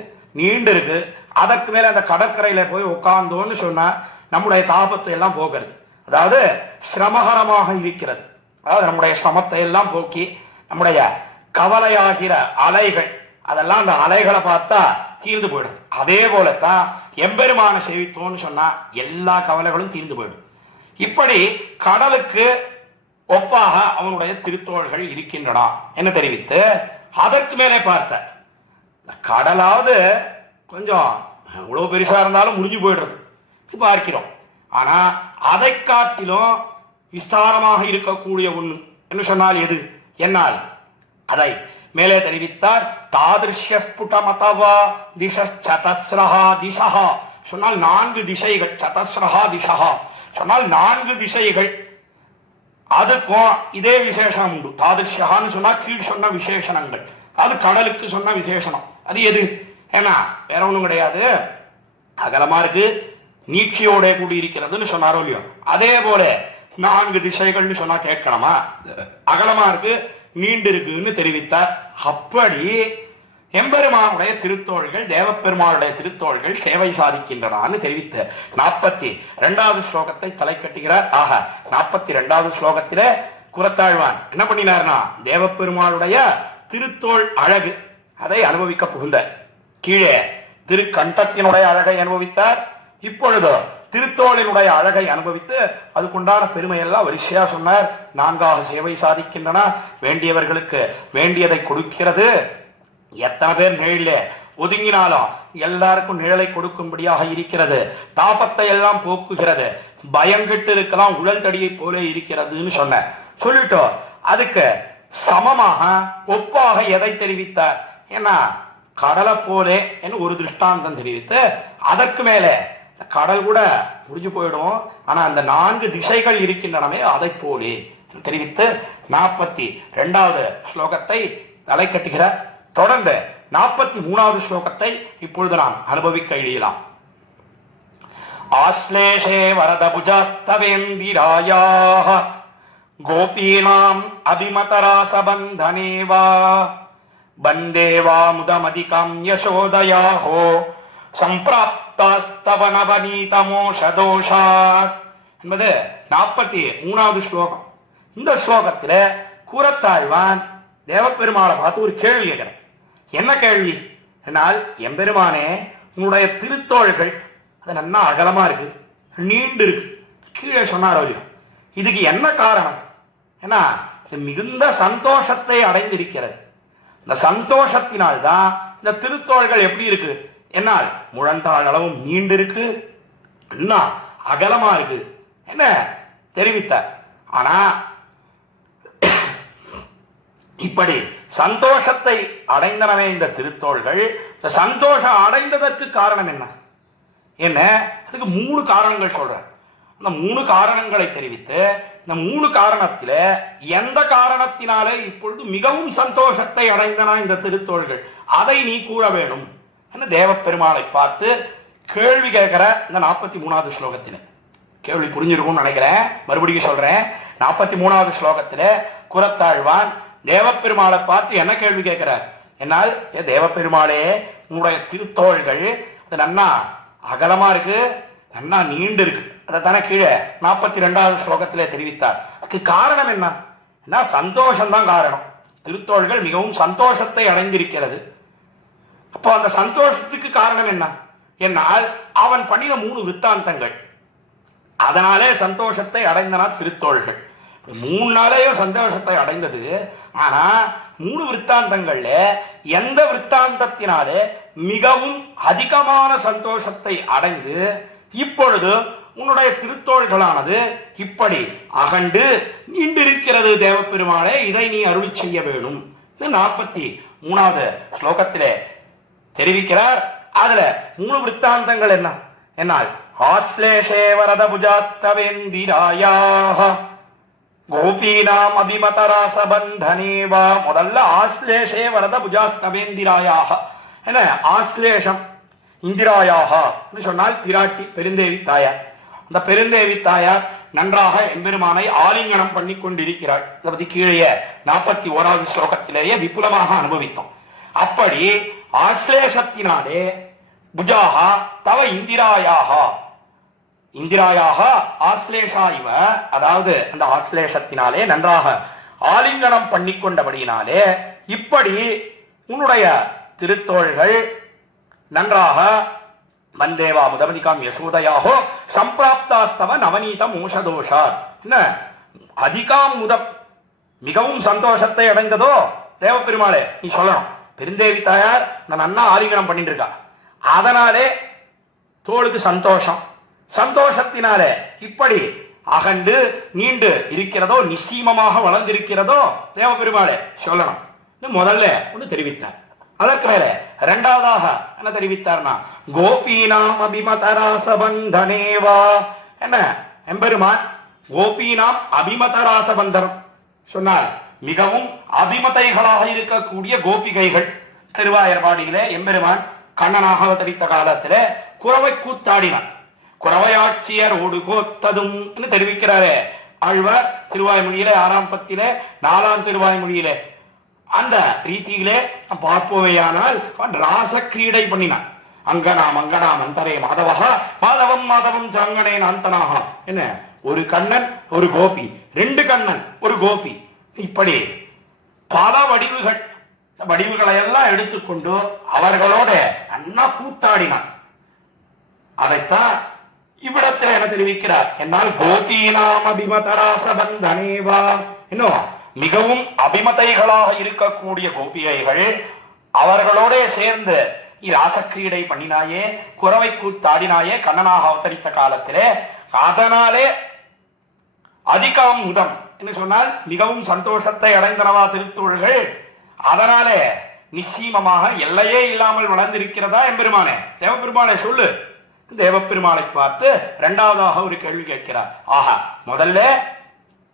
நீண்டு இருக்கு. அதற்கு மேல அந்த கடற்கரையில போய் உட்கார்ந்தோன்னு சொன்னா நம்முடைய தாபத்தை எல்லாம் போகிறது. அதாவது சிரமகரமாக இருக்கிறது. அதாவது நம்முடைய சிரமத்தை எல்லாம் போக்கி நம்முடைய கவலையாகிற அலைகள் அதெல்லாம் அந்த அலைகளை பார்த்தா தீர்ந்து போயிடும். அதே போலத்தான் எம்பெருமான சேவித்தோன்னு சொன்னா எல்லா கவலைகளும் தீர்ந்து போயிடும். இப்படி கடலுக்கு ஒப்பாக அவனுடைய திருத்தோள்கள் இருக்கின்றன என்று தெரிவித்து அதற்கு மேலே பார்த்த கடலாவது கொஞ்சம் இவ்வளவு பெருசா இருந்தாலும் முடிஞ்சு போயிடுறது பார்க்கிறோம். ஆனா அதை காட்டிலும் விஸ்தாரமாக இருக்கக்கூடிய ஒண்ணு என்று சொன்னால் எது என்னால் அதை மேலே தெரிவித்தார். தாதிருஷ்ய ஸ்புடமதவா திசஸ்சதஸ்ரஹா திசஹா சொன்னால் 4 திசைகள், சதஸ்ரஹா திசஹா சொன்னால் 4 திசைகள். அதுக்கும் இதே விசேஷம் உண்டு. தாதிருஷ்யான்னு சொன்னா கீழ் சொன்ன விசேஷணங்கள், அது கடலுக்கு சொன்ன விசேஷனம். அது எது ஏன்னா வேற ஒண்ணும் கிடையாது, அகலமா இருக்கு, நீட்சியோட கூடி இருக்கிறதுன்னு சொன்னாரோ இல்லையோ. அதே போல 4 திசைகள்னு சொன்னா கேட்கணுமா, அகலமா இருக்கு, நீண்டு இருக்குன்னு தெரிவித்தார். அப்படி எம்பெருமானுடைய திருத்தோள்கள், தேவப்பெருமானுடைய திருத்தோள்கள் சேவை சாதிக்கின்றனான்னு தெரிவித்த 42வது ஸ்லோகத்தை தலை கட்டுகிறார். ஆக 42வது ஸ்லோகத்திலே குரத்தாழ்வான் என்ன பண்ணினார்னா தேவப்பெருமானுடைய திருத்தோள் அழகு அதை அனுபவிக்க புகுந்தார். கீழே திருக்கண்டத்தினுடைய அழகை அனுபவித்தார். இப்பொழுது திருத்தோளினுடைய அழகை அனுபவித்து அதுக்குண்டான பெருமையெல்லாம் வரிசையா சொன்னார். 4ஆக சேவை சாதிக்கின்றன, வேண்டியவர்களுக்கு வேண்டியதை கொடுக்கிறது. எத்தனை பேர் நிழல ஒதுங்கினாலும் எல்லாருக்கும் நிழலை கொடுக்கும்படியாக இருக்கிறது, தாபத்தை எல்லாம் போக்குகிறது, பயங்கட்டு இருக்கலாம், உடல் தடியை போல இருக்கிறதுன்னு சொன்ன சொல்லிட்டோம். அதுக்கு சமமாக ஒப்பாக எதை தெரிவித்தார் ஏன்னா கடலை போலே என்று ஒரு திருஷ்டாந்தம் தெரிவித்து அதற்கு மேலே கடல் கூட முடிஞ்சு போயிடும். ஆனா அந்த 4 திசைகள் இருக்கின்றனவே அதை போலே தெரிவித்து 42வது ஸ்லோகத்தை தலை கட்டுகிறார். தொடர்ந்து 43வது ஸ்லோகத்தை இப்பொழுது நாம் அனுபவிக்க இழியலாம். ஆஸ்லேஷே வரத புஜஸ்தவேந்திராயாஹ கோபீனாம் அபிமதராசபந்தனேவா பந்தேவா முதமதிகம் யசோதயாஹோ சம்பிராப்தஸ்தவனவனீதமோஷதோஷாத் என்பது 43வது ஸ்லோகம். இந்த ஸ்லோகத்தில் கூரத்தாழ்வான் தேவப்பெருமாளை பார்த்து ஒரு கேள்வி கேட்கிறேன். என்ன கேள்வி என்னால், எம்பெருமானே உன்னுடைய திருத்தோள்கள் அது நல்லா அகலமா இருக்கு, நீண்டு இருக்கு, கீழே சொன்னாரோ இல்லையோ, இதுக்கு என்ன காரணம்? ஏன்னா இது மிகுந்த சந்தோஷத்தை அடைந்திருக்கிறது. இந்த சந்தோஷத்தினால்தான் இந்த திருத்தோள்கள் எப்படி இருக்கு என்னால் முழந்தாள் அளவும் நீண்டு இருக்கு, இன்னும் அகலமா இருக்கு என்ன தெரிவித்த. ஆனா இப்படி சந்தோஷத்தை அடைந்தனவே இந்த திருத்தோள்கள். இந்த சந்தோஷம் அடைந்ததற்கு காரணம் என்ன? அதுக்கு 3 காரணங்கள் சொல்றேன். அந்த 3 காரணங்களை தெரிவித்து இந்த 3 காரணத்தில எந்த காரணத்தினாலே இப்பொழுது மிகவும் சந்தோஷத்தை அடைந்தன இந்த திருத்தோள்கள், அதை நீ கூற வேணும் என்று தேவப்பெருமாளை பார்த்து கேள்வி கேட்கிற இந்த 43வது ஸ்லோகத்தில். கேள்வி புரிஞ்சிருக்கும்னு நினைக்கிறேன், மறுபடியும் சொல்றேன். 43வது ஸ்லோகத்தில் குரத்தாழ்வான் தேவப்பெருமாளை பார்த்து என்ன கேள்வி கேட்கிறார் என்னால், தேவப்பெருமாளே உன்னுடைய திருத்தோள்கள் அது நன்னா அகலமா இருக்கு, நன்னா நீண்டு இருக்கு, அதை தானே கீழே 42வது ஸ்லோகத்திலே தெரிவித்தார். அதுக்கு காரணம் என்ன? சந்தோஷம்தான் காரணம். திருத்தோள்கள் மிகவும் சந்தோஷத்தை அடைந்திருக்கிறது. அப்போ அந்த சந்தோஷத்துக்கு காரணம் என்ன என்னால், அவன் பண்ணின 3 வித்தாந்தங்கள், அதனாலே சந்தோஷத்தை அடைந்தனா திருத்தோள்கள். 3 நாளையும் சந்தோஷத்தை அடைந்தது. ஆனா 3 விற்த்தாந்தங்கள்ல எந்த விற்த்தாந்தத்தினாலே மிகவும் அதிகமான சந்தோஷத்தை அடைந்து இப்பொழுது உன்னுடைய திருத்தோள்களானது இப்படி அகண்டு நீண்டிருக்கிறது தேவப்பெருமாளே, இதை நீ அருளி செய்ய வேணும் 43வது ஸ்லோகத்திலே தெரிவிக்கிறார். அதுல 3 விற்த்தாந்தங்கள் என்ன என்னால், ஆஸ்லேஷே வரத புஜஸ்தவேந்திராயாஹ கோபீனாம் அபிமதராசபந்தனேவா. முதல்ல ஆஸ்லேஷே வரத புஜஸ்தவேந்திராயாஹ என்ன, ஆஸ்லேஷம் இந்திராயாக என்று சொன்னால் பிராட்டி பெருந்தேவி தாயார். அந்த பெருந்தேவி தாயார் நன்றாக எம்பெருமானை ஆலிங்கனம் பண்ணி கொண்டிருக்கிறாள். இதை பத்தி கீழே 41வது ஸ்லோகத்திலேயே விபுலமாக அனுபவித்தோம். அப்படி ஆஸ்லேஷத்தினாலே புஜாகா தவ இந்திராயாக, இந்திராயாக ஆஸ்லேஷா இவ, அதாவது அந்த ஆஸ்லேஷத்தினாலே நன்றாக ஆலிங்கனம் பண்ணிக்கொண்டபடியினாலே இப்படி உன்னுடைய திருத்தோள்கள் நன்றாக வந்தேவா முதமதிகாம் யசோதயாஹோ சம்பிராப்தாஸ்தவ நவநீதம் மூஷதோஷார் என்ன, அதிகாம் முதம் மிகவும் சந்தோஷத்தை அடைந்ததோ தேவப்பெருமாளே நீ சொல்லணும். பெருந்தேவி தாயார் நான் அண்ணா ஆலிங்கனம் பண்ணிட்டு இருக்கா, அதனாலே தோளுக்கு சந்தோஷம், சந்தோஷத்தினாலே இப்படி அகண்டு நீண்டு இருக்கிறதோ, நிச்சயமாக வளர்ந்திருக்கிறதோ தேவப்பெருமாளே சொல்லணும். முதல்ல ஒன்று தெரிவித்தார். அதற்கு மேல இரண்டாவதாக என்ன தெரிவித்தார்னா, கோபீனாம் அபிமதராசபந்தனேவா என்ன, எம்பெருமான் கோபீனாம் அபிமதராசபந்தனம் சொன்னார். மிகவும் அபிமதைகளாக இருக்கக்கூடிய கோபிகைகள் திருவாயர்பாடியிலே எம்பெருமான் கண்ணனாக அவதரித்த காலத்திலே குறவை கூத்தாடினார். குறவையாட்சியர் ஓடு கோத்ததும் தெரிவிக்கிறாரே ஆழ்வார் திருவாய்மொழியிலே 6ஆம் பத்திலே 4ஆம் திருவாய்மொழியிலே. அந்த ரீதியிலே பார்ப்போவையானால் அவன் ராசக்கிரீடை பண்ணினான். அங்கனாம் அங்கனாம் அந்தரே மாதவஹா மாதவம் மாதவம் சங்கனே நாந்தனாக என்ன, ஒரு கண்ணன் ஒரு கோபி, 2 கண்ணன் ஒரு கோபி, இப்படி பல வடிவுகளை எல்லாம் எடுத்துக்கொண்டு அவர்களோட அண்ணா கூத்தாடினான். அதைத்தான் இவ்விடத்தில் என்ன தெரிவிக்கிறார் என்னால், கோபீனாம் அபிமதராசபந்தனேவா இன்னும் மிகவும் அபிமதைகளாக இருக்கக்கூடிய கோபிகைகள் அவர்களோட சேர்ந்து ராசக்கிரீடை பண்ணினாயே, குறவை கூத்தாடினாயே கண்ணனாக அவதரித்த காலத்திலே, அதனாலே அதிகாம் முதம் என்று சொன்னால் மிகவும் சந்தோஷத்தை அடைந்தனவா திருத்தோள்கள், அதனாலே நிச்சயமாக எல்லையே இல்லாமல் வளர்ந்திருக்கிறதா எம்பெருமானே தேவபெருமானே சொல்லு தேவப்பெருமாளை பார்த்து இரண்டாவதாக ஒரு கேள்வி கேட்கிறார். ஆஹா, முதல்ல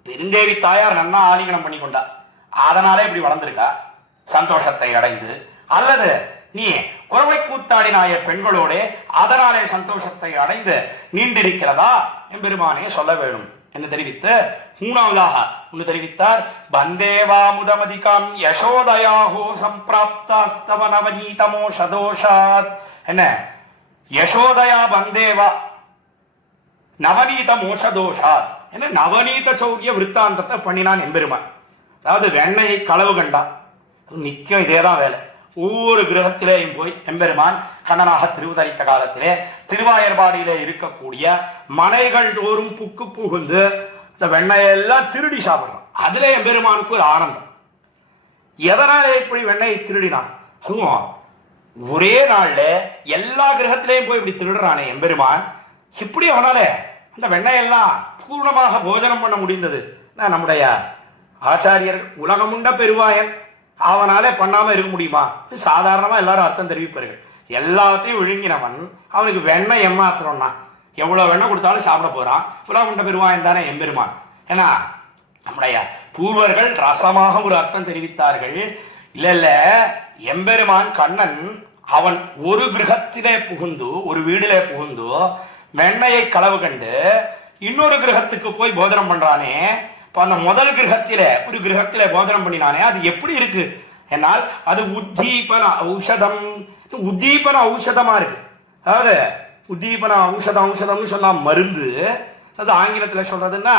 பெருந்தேவி தாயார் நன்னா ஆலிங்கனம் பண்ணி கொண்டா, அதனாலே இப்படி வளர்ந்துருக்கா சந்தோஷத்தை அடைந்து, அல்லது நீ குறவை கூத்தாடினாய பெண்களோட அதனாலே சந்தோஷத்தை அடைந்து நீண்டிருக்கிறதா எம்பெருமானே சொல்ல வேணும் என்று தெரிவித்து, மூணாவதாக ஒன்று தெரிவித்தார். பந்தேவா முதமதிகாம் யசோதயாஹோ சம்பிராப்தாஸ்தவ நவநீதமோ சதோஷாத். என்ன யசோதயா பந்தேவா நவநீத மோஷதோஷாத் என்ன நவநீத சௌரிய விற்த்தாந்தத்தை பண்ணினான் எம்பெருமான். அதாவது வெண்ணையை களவு கண்டான், நித்தியம் இதேதான் வேலை. ஒவ்வொரு கிரகத்திலேயும் போய் எம்பெருமான் கண்ணனாக திருவுதரித்த காலத்திலே திருவாயர்பாடியிலே இருக்கக்கூடிய மனைகள் தோறும் புக்கு புகுந்து இந்த வெண்ணையெல்லாம் திருடி சாப்பிடுறான். அதுல எம்பெருமானுக்கு ஒரு ஆனந்தம். எதனால இப்படி வெண்ணையை திருடினான்? அதுவும் ஒரே நாள்ல எல்லா கிரகத்திலேயும் போய் இப்படி திருடுறானே எம்பெருமான், எப்படி அவனால அந்த வெண்ணையெல்லாம் பூர்ணமாக போஜனம் பண்ண முடிந்தது? நம்முடைய ஆச்சாரியர் உலகமுண்ட பெருவாயன், அவனாலே பண்ணாம இருக்க முடியுமா? சாதாரணமா எல்லாரும் அர்த்தம் தெரிவிப்பார்கள். எல்லாத்தையும் விழுங்கினவன் அவனுக்கு வெண்ணெய் ஏமாத்துறோம்னா எவ்வளவு வெண்ணெய் கொடுத்தாலும் சாப்பிட போறான். உலகமுண்ட பெருவாயன் தானே எம்பெருமான். ஏன்னா நம்முடைய பூர்வர்கள் ரசமாக ஒரு அர்த்தம் தெரிவித்தார்கள். இல்ல இல்ல, எம்பெருமான் கண்ணன் அவன் ஒரு கிரகத்திலே புகுந்து, ஒரு வீடிலே புகுந்து வெண்ணையை களவு கண்டு இன்னொரு கிரகத்துக்கு போய் போதனம் பண்றானே. அந்த முதல் கிரகத்திலே ஒரு கிரகத்திலே போதனம் பண்ணினானே, அது எப்படி இருக்கு என்னால் அது உத்தீபன ஔஷதம். உத்தீபன ஔஷதமா இருக்கு. அதாவது உத்தீபன ஔஷதம்னு சொன்னா மருந்து, அது ஆங்கிலத்தில் சொல்றதுன்னா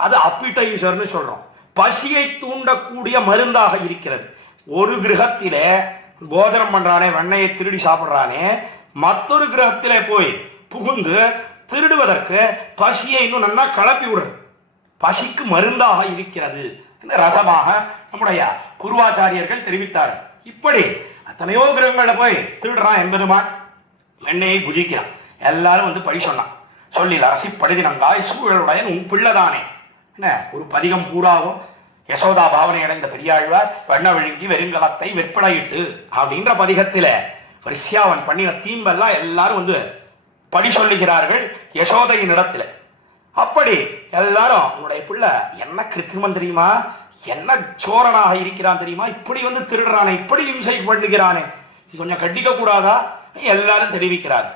அது அப்பிடைசர்னு சொல்றோம். பசியை தூண்டக்கூடிய மருந்தாக இருக்கிறது. ஒரு கிரகத்திலே போதனம் பண்றானே, வெண்ணையை திருடி சாப்பிடுறானே, மற்றொரு கிரகத்திலே போய் புகுந்து திருடுவதற்கு பசியை இன்னும் நல்லா கலப்பி விடுறது, பசிக்கு மருந்தாக இருக்கிறது இந்த ரசமாக நம்முடைய பூர்வாச்சாரியர்கள் தெரிவித்தார். இப்படி எத்தனையோ கிரகங்களில் போய் திருடுறான் எம்பெருமான், வெண்ணையை புஜிக்கிறான். எல்லாரும் வந்து பழி சொன்னான். சொல்லில அரசி படுதினங்காய் சூழலுடைய உன் பிள்ளைதானே. என்ன ஒரு பதிகம் பூராவும் யசோதா பாவனை அடைந்த பெரியாழ்வார் வெண்ண விழுங்கி வெறுங்கலத்தை வெற்படையிட்டு அப்படின்ற பதிகத்தில வரிசையா அவன் பண்ணின தீம்பெல்லாம் எல்லாரும் வந்து படி சொல்லுகிறார்கள் யசோதையின் இடத்துல. அப்படி எல்லாரும் உன்னுடைய பிள்ளை என்ன கிருத்திமன் தெரியுமா, என்ன சோரனாக இருக்கிறான் தெரியுமா, இப்படி வந்து திருடுறானே, இப்படி இம்சை பண்ணுகிறானே, இது கொஞ்சம் கண்டிக்க கூடாதா எல்லாரும் தெரிவிக்கிறார்.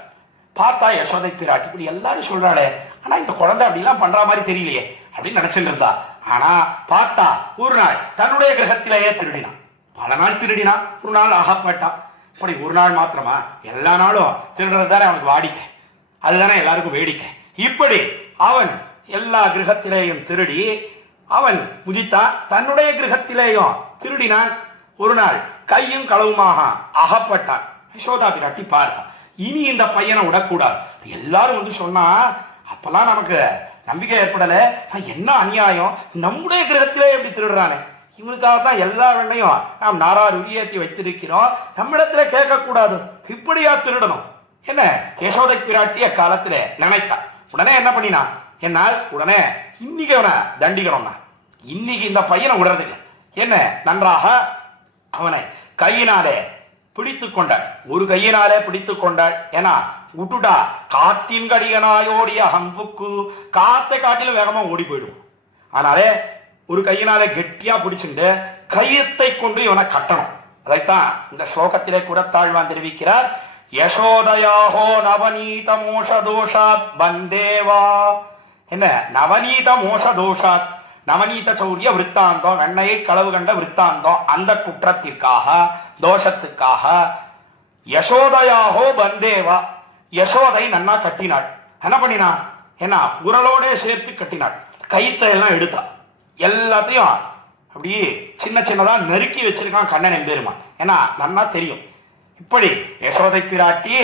பார்த்தா யசோதை பிராட்டி இப்படி எல்லாரும் சொல்றாளே, ஆனா இந்த குழந்தை அப்படிலாம் பண்ற மாதிரி தெரியலையே அப்படின்னு நினைச்சுட்டு இருந்தா. ஆனா பார்த்தா ஒரு நாள் தன்னுடைய கிரகத்திலேயே திருடினான். பல நாள் திருடினான், ஒரு நாள் ஆகப்பட்டான். இப்படி ஒரு நாள் மாத்திரமா, எல்லா நாளும் திருடுறது தானே அவனுக்கு வாடிக்கை, அதுதானே எல்லாருக்கும் வேடிக்கை. இப்படி அவன் எல்லா கிரகத்திலேயும் திருடி அவன் முதித்தான். தன்னுடைய கிரகத்திலேயும் திருடினான். ஒரு நாள் கையும் களவுமாக அகப்பட்டான். யசோதா பிராட்டி பார்த்தான், இனி இந்த பையனை விடக்கூடாது. எல்லாரும் வந்து சொன்னா அப்பெல்லாம் நமக்கு நம்பிக்கை ஏற்படல, என்ன அநியாயம், நம்முடைய கிரகத்திலே எப்படி திருடுறானே, இவனுக்காக தான் எல்லா வெண்ணையும் நாம் நாரார் உரியேற்றி வைத்திருக்கிறோம், நம்மிடத்துல கேட்கக்கூடாது, இப்படியா திருடணும் என்ன யசோதை பிராட்டிய காலத்துல நினைத்தான். உடனே என்ன பண்ணினா, என்னால் உடனே இன்னைக்கு அவனை தண்டிக்கணும்னா, இன்னைக்கு இந்த பையனை விடுறதில்லை, என்ன நன்றாக அவனை கையினாலே பிடித்து கொண்டாள். ஒரு கையினாலே பிடித்து கொண்டாள். ஏன்னா விட்டுட்டா காத்தின் கடிகனாயோடிய ஹம்புக்கு காத்தை காட்டிலும் வேகமா ஓடி போயிடும். ஆனாலே ஒரு கையினாலே கெட்டியா பிடிச்சுட்டு கயித்தை கொண்டு இவனை கட்டணும். அதைத்தான் இந்த ஸ்லோகத்திலே கூட தாழ்வான் தெரிவிக்கிறார். யசோதயாஹோ நவநீத மோஷதோஷாத் பந்தேவா. என்ன நவநீத மோஷதோஷாத், நவநீத சௌரிய விற்த்தாந்தம், வெண்ணையை களவு கண்ட விற்த்தாந்தம், அந்த குற்றத்திற்காக தோஷத்துக்காக யசோதயாஹோ பந்தேவா, யசோதை நன்னா கட்டினாள். என்ன பண்ணினா, என்ன உரலோட சேர்த்து கட்டினாள். கயிற்றை எல்லாம் எடுத்தா, எல்லாத்தையும் அப்படியே சின்ன சின்னதா நறுக்கி வச்சிருக்கான் கண்ணன் எம்பெருமான். ஏன்னா நன்னா தெரியும், இப்படி யசோதை பிராட்டி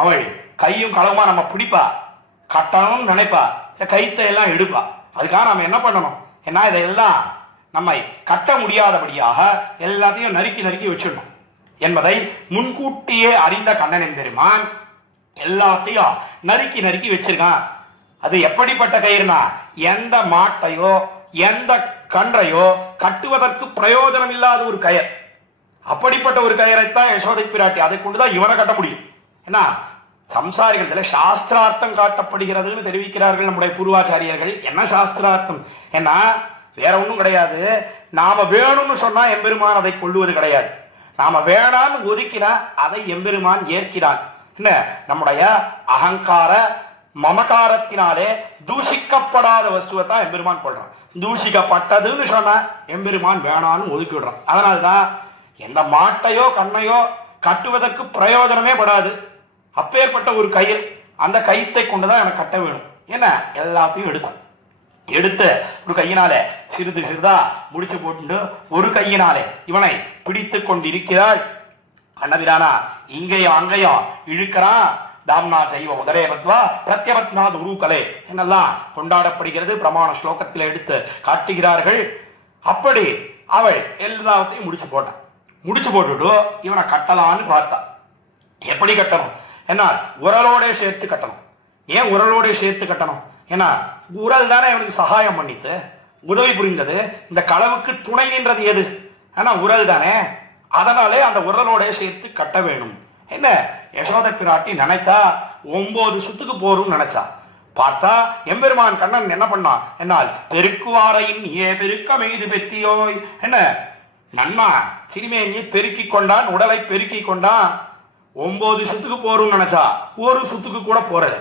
அவள் கையும் களவுமா நம்ம பிடிப்பா, கட்டணும்னு நினைப்பா, கயிற்றை எல்லாம் எடுப்பா. அதுக்காக நம்ம என்ன பண்ணணும், ஏன்னா இதையெல்லாம் நம்மை கட்ட முடியாதபடியாக எல்லாத்தையும் நறுக்கி நறுக்கி வச்சிடணும் என்பதை முன்கூட்டியே அறிந்த கண்ணன் எம்பெருமான் எல்லாத்தையும் நறுக்கி நறுக்கி வச்சிருக்கான். அது எப்படிப்பட்ட கயிறுனா, எந்த மாட்டையோ எந்த கன்றையோ கட்டுவதற்கு பிரயோஜனம் இல்லாத ஒரு கயிறு. அப்படிப்பட்ட ஒரு கயிறைத்தான் யசோதை பிராட்டி, அதை கொண்டுதான் இவனை கட்ட முடியும். ஏன்னா சம்சாரிகள் இதுல சாஸ்திரார்த்தம் காட்டப்படுகிறதுன்னு தெரிவிக்கிறார்கள் நம்முடைய பூர்வாச்சாரியர்கள். என்ன சாஸ்திரார்த்தம்? ஏன்னா வேற ஒன்றும் கிடையாது. நாம வேணும்னு சொன்னா எம்பெருமான் அதை கொள்ளுவது கிடையாது. நாம வேணான்னு ஒதுக்கினா அதை எம்பெருமான் ஏற்கிறான். என்ன, நம்முடைய அகங்கார மமகாரத்தினாலே தூஷிக்கப்படாத வஸ்துவை தான் எம்பெருமான் கொள்றான். தூஷிக்கப்பட்டதுன்னு சொன்னா எம்பெருமான் வேணான்னு ஒதுக்கி விடுறான். அதனால்தான் எந்த மாட்டையோ கண்ணையோ கட்டுவதற்கு பிரயோஜனமே படாது. அப்பேற்பட்ட ஒரு கயிறு, அந்த கயிற்றை கொண்டுதான் எனக்கு கட்ட வேணும். என்ன, எல்லாத்தையும் எடுத்து ஒரு கையினாலே சிறிது சிறிதா முடிச்சு போட்டு ஒரு கையினாலே இவனை பிடித்து கொண்டிருக்கிறாள். அண்ணபிரானா இங்கேயும் அங்கேயும் இழுக்கிறான். தாம்னா செய்வ உதரே பத்வா பிரத்யபத்னாத் உருக்கலே என்னெல்லாம் கொண்டாடப்படுகிறது. பிரமாண ஸ்லோகத்தில் எடுத்து காட்டுகிறார்கள். அப்படி அவள் எல்லாத்தையும் முடிச்சு போட்டுட்டு இவனை கட்டலான்னு பார்த்தா. எப்படி கட்டணும்? என்ன, உரலோட சேர்த்து கட்டணும். ஏன் உரலோட சேர்த்து கட்டணும்? ஏன்னா உரல் தானே இவனுக்கு சகாயம் பண்ணித்து உதவி புரிந்தது. இந்த களவுக்கு துணை நின்றது எது? ஆனா உரல் தானே. அதனாலே அந்த உரலோட சேர்த்து கட்ட வேணும். என்ன, யசோதை பிராட்டி நினைத்தா 9 சுத்துக்கு போரும் நினைச்சா. பார்த்தா எம்பெருமான் கண்ணன் என்ன பண்ணான்? என்னால் பெருக்குவாரையின் ஏ பெருக்க மீது பெத்தியோய். என்ன, நன்னா சிறுமேனியை பெருக்கி கொண்டான், உடலை பெருக்கி கொண்டான். 9 சுத்துக்கு போரும் நினைச்சா ஒரு சுத்துக்கு கூட போறல.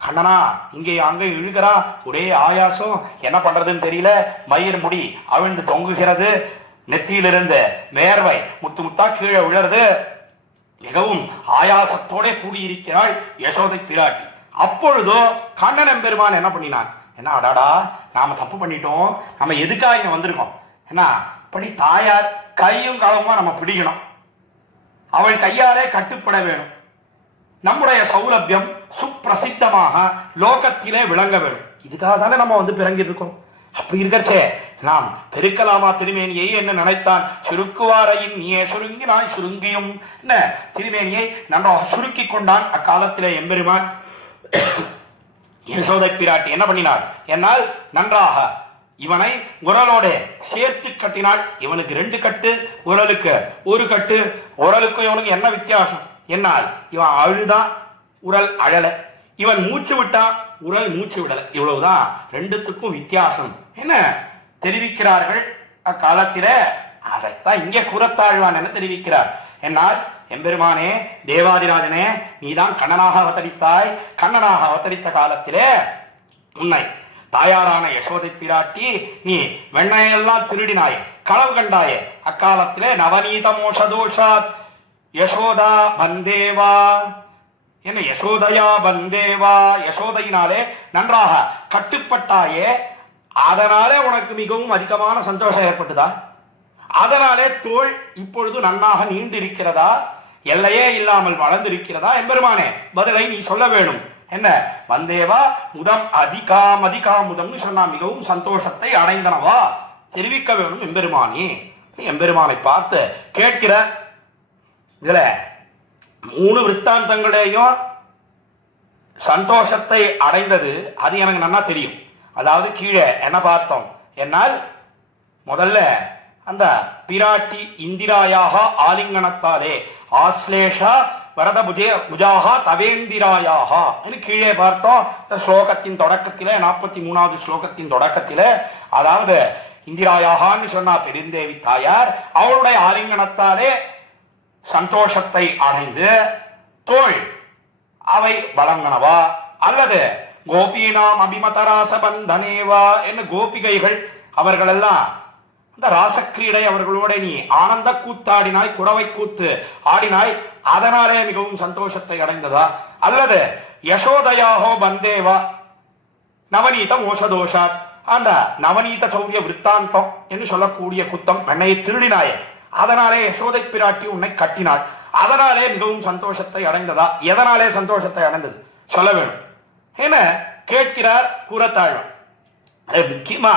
கண்ணனா இங்கே அங்கே இழுக்கிறா. ஒரே ஆயாசம், என்ன பண்றதுன்னு தெரியல. மயிர் முடி அவிழ்ந்து தொங்குகிறது. நெத்தியிலிருந்து வேர்வை முத்து முத்தா கீழே விழறது. மிகவும் ஆயாசத்தோட கூடியிருக்கிறாள் யசோதை பிராட்டி. அப்பொழுதோ கண்ணன் எம்பெருமான் என்ன பண்ணினான்? என்ன, அடாடா நாம தப்பு பண்ணிட்டோம், நம்ம எதுக்காக இங்க வந்திருக்கோம்? என்ன, அப்படி தாயார் கையும் களவுமா நம்ம பிடிக்கணும், அவள் கையாலே கட்டுப்பட வேணும். நம்முடைய சௌலபியம் சுப்பிரசித்தமாக லோகத்திலே விளங்க வேணும். இதுக்காக தானே நம்ம வந்து பிறங்கி இருக்கோம். அப்படி இருக்கச்சே நாம் பெருக்கலாமா திருமேனியை என்ன நினைத்தான்? சுருக்குவாரையின் நீயே சுருங்கினாய் சுருங்கியும். என்ன, திருமேனியை நன்றாக சுருக்கி கொண்டான் அக்காலத்திலே எம்பெருமான். யசோதை பிராட்டி என்ன பண்ணினார்? என்னால் நன்றாக இவனை உரலோட சேர்த்து கட்டினாள். இவனுக்கு 2 கட்டு, உரலுக்கு 1 கட்டு. உரலுக்கும் இவனுக்கு என்ன வித்தியாசம்? என்னால் இவன் அழுதான், உரல் அழல. இவன் மூச்சு விட்டான், உரல் மூச்சு விடல. இவ்வளவுதான் 2த்துக்கும் வித்தியாசம். என்ன தெரிவிக்கிறார்கள் அக்காலத்தில. அதைத்தான் இங்கே கூறத்தாழ்வான் என்ன தெரிவிக்கிறார்? என்னால் எம்பெருமானே தேவாதிராஜனே, நீதான் கண்ணனாக அவதரித்தாய். கண்ணனாக அவதரித்த காலத்திலே உன்னை தாயாரான யசோதை பிராட்டி நீ வெண்ணையெல்லாம் திருடினாயே, களவு கண்டாயே. அக்காலத்திலே நவநீத மோஷதோஷாத் யசோதா பந்தேவா. என்ன, யசோதையா பந்தேவா, யசோதையினாலே நன்றாக கட்டுப்பட்டாயே. அதனாலே உனக்கு மிகவும் அதிகமான சந்தோஷம் ஏற்பட்டுதா? அதனாலே தோள் இப்பொழுது நன்னாக நீண்டிருக்கிறதா? எல்லையே இல்லாமல் வளர்ந்திருக்கிறதா? எம்பெருமானே பதிலை நீ சொல்ல வேணும். என்ன, வந்தேவா முதம் அதிகாமுதம்னு சொன்னா மிகவும் சந்தோஷத்தை அடைந்தனவா தெரிவிக்க வேணும் எம்பெருமானே. எம்பெருமானை பார்த்து கேட்கிற. இதுல 3 விற்த்தாந்தங்களையும் சந்தோஷத்தை அடைந்தது அது எனக்கு நன்னா தெரியும். அதாவது கீழே என்ன பார்த்தோம்? என்னால் முதல்ல அந்த பிராட்டி இந்திராயாக ஆலிங்கனத்தாலே ஆஸ்லேஷா வரத புஜாகா தவேந்திராயாக கீழே பார்த்தோம். இந்த ஸ்லோகத்தின் தொடக்கத்திலே 43வது ஸ்லோகத்தின் தொடக்கத்திலே, அதாவது இந்திராயாகான்னு சொன்னா பெருந்தேவி தாயார் அவளுடைய ஆலிங்கனத்தாலே சந்தோஷத்தை அடைந்து தோள் அவை வழங்கனவா, அல்லது கோபினாம் அபிமதராச பந்தனேவா என்ன கோபிகைகள் அவர்களெல்லாம் அந்த ராசக்கிரீடை அவர்களோட நீ ஆனந்த கூத்தாடினாய், குறவை கூத்து ஆடினாய், அதனாலே மிகவும் சந்தோஷத்தை அடைந்ததா, அல்லது யசோதயாஹோ பந்தேவா நவநீத மோசதோஷாத் அந்த நவநீத சௌரிய விற்த்தாந்தம் என்று சொல்லக்கூடிய குத்தம் வெண்ணையை திருடினாயே, அதனாலே யசோதை பிராட்டி உன்னை கட்டினாள், அதனாலே மிகவும் சந்தோஷத்தை அடைந்ததா? எதனாலே சந்தோஷத்தை அடைந்தது சொல்ல வேணும் என கேட்கிறார் கூறத்தாழ்வான். முக்கியமா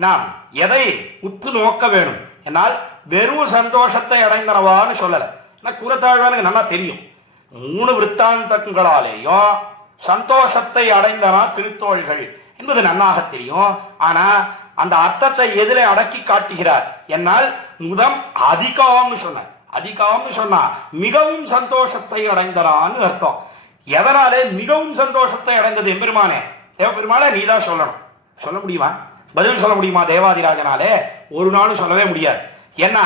நாம் எதை உத்து நோக்க வேணும் என்னால் வெறும் சந்தோஷத்தை அடைந்தனவான்னு சொல்லல. கூறத்தாழ்வானுக்கு நல்லா தெரியும் 3 விற்த்தாந்தங்களாலேயும் சந்தோஷத்தை அடைந்தனா திருத்தோள்கள் என்பது நன்னாக தெரியும். ஆனா அந்த அர்த்தத்தை எதிரே அடக்கி காட்டுகிறார். என்னால் முதம் அதிகாம்னு சொன்ன, அதிகாம்னு சொன்னா மிகவும் சந்தோஷத்தை அடைந்தனான்னு அர்த்தம். எதனாலே மிகவும் சந்தோஷத்தை அடைந்தது எம்பெருமானே? தேவபெருமானே நீதான் சொல்லணும். சொல்ல முடியுமா? பதில் சொல்ல முடியுமா? தேவாதிராஜனாலே ஒரு நாளும் சொல்லவே முடியாது. ஏன்னா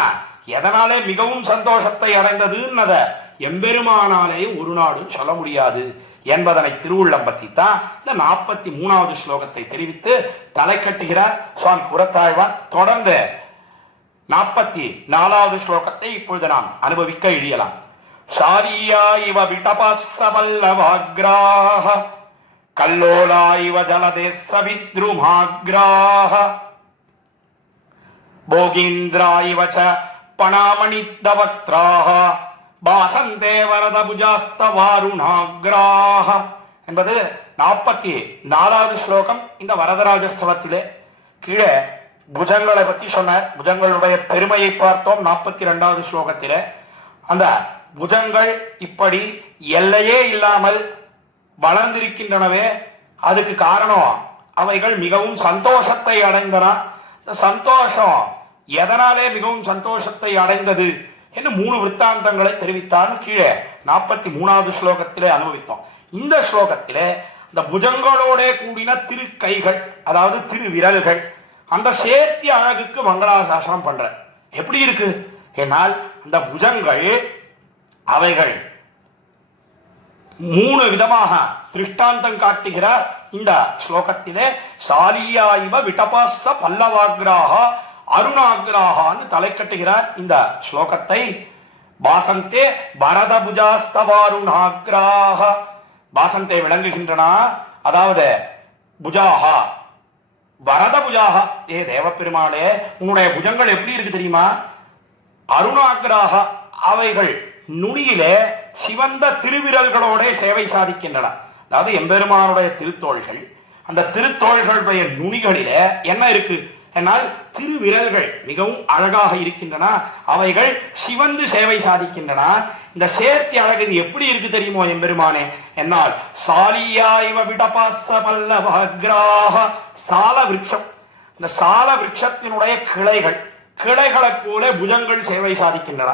எதனாலே மிகவும் சந்தோஷத்தை அடைந்ததுன்னத எம்பெருமானாலேயும் ஒரு நாளும் சொல்ல முடியாது என்பதனை திருவுள்ளம் பற்றி தான் இந்த 43வது ஸ்லோகத்தை தெரிவித்து தலை கட்டுகிறார் சுவாமி குரத்தாழ்வார். தொடர்ந்து 44வது ஸ்லோகத்தை இப்பொழுது நாம் அனுபவிக்க இழியலாம். சாரியா இவ விடபல்லவாக்ராஹ கல்லோலா இவ ஜலதே சவித்ருமாக்ராஹ போகீந்திரா இவ ச பணாமணித்தவக்ராஹ பாசந்தே வரத புஜாஸ்தவாருணாக்ராஹ என்பது 44வது ஸ்லோகம். இந்த வரதராஜஸ்தவத்திலே கீழே புஜங்களை பற்றி சொன்னார். புஜங்களுடைய பெருமையை பார்த்தோம் 42வது ஸ்லோகத்திலே. அந்த புஜங்கள் இப்படி எல்லையே இல்லாமல் வளர்ந்திருக்கின்றனவே, அதுக்கு காரணம் அவைகள் மிகவும் சந்தோஷத்தை அடைந்தன. இந்த சந்தோஷம் எதனாலே மிகவும் சந்தோஷத்தை அடைந்தது என்று 3 விற்த்தாந்தங்களை தெரிவித்தார். கீழே 43வது ஸ்லோகத்திலே அனுபவித்தோம். இந்த ஸ்லோகத்திலே இந்த புஜங்களோட கூடின திரு கைகள், அதாவது திரு விரல்கள், அந்த சேர்த்தி அழகுக்கு மங்களாசாசனம் பண்ற. எப்படி இருக்கு என்னால் அந்த புஜங்கள் அவைகள் 3 விதமாக திருஷ்டாந்தம் காட்டுகிறார் இந்த ஸ்லோகத்திலே. சாலியா இவ விடபாச பல்லவாக்ராக அருணாக்ராகான்னு தலை கட்டுகிறார் இந்த ஸ்லோகத்தை. பாசந்தே வரத புஜாஸ்தவாருணாக்ராக, பாசந்தே விளங்குகின்றன, அதாவது புஜாகா வரத புஜாகா. ஏ தேவப்பெருமாளே, உன்னுடைய புஜங்கள் எப்படி இருக்கு தெரியுமா? அருணாக்ராக, அவைகள் நுனியிலே சிவந்த திருவிரல்களோட சேவை சாதிக்கின்றன. அதாவது எம்பெருமானுடைய திருத்தோள்கள், அந்த திருத்தோள்களுடைய நுனிகளிலே என்ன இருக்கு என்னால் திருவிரல்கள் மிகவும் அழகாக இருக்கின்றன. அவைகள் சிவந்து சேவை சாதிக்கின்றன. இந்த சேர்த்தி அழகு இது எப்படி இருக்கு தெரியுமோ எம்பெருமானே என்னால் சாலியா இவ விடபாச பல்லவக்ராஹ, சால விருட்சம், இந்த சால விருட்சத்தினுடைய கிளைகளைப் போல புஜங்கள் சேவை சாதிக்கின்றன.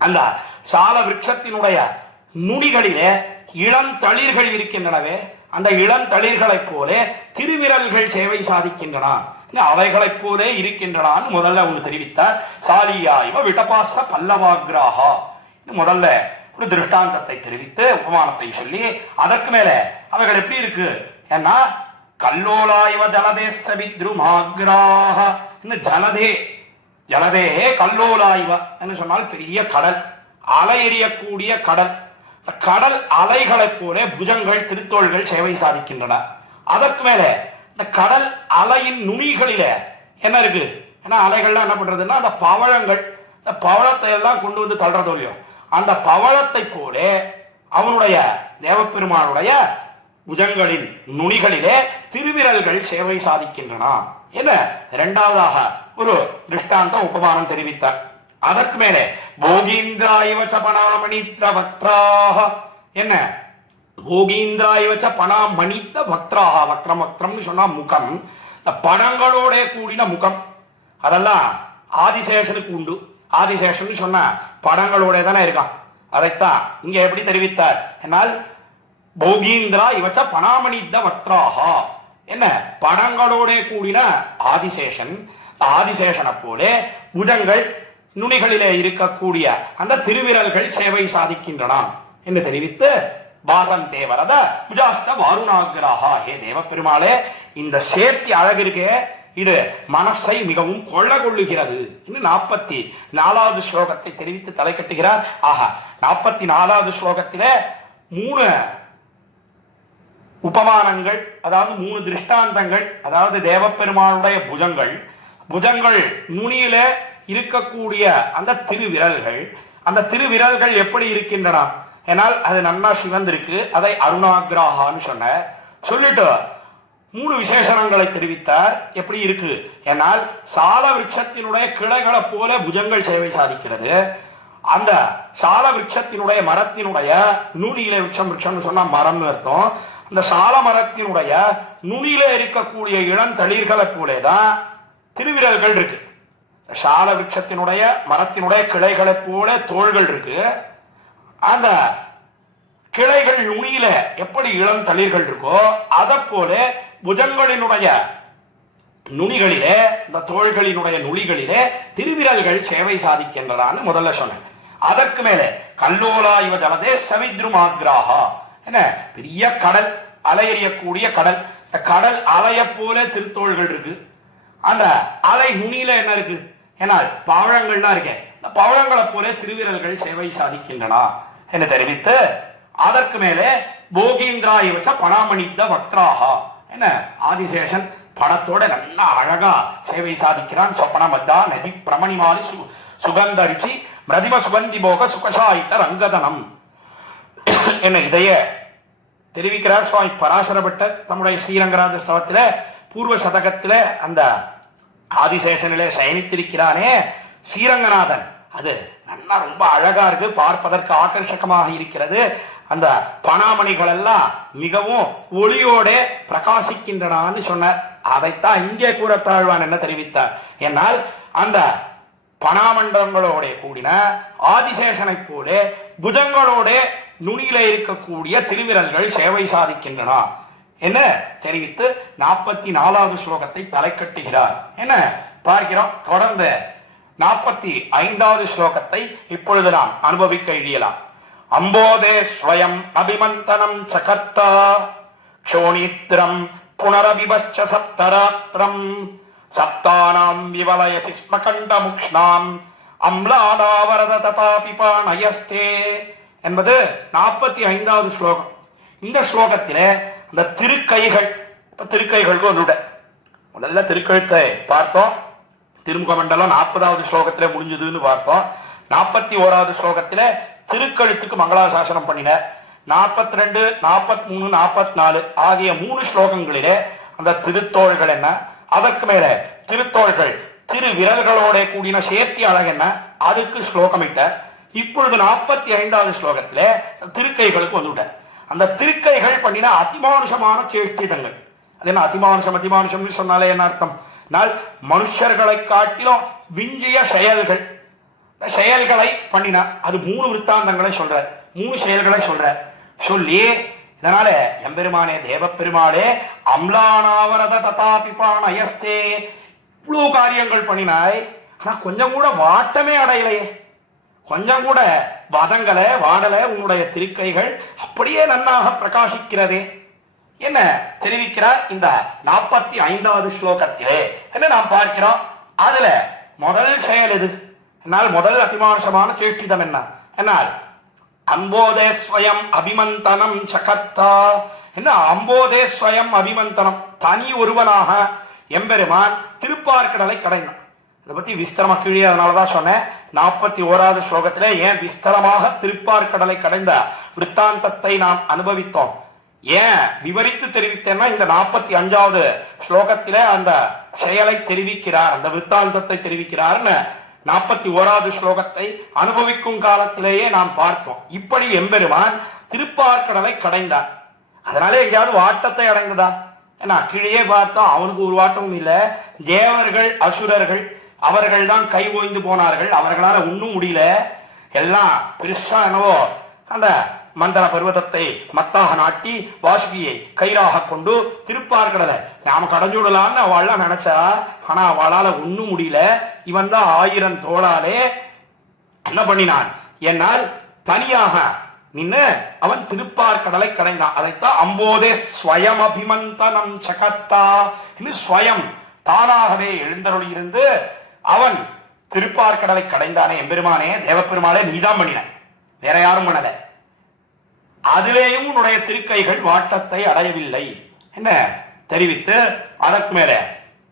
அந்த சால விருட்சத்தினுடைய நுனிகளிலே இளந்தளிர்கள் இருக்கின்றனவே, அந்த இளந்தளிர்களைப் போல திருவிரல்கள் சேவை சாதிக்கின்றன, அவைகளைப் போல இருக்கின்றன முதல்ல ஒன்று தெரிவித்தார். சாலியா இவ விடபாச பல்லவாக்ராஹா முதல்ல ஒரு திருஷ்டாந்தத்தை தெரிவித்து உபமானத்தை சொல்லி அதற்கு மேல அவைகள் எப்படி இருக்கு ஏன்னா கல்லோலா இவ ஜலதே சவித்ருமாக்ராஹ, ஜலதே கல்லோலா இவ என்று சொன்னால் பெரிய கடல், அலை எறியக்கூடிய கடல், கடல் அலைகளைப் போல புஜங்கள் திருத்தோள்கள் சேவை சாதிக்கின்றன. அதற்கு மேல இந்த கடல் அலையின் நுனிகளில என்ன இருக்கு? ஏன்னா அலைகள்லாம் என்ன பண்றதுன்னா அந்த பவழங்கள், இந்த பவழத்தை எல்லாம் கொண்டு வந்து தள்ளுறதோ இல்லையோ, அந்த பவழத்தை போல அவனுடைய தேவப்பெருமானுடைய புஜங்களின் நுனிகளிலே திருவிரல்கள் சேவை சாதிக்கின்றன என்ன இரண்டாவதாக ஒரு திருஷ்டாந்தம் உபமானம் தெரிவித்தார். அதற்கு மேலே போகீந்திராயவச்ச பணாமணித்ர வக்ராஹ, என்ன போகீந்திராயவச்ச பணாமணித்த வக்ராஹ, வக்ரம் வக்ரம்னு சொன்னா முகம், இந்த பணங்களோட கூடின முகம், அதெல்லாம் ஆதிசேஷனுக்கு உண்டு. ஆதிசேஷன் சொன்ன படங்களோட தானே இருக்கான். அதைத்தான் இங்க எப்படி தெரிவித்தார் என்னால் போகீந்திரா இவச்ச பணாமணித்த வக்ராஹா, என்ன படங்களோட கூடின ஆதிசேஷன், ஆதிசேஷனை போல புஜங்கள் நுனிகளிலே இருக்கக்கூடிய அந்த திருவிரல்கள் சேவை சாதிக்கின்றன என்று தெரிவித்து பாசந்தே வரத புஜாஸ்த வாருணாகிராஹா, ஹே தேவ பெருமாளே இந்த சேர்த்தி அழகு இருக்கே இது மனசை மிகவும் கொள்ள கொள்ளுகிறது என்று 44வது ஸ்லோகத்தை தெரிவித்து தலை கட்டுகிறார். ஆஹா, 44வது ஸ்லோகத்திலே 3 உபமானங்கள், அதாவது 3 திருஷ்டாந்தங்கள், அதாவது தேவப்பெருமானுடைய புஜங்கள் நுனியில இருக்கக்கூடிய அந்த திருவிரல்கள், அந்த திருவிரல்கள் எப்படி இருக்கின்றன என்னால் அது நன்னா சிவந்திருக்கு, அதை அருணாகிராகான்னு சொன்ன சொல்லிட்டு 3 விசேஷணங்களை தெரிவித்தார். எப்படி இருக்கு என்னால் சால விருட்சத்தினுடைய கிளைகளை போல புஜங்கள் சேவை சாதிக்கிறது. அந்த சால விருட்சத்தினுடைய மரத்தினுடைய நுனியில விருட்சம் சொன்னா மரம்னு அர்த்தம். அந்த சால மரத்தினுடைய நுனியில இருக்கக்கூடிய இளந்தளிர்களை போலேதான் திருவிரல்கள் இருக்கு. சால விருட்சத்தினுடைய மரத்தினுடைய கிளைகளை போல தோள்கள் இருக்கு. அந்த கிளைகள் நுனியில எப்படி இளம் தளிர்கள் இருக்கோ அதை போல புஜங்களினுடைய நுனிகளிலே, இந்த தோள்களினுடைய நுனிகளிலே திருவிரல்கள் சேவை சாதிக்கின்றன முதல்ல சொன்னேன். அதற்கு மேலே கல்லோலா இவ ஜலதே சவித்ருமாக்ராஹா, என்ன பெரிய கடல், அலை எறியக்கூடிய கடல். இந்த கடல் அலைய போல திருத்தோள்கள் இருக்கு. அந்த அலை நுனியில என்ன இருக்கு? ஏன்னா பவழங்கள்லாம் இருக்கேன், இந்த பவழங்களை போல திருவிரல்கள் சேவை சாதிக்கின்றன என்று தெரிவித்து, அதற்கு மேலே போகீந்திரா இவச்ச பணாமணித்த வக்திராஹா, என்ன ஆதிசேஷன் பணத்தோட நல்லா அழகா சேவை சாதிக்கிறான். சொப்பன மத்தா நதி பிரமணிமாலி சுகந்தரிச்சி மிருதிம சுகந்தி போக சுகசாயித்த ரங்கதனம் என்ன இதைய தெரிவிக்கிறார் சுவாமி பராசரப்பட்டர் தம்முடைய ஸ்ரீரங்கராஜ ஸ்தவத்தில பூர்வ சதகத்தில. அந்த ஆதிசேஷனிலே சயனித்திருக்கிறானே ஸ்ரீரங்கநாதன், அது நல்லா ரொம்ப அழகா இருக்கு, பார்ப்பதற்கு ஆகர்ஷகமாக இருக்கிறது. அந்த பணாமணிகள் எல்லாம் மிகவும் ஒளியோட பிரகாசிக்கின்றனான்னு சொன்னார். அதைத்தான் இங்கே கூறத்தாழ்வான் என்ன தெரிவித்தார் என்னால், அந்த பணாமண்டலங்களோட கூடின ஆதிசேஷனை போல புஜங்களோட நுனியில இருக்கக்கூடிய திருவிரல்கள் சேவை சாதிக்கின்றன என்ன தெரிவித்து 44வது ஸ்லோகத்தை தலை கட்டுகிறார். என்ன பார்க்கிறோம்? தொடர்ந்து 45வது ஸ்லோகத்தை இப்பொழுது நாம் அனுபவிக்க இடியலாம். அம்போதே ஸ்வயம் அபிமந்தனம் சகர்த்தா க்ஷோணித்ரம் புனரபிபஷ்ச சப்தராத்ரம் சப்தானாம் விவலயசி ஸ்மகண்ட முக்ஷ்ணாம் அம்லாதாவரத ததாபிபானயஸ்தே என்பது 45வது ஸ்லோகம். இந்த ஸ்லோகத்திலே அந்த திருக்கைகள், திருக்கைகளுக்கு ஒன்றுட முதல்ல திருக்கழுத்தை பார்த்தோம். திருமுக மண்டலம் 40வது ஸ்லோகத்திலே முடிஞ்சதுன்னு பார்த்தோம். 41வது ஸ்லோகத்திலே திருக்கழுத்துக்கு மங்களாசாசனம் பண்ணினார். 42, 43, 44 ஆகிய 3 ஸ்லோகங்களிலே அந்த திருத்தோள்கள் என்ன, அதற்கு மேல திருத்தோள்கள் திரு விரல்களோட கூடின சேர்த்தி அழகு என்ன, அதுக்கு ஸ்லோகமிட்ட. இப்பொழுது 45வது ஸ்லோகத்திலே திருக்கைகளுக்கு வந்துவிட்டார். அந்த திருக்கைகள் பண்ணின அதிமானுஷமான சேஷ்டிதங்கள். அது என்ன அதிமானுஷம்? அதிமானுஷம் சொன்னாலே என்ன அர்த்தம்? மனுஷர்களை காட்டிலும் விஞ்சிய செயல்கள், செயல்களை பண்ணினா அது 3 விற்த்தாந்தங்களை சொல்றார், 3 செயல்களை சொல்றார். சொல்லி இதனால எம்பெருமானே தேவ பெருமாளே அம்லானாவரத ததாபிபான் அயஸ்தே, இவ்வளவு காரியங்கள் பண்ணினாய், ஆனா கொஞ்சம் கூட வாட்டமே அடையலையே, கொஞ்சம் கூட வதங்களை வாடல, உன்னுடைய திருக்கைகள் அப்படியே நன்னாக பிரகாசிக்கிறதே என்ன தெரிவிக்கிறார். இந்த 45வது ஸ்லோகத்திலே என்ன நாம் பார்க்கிறோம்? அதுல முதல் செயல் எது என்னால், முதல் அதிமானுஷமான சேஷ்டிதம் என்ன என்னால் அம்போதே ஸ்வயம் அபிமந்தனம் சகர்த்தா. என்ன அம்போதே ஸ்வயம் அபிமந்தனம், தனி ஒருவனாக எம்பெருமான் திருப்பார்கடலை கடைந்தான். இதை பத்தி விஸ்தரமா கீழே அதனாலதான் சொன்னேன். 41வது ஸ்லோகத்திலே ஏன் விஸ்தரமாக திருப்பார்கடலை கடைந்த விற்த்தாந்தத்தை நாம் அனுபவித்தோம். ஏன் விவரித்து தெரிவித்தேன்னா, இந்த 45வது ஸ்லோகத்திலே அந்த செயலை தெரிவிக்கிறார், அந்த விற்த்தாந்தத்தை தெரிவிக்கிறார்னு 41வது ஸ்லோகத்தை அனுபவிக்கும் காலத்திலேயே நாம் பார்த்தோம். இப்படி எம்பெருமான் திருப்பார்கடலை கடைந்தார். அதனால எங்கேயாவது வாட்டத்தை அடைந்ததா? ஏன்னா கீழே பார்த்தோம், அவனுக்கு ஒரு வாட்டமும் இல்லை. தேவர்கள் அசுரர்கள் அவர்கள் தான் கை ஓய்ந்து போனார்கள், அவர்களால ஒன்றும் முடியல. எல்லாம் பெருசா என்னவோ அந்த மண்டல பர்வதத்தை மத்தாக நாட்டி வாசுகியை கயிறாக கொண்டு திருப்பார்கடலை நாம கடைஞ்சுடலான்னு அவள்லாம் நினைச்சா, ஆனா அவளால ஒன்னும் முடியல. இவன் தான் 1000 தோளாலே என்ன பண்ணினான் என்னால் தனியாக நின்று அவன் திருப்பார்கடலை கடைந்தான். அதைத்தான் அம்போதே ஸ்வயம் அபிமந்தனம் சகர்த்தா, ஸ்வயம் தானாகவே எழுந்தருளி இருந்து அவன் திருப்பார்கடலை கடைந்தானே. எம்பெருமானே தேவப்பெருமாளே நீதான் பண்ணின, வேற யாரும் பண்ணல. அதிலேயும் உன்னுடைய திருக்கைகள் வாட்டத்தை அடையவில்லை என்ன தெரிவித்து, அதற்கு மேல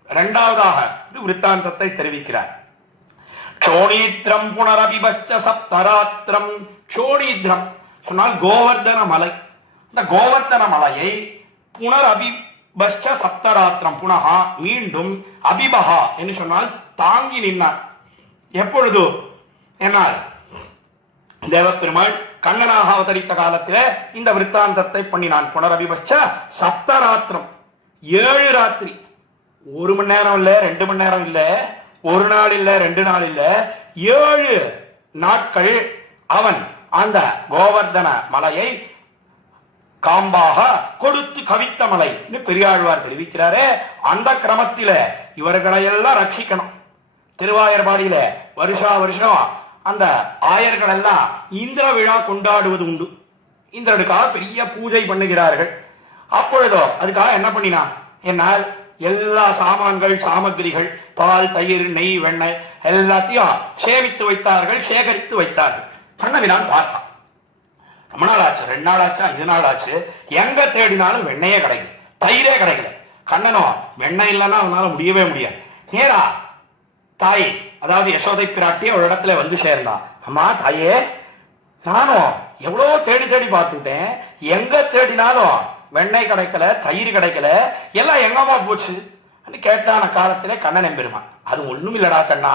2வதாக விற்த்தாந்தத்தை தெரிவிக்கிறார். க்ஷோணீத்ரம் புனரபிபஷ்ச சப்தராத்திரம். க்ஷோணீத்ரம் சொன்னால் கோவர்தன மலை. இந்த கோவர்தன மலையை புனரபிபஷ்ச சப்தராத்திரம், புனகா மீண்டும், அபிபகா என்று சொன்னால் தாங்கி நின்னார். எப்பொழுது என்னால் தேவப்பெருமாள் கண்ணனாக அவதரித்த காலத்தில் இந்த விற்த்தாந்தத்தை பண்ணினான். புனரபிபஷ்ச சப்தராத்திரம், 7 ராத்திரி, 1 மணி நேரம் இல்ல, 2 மணி நேரம் இல்ல, 1 நாள் இல்ல, 2 நாள் இல்ல, 7 நாட்கள் அவன் அந்த கோவர்தன மலையை காம்பாக கொடுத்து கவித்த மலைன்னு பெரியாழ்வார் தெரிவிக்கிறாரே. அந்த கிரமத்தில இவர்களையெல்லாம் ரட்சிக்கணும். திருவாயர்பாடியில வருஷா வருஷம் அந்த ஆயர்கள் எல்லாம் இந்திர விழா கொண்டாடுவது உண்டு. இந்திரனுக்காக பெரிய பூஜை பண்ணுகிறார்கள். அப்பொழுதோ அதுக்காக என்ன பண்ணினா, என்னால் எல்லா சாமான்கள் சாமகிரிகள் பால் தயிர் நெய் வெண்ணெய் எல்லாத்தையும் சேமித்து வைத்தார்கள், சேகரித்து வைத்தார்கள். கண்ணவினான் பார்த்தான். ரொம்ப நாள் ஆச்சு, 2 நாள் ஆச்சு, 5 நாள் ஆச்சு, எங்க தேடினாலும் வெண்ணையே கிடைக்கல, தயிரே கிடைக்கல. கண்ணனும் வெண்ணெய் இல்லைன்னா அவனால முடியவே முடியாது. நேரா தாய், அதாவது யசோதை பிராட்டி ஒரு இடத்துல வந்து சேர்ந்தான். அம்மா தாயே, நானும் எவ்வளோ தேடி தேடி பார்த்துட்டேன், எங்க தேடினாலும் வெண்ணெய் கிடைக்கல, தயிர் கிடைக்கல, எல்லாம் எங்கம்மா போச்சு கேட்டான காலத்திலே கண்ணன் எம்பெருமான், அது ஒண்ணும் இல்லடா கண்ணா,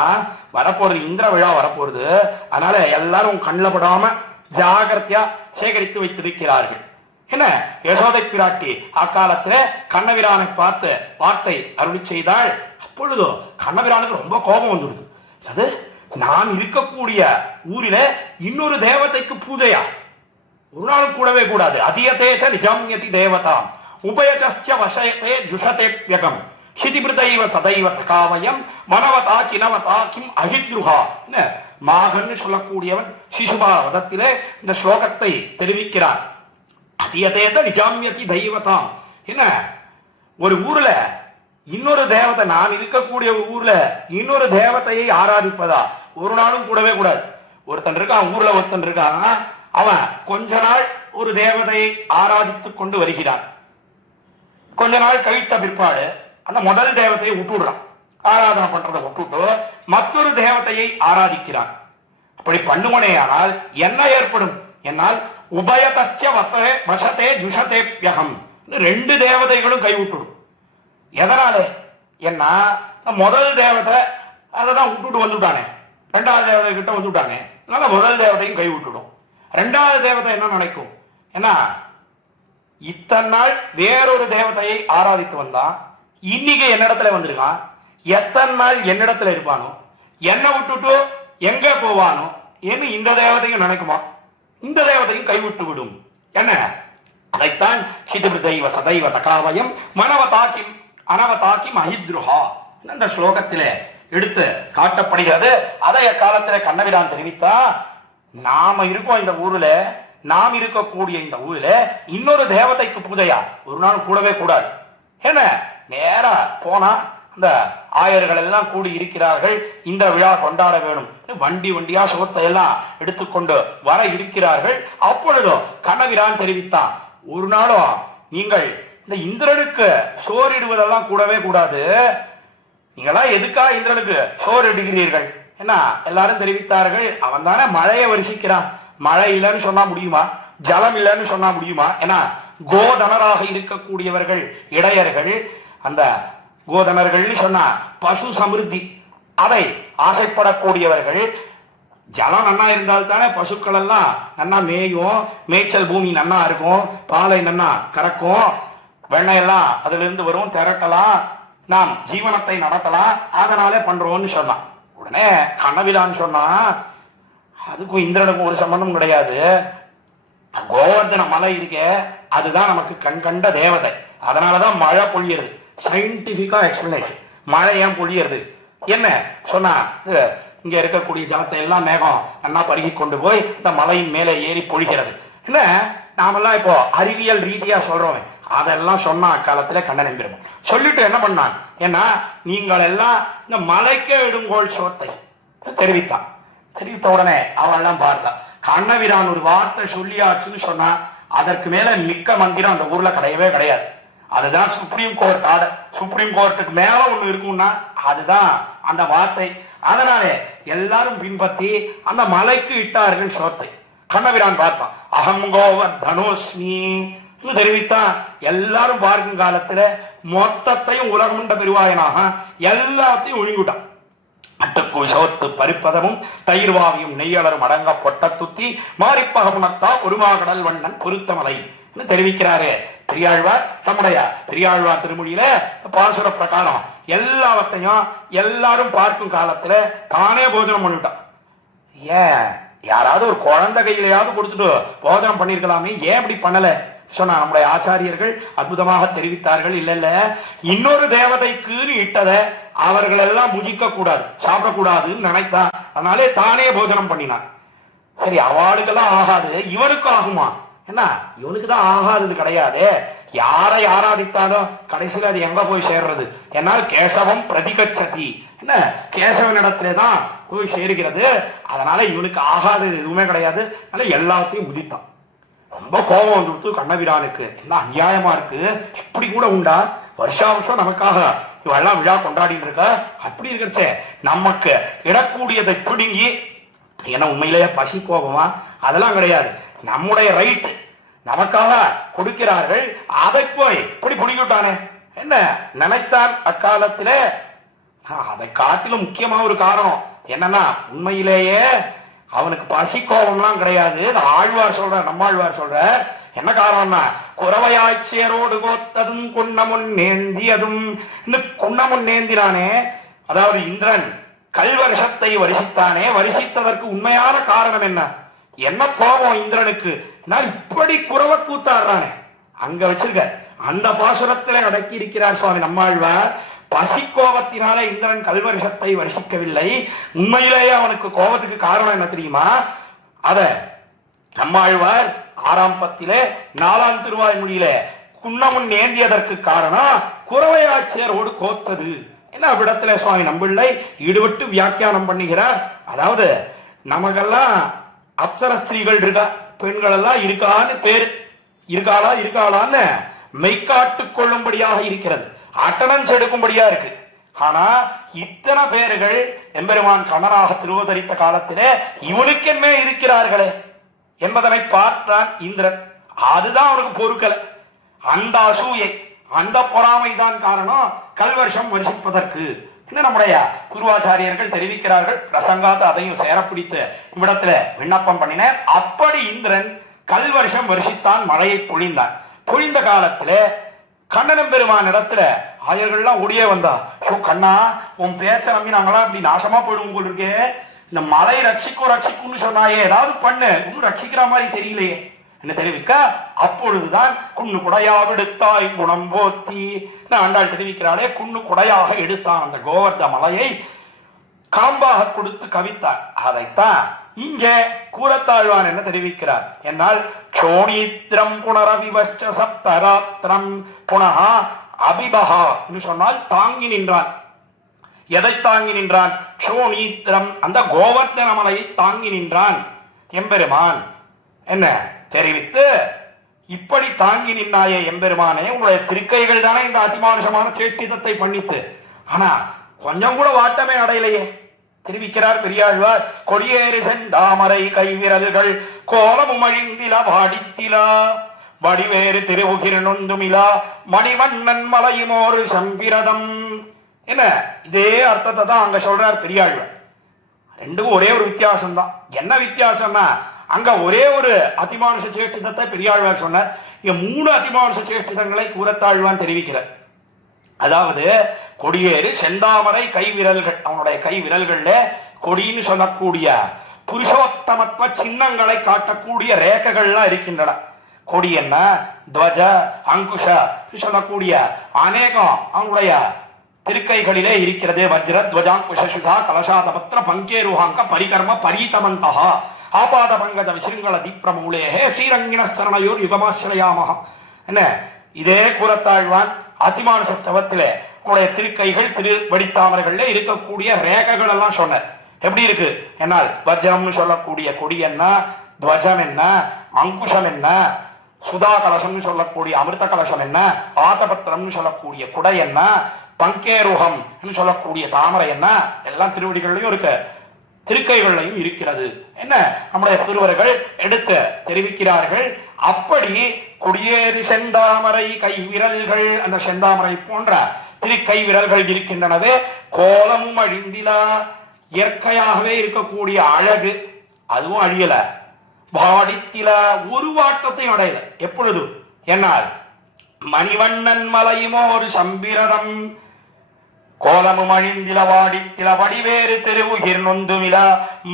வரப்போறது இந்திர விழா வரப்போறது, அதனால எல்லாரும் கண்ணில் படாம ஜாகிரதையா சேகரித்து வைத்திருக்கிறார்கள். என்ன யசோதை பிராட்டி அக்காலத்துல கண்ணபிரானை பார்த்து வார்த்தை அருளி செய்தாள். அப்பொழுதோ கண்ணபிரானுக்கு ரொம்ப கோபம் வந்துடுது. அது நாம் இருக்கக்கூடிய ஊரில இன்னொரு தேவதைக்கு பூஜையா? ஒரு நாளும் கூடவே கூடாது. அதியதேச்ச நிஜாம்யதி தேவதாம் உபயச்ச வசயத்தே ஜுஷதேப்யகம் சிதிபிருதைவ சதைவ தகாவயம் மனவதா கினவதா கிம் அஹித்ருஹா. மாகன்னு சொல்லக்கூடியவன் சிசுபா வதத்திலே இந்த ஸ்லோகத்தை தெரிவிக்கிறார். அதியதேத நிஜாம்யதி தெய்வதாம். என்ன ஒரு ஊர்ல இன்னொரு தேவதை, நான் இருக்கக்கூடிய ஊர்ல இன்னொரு தேவதையை ஆராதிப்பதா? ஒரு நாளும் கூடவே கூடாது. ஒருத்தன் இருக்கான், ஊர்ல ஒருத்தன் இருக்கான், அவன் கொஞ்ச நாள் ஒரு தேவதையை ஆராதித்துக் கொண்டு வருகிறான். கொஞ்ச நாள் கழித்த பிற்பாடு அந்த முதல் தேவதையை விட்டுடுறான், ஆராதனை பண்றதை விட்டுட்டு மற்றொரு தேவதையை ஆராதிக்கிறான். அப்படி பண்ணுவனேயானால் என்ன ஏற்படும்? என்னால் உபயதச்ச வசத்தே ஜுஷதேப்யகம், 2 தேவதைகளும் கைவிட்டுடும். எதனால? என்ன முதல் தேவதை அதை தான் விட்டுட்டு வந்துட்டானே, 2வது தேவதை கிட்ட வந்துட்டானே, அதனால முதல் தேவதையும் கை விட்டுடும். 2வது தேவதை என்ன நினைக்கும்? ஏன்னா இத்தனை நாள் வேறொரு தேவதையை ஆராதித்து வந்தான், இன்னைக்கு என்னிடத்துல வந்திருக்கான், எத்தனை நாள் என்னிடத்துல இருப்பானோ, என்னை விட்டுட்டு எங்க போவானோ என்று இந்த தேவதையும் நினைக்குமா? இந்த தேவதையும் கைவிட்டு விடும். என்ன அதைத்தான் சிதிபிருதைவ சதைவ தகாவயம் மனவதாக்கிம் அனவதாக்கிம் அஹித்ருஹா இந்த ஸ்லோகத்திலே எடுத்து காட்டப்படுகிறது. அதை அக்காலத்திலே கண்ணபிரான் தெரிவித்தா, நாம இருக்கோம் இந்த ஊர்ல, நாம் இருக்கக்கூடிய இந்த ஊர்ல இன்னொரு தேவதைக்கு பூஜையா? ஒரு நாள் கூடவே கூடாது. என்ன நேரா போனா அந்த ஆயர்கள் எல்லாம் கூடி இருக்கிறார்கள், இந்த விழா கொண்டாட வேணும், வண்டி வண்டியா சோத்தை எல்லாம் எடுத்துக்கொண்டு வர இருக்கிறார்கள். அப்பொழுதோ கண்ணபிரான் தெரிவித்தான், ஒரு நாளும் நீங்கள் இந்த இந்திரனுக்கு சோறிடுவதெல்லாம் கூடவே கூடாது. நீங்களாம் எதுக்கா இந்திரனுக்கு சோறு இடுகிறீர்கள்? என்ன எல்லாரும் தெரிவித்தார்கள், அவன் தானே மழையை வருஷிக்கிறான், மழை இல்லைன்னு சொன்னா முடியுமா? ஜலம் இல்லைன்னு சொன்னா முடியுமா? ஏன்னா கோதனராக இருக்கக்கூடியவர்கள் இடையர்கள், அந்த கோதனர்கள் சொன்னா பசு சமிருத்தி, அதை ஆசைப்படக்கூடியவர்கள். ஜலம் நன்னா இருந்தால்தானே பசுக்கள் எல்லாம் நன்னா மேயும், மேய்ச்சல் பூமி நன்னா இருக்கும், பாலை நன்னா கறக்கும், வெண்ணையெல்லாம் அதுல இருந்து வரும், திரட்டலாம், நாம் ஜீவனத்தை நடத்தலாம், அதனாலே பண்றோம்னு சொன்னான். உடனே கண்ணபிரான் சொன்னா, அதுக்கும் இந்திரனுக்கும் ஒரு சம்பந்தம் கிடையாது. கோவர்தன மலை இருக்கே, அதுதான் நமக்கு கண் கண்ட தேவதை, அதனாலதான் மழை பொழியறது. சயின்டிபிக்கா எக்ஸ்பிளனேஷன், மழை ஏன் பொழியறது? என்ன சொன்னா, இங்க இருக்கக்கூடிய ஜலத்தை எல்லாம் மேகம் நல்லா பருகி கொண்டு போய் இந்த மலையின் மேலே ஏறி பொழிகிறது. என்ன நாமெல்லாம் இப்போ அறிவியல் ரீதியா சொல்றோமே, அதெல்லாம் சொன்னா அக்காலத்துல கண்ணன் எம்பெருமான் சொல்லிட்டு என்ன பண்ணான்? ஏன்னா நீங்கள் எல்லாம் இந்த மலைக்கே இடுங்கோள் சோத்தை தெரிவித்தான். தெரிவித்த உடனே அவன் எல்லாம் பார்த்தா, கண்ணபிரான் ஒரு வார்த்தை சொல்லியாச்சுன்னு சொன்னா அதற்கு மேல மிக்க மந்திரம் அந்த ஊர்ல கிடையவே கிடையாது. அதுதான் சுப்ரீம் கோர்ட் ஆர்டர். சுப்ரீம் கோர்ட்டுக்கு மேல ஒண்ணு இருக்கும்னா அதுதான் அந்த வார்த்தை. அதனாலே எல்லாரும் பின்பற்றி அந்த மலைக்கு இட்டார்கள் சோத்தை. கண்ணபிரான் பார்த்தான், அகம் கோவர் தனோஸ்மி தெரிவித்தான். எல்லாரும் பார்க்கும் காலத்துல மொத்தத்தையும் உலகமுண்ட பெருவாயனாக எல்லாத்தையும் ஒழுங்கிட்டான். அட்டுக்கு சோத்து பறிப்பதமும் தயிர்வாவியும் நெய்யலரும் அடங்க பொட்ட துத்தி மாரிப்பகமுனத்தா ஒருமாகடல் வண்ணன் பொருத்தமலை தெரிவிக்கிறாரே பெரியாழ்வார். தம்முடைய பெரியாழ்வார் திருமொழியில பாசுர பிரகாரம் எல்லாவற்றையும் எல்லாரும் பார்க்கும் காலத்துல தானே போஜனம் பண்ணிவிட்டான். ஏன் யாராவது ஒரு குழந்தை கையிலையாவது கொடுத்துட்டு போஜனம் பண்ணிருக்கலாமே, ஏன் இப்படி பண்ணல? சொன்னா நம்முடைய ஆச்சாரியர்கள் அற்புதமாக தெரிவித்தார்கள். இல்ல இன்னொரு தேவதைக்கு இட்டத அவர்கள் எல்லாம் புஜிக்க கூடாது, சாப்பிடக்கூடாதுன்னு நினைத்தான். அதனாலே தானே போஜனம் பண்ணினான். சரி, அவளுக்கெல்லாம் ஆகாது, இவனுக்கு ஆகுமா? என்ன, இவனுக்கு தான் ஆகாதது கிடையாது. யாரை ஆராதித்தாலும் கடைசியில் அது எங்க போய் சேர்றது? என்னால் கேசவம் பிரதிகச்சதி, என்ன கேசவன் இடத்துல தான் போய் சேருகிறது. அதனால இவனுக்கு ஆகாதது எதுவுமே கிடையாது. அதனால எல்லாத்தையும் முதித்தான். ரொம்ப கோபம் வந்துடுத்து கண்ணபிரானுக்கு. என்ன அநியாயமா இருக்கு, இப்படி கூட உண்டா? வருஷா வருஷம் நமக்காக இவெல்லாம் விழா கொண்டாடிட்டு இருக்க. அப்படி இருக்கிறச்சே நமக்கு இடக்கூடியதை பிடுங்கி, ஏன்னா உண்மையிலேயே பசி கோபமா? அதெல்லாம் கிடையாது. நம்முடைய ரைட் நமக்காக கொடுக்கிறார்கள், அதை போய் இப்படி பிடிக்கிட்டானே என்ன நினைத்தான் அக்காலத்துல. அதை காட்டிலும் முக்கியமா ஒரு காரணம் என்னன்னா, உண்மையிலேயே அவனுக்கு பசி கோபம்லாம் கிடையாது. ஆழ்வார் சொல்ற, நம்மாழ்வார் சொல்ற என்ன காரணம்னா, குறவையாட்சியரோடு கோத்ததும் குன்னமுன் நேந்தியதும். இன்னும் குன்னமுன் நேந்தினானே, அதாவது இந்திரன் கல்வருஷத்தை வருஷித்தானே, வருஷித்ததற்கு உண்மையான காரணம் என்ன? என்ன கோபம் இந்திரனுக்கு? நான் இப்படி குறவை கூத்தாடுறானே, அங்க வச்சிருக்க அந்த பாசுரத்திலே அடக்கி இருக்கிறார் சுவாமி நம்மாழ்வார். பசி கோபத்தினால இந்திரன் கல்வருஷத்தை வருஷிக்கவில்லை. உண்மையிலேயே அவனுக்கு கோபத்துக்கு காரணம் என்ன தெரியுமா? அத நம்மாழ்வார் 6ஆம் பத்திலே 4ஆம் திருவாய்மொழியில குன்னமுன் நேந்தியதற்கு காரணம் குறவையாட்சியரோடு கோத்தது. என்ன விடத்துல சுவாமி நம்பிள்ளை ஈடுபட்டு வியாக்கியானம் பண்ணுகிறார். அதாவது நமக்கெல்லாம் அப்சர ஸ்திரீகள் இருக்கா, பெண்கள் எல்லாம் இருக்கான்னு பேரு, இருக்காளான்னு மெய்காட்டு கொள்ளும்படியாக இருக்கிறது, அட்டனன்ஸ் எடுக்கும்படியா இருக்கு. ஆனா இத்தனை பேர்கள் எம்பெருமான் கண்ணனாக திருவதரித்த காலத்திலே இவனுக்கென்ன இருக்கிறார்களே என்பதனை பார்த்தான் இந்திரன். அதுதான் அவனுக்கு பொறுக்கல. அந்த அசூயை, அந்த பொறாமை தான் காரணம் கல்வருஷம் வருஷிப்பதற்கு. நம்முடைய குருவாச்சாரியர்கள் தெரிவிக்கிறார்கள். பிரசங்காத்து அதையும் சேரப்பிடித்து இவ்விடத்துல விண்ணப்பம் பண்ணினார். அப்படி இந்திரன் கல்வருஷம் வருஷித்தான், மழையை பொழிந்தான். பொழிந்த காலத்துல கண்ணனம் பெருமான் இடத்துல ஆயர்கள்லாம் ஓடியே வந்தா. கண்ணா, உன் பேச்ச நம்பி நாங்களாம் இப்படி நாசமா போயிடுவோம் போல் இருக்கே. இந்த மலை ரட்சிக்கும்னு சொன்னாயே, ஏதாவது பண்ணு, இன்னும் ரட்சிக்கிற மாதிரி தெரியலையே என்ன தெரிவிக்க. அப்பொழுதுதான் குன்னு குடையாக எடுத்தாய் குணம் போத்தி ஆண்டாள் தெரிவிக்கிறாளே, குன்னு குடையாக எடுத்தான் அந்த கோவர்த மலையை காம்பாக கொடுத்து கவித்தார். அதைத்தான் இங்கே கூறத்தாழ்வான் என்ன தெரிவிக்கிறார் என்னால், சோணீத்திரம் புனரவிவச்ச சப்தராத்திரம் புனகா அபிபகா என்று சொன்னால் தாங்கி நின்றான். எதை தாங்கி நின்றான்? சோணீத்திரம், அந்த கோவர்தன மலையை தாங்கி நின்றான் எம்பெருமான் என்ன தெரிவித்து, இப்படி தாங்கி நின்னாயே எம்பெருமானே, உங்களுடைய திருக்கைகள் தானே இந்த அதிமானுஷமான சேட்டிதத்தை பண்ணித்து, ஆனா கொஞ்சம் கூட வாட்டமே அடையலையே தெரிவிக்கிறார் பெரியாழ்வார். கொடியேறு செந்தாமரை கைவிரல்கள் கோலமுமழிந்தில வாடித்திலா வடிவேறு திருவுகிர் நொந்துமிலா மணிவண்ணன் மலையுமோரு சம்பிரதம். என்ன இதே அர்த்தத்தை தான் அங்க சொல்றார் பெரியாழ்வார். ரெண்டுக்கும் ஒரே ஒரு வித்தியாசம் தான். என்ன வித்தியாசம்னா, அங்க ஒரே ஒரு அதிமானுஷ சேஷ்டிதத்தை பெரியாழ்வார் சொன்னார். இங்க 3 அதிமானுஷ சேஷ்டிதங்களை கூறத்தாழ்வான் தெரிவிக்கிறார். அதாவது கொடியேறு செந்தாமரை கைவிரல்கள், அவனுடைய கை விரல்கள்ல கொடின்னு சொல்லக்கூடிய புருஷோத்தமத்வ சின்னங்களை காட்டக்கூடிய ரேகைகள்லாம் இருக்கின்றன. கொடி என்ன, துவஜ, அங்குஷ சொல்லக்கூடிய அநேகம் அவனுடைய திருக்கைகளிலே இருக்கிறது. வஜ்ர துவஜாங்குஷ சுதா கலசாதபத்திர பங்கேருஹாங்க பரிகர்ம பரீதமந்தா ஆபாத பங்கஜ விசிருங்கள தீப்ரமூலேஹே ஸ்ரீரங்கிணச்சரணையோர் யுகமாசிரயாமஹ. என்ன இதே கூறத்தாழ்வான் அதிமானுஷ ஸ்தவத்திலே உடைய திருக்கைகள் திருவடித்தாமரைகள்ல இருக்கக்கூடிய ரேகைகள் எல்லாம் சொன்னார். எப்படி இருக்கு என்னால், வஜ்ரம்னு சொல்லக்கூடிய கொடி என்ன, துவஜம் என்ன, அங்குஷம் என்ன, சுதா கலசம்னு சொல்லக்கூடிய அமிர்த கலசம் என்ன, ஆதபத்திரம்னு சொல்லக்கூடிய குடை என்ன, பங்கேருகம் சொல்லக்கூடிய தாமரை என்ன, எல்லாம் திருவடிகள்லையும் இருக்கு, திருக்கைகளையும் இருக்கிறது. என்ன நம்முடைய திருவர்கள் எடுத்து தெரிவிக்கிறார்கள். அப்படி கொடியேறு செந்தாமரை கை விரல்கள், அந்த செந்தாமரை போன்ற திருக்கை விரல்கள் இருக்கின்றனவே. கோலமும் அழிந்திலா, இயற்கையாகவே இருக்கக்கூடிய அழகு அதுவும் அழியல. வாடித்தில, ஒரு வாட்டத்தையும் அடையல. எப்பொழுது என்னால், மணிவண்ணன் மலையுமோ ஒரு சம்பிரதம் கோலமும் அழிந்தில வாடித்தில வடிவேறு திருவுகிர் நொந்துமிலா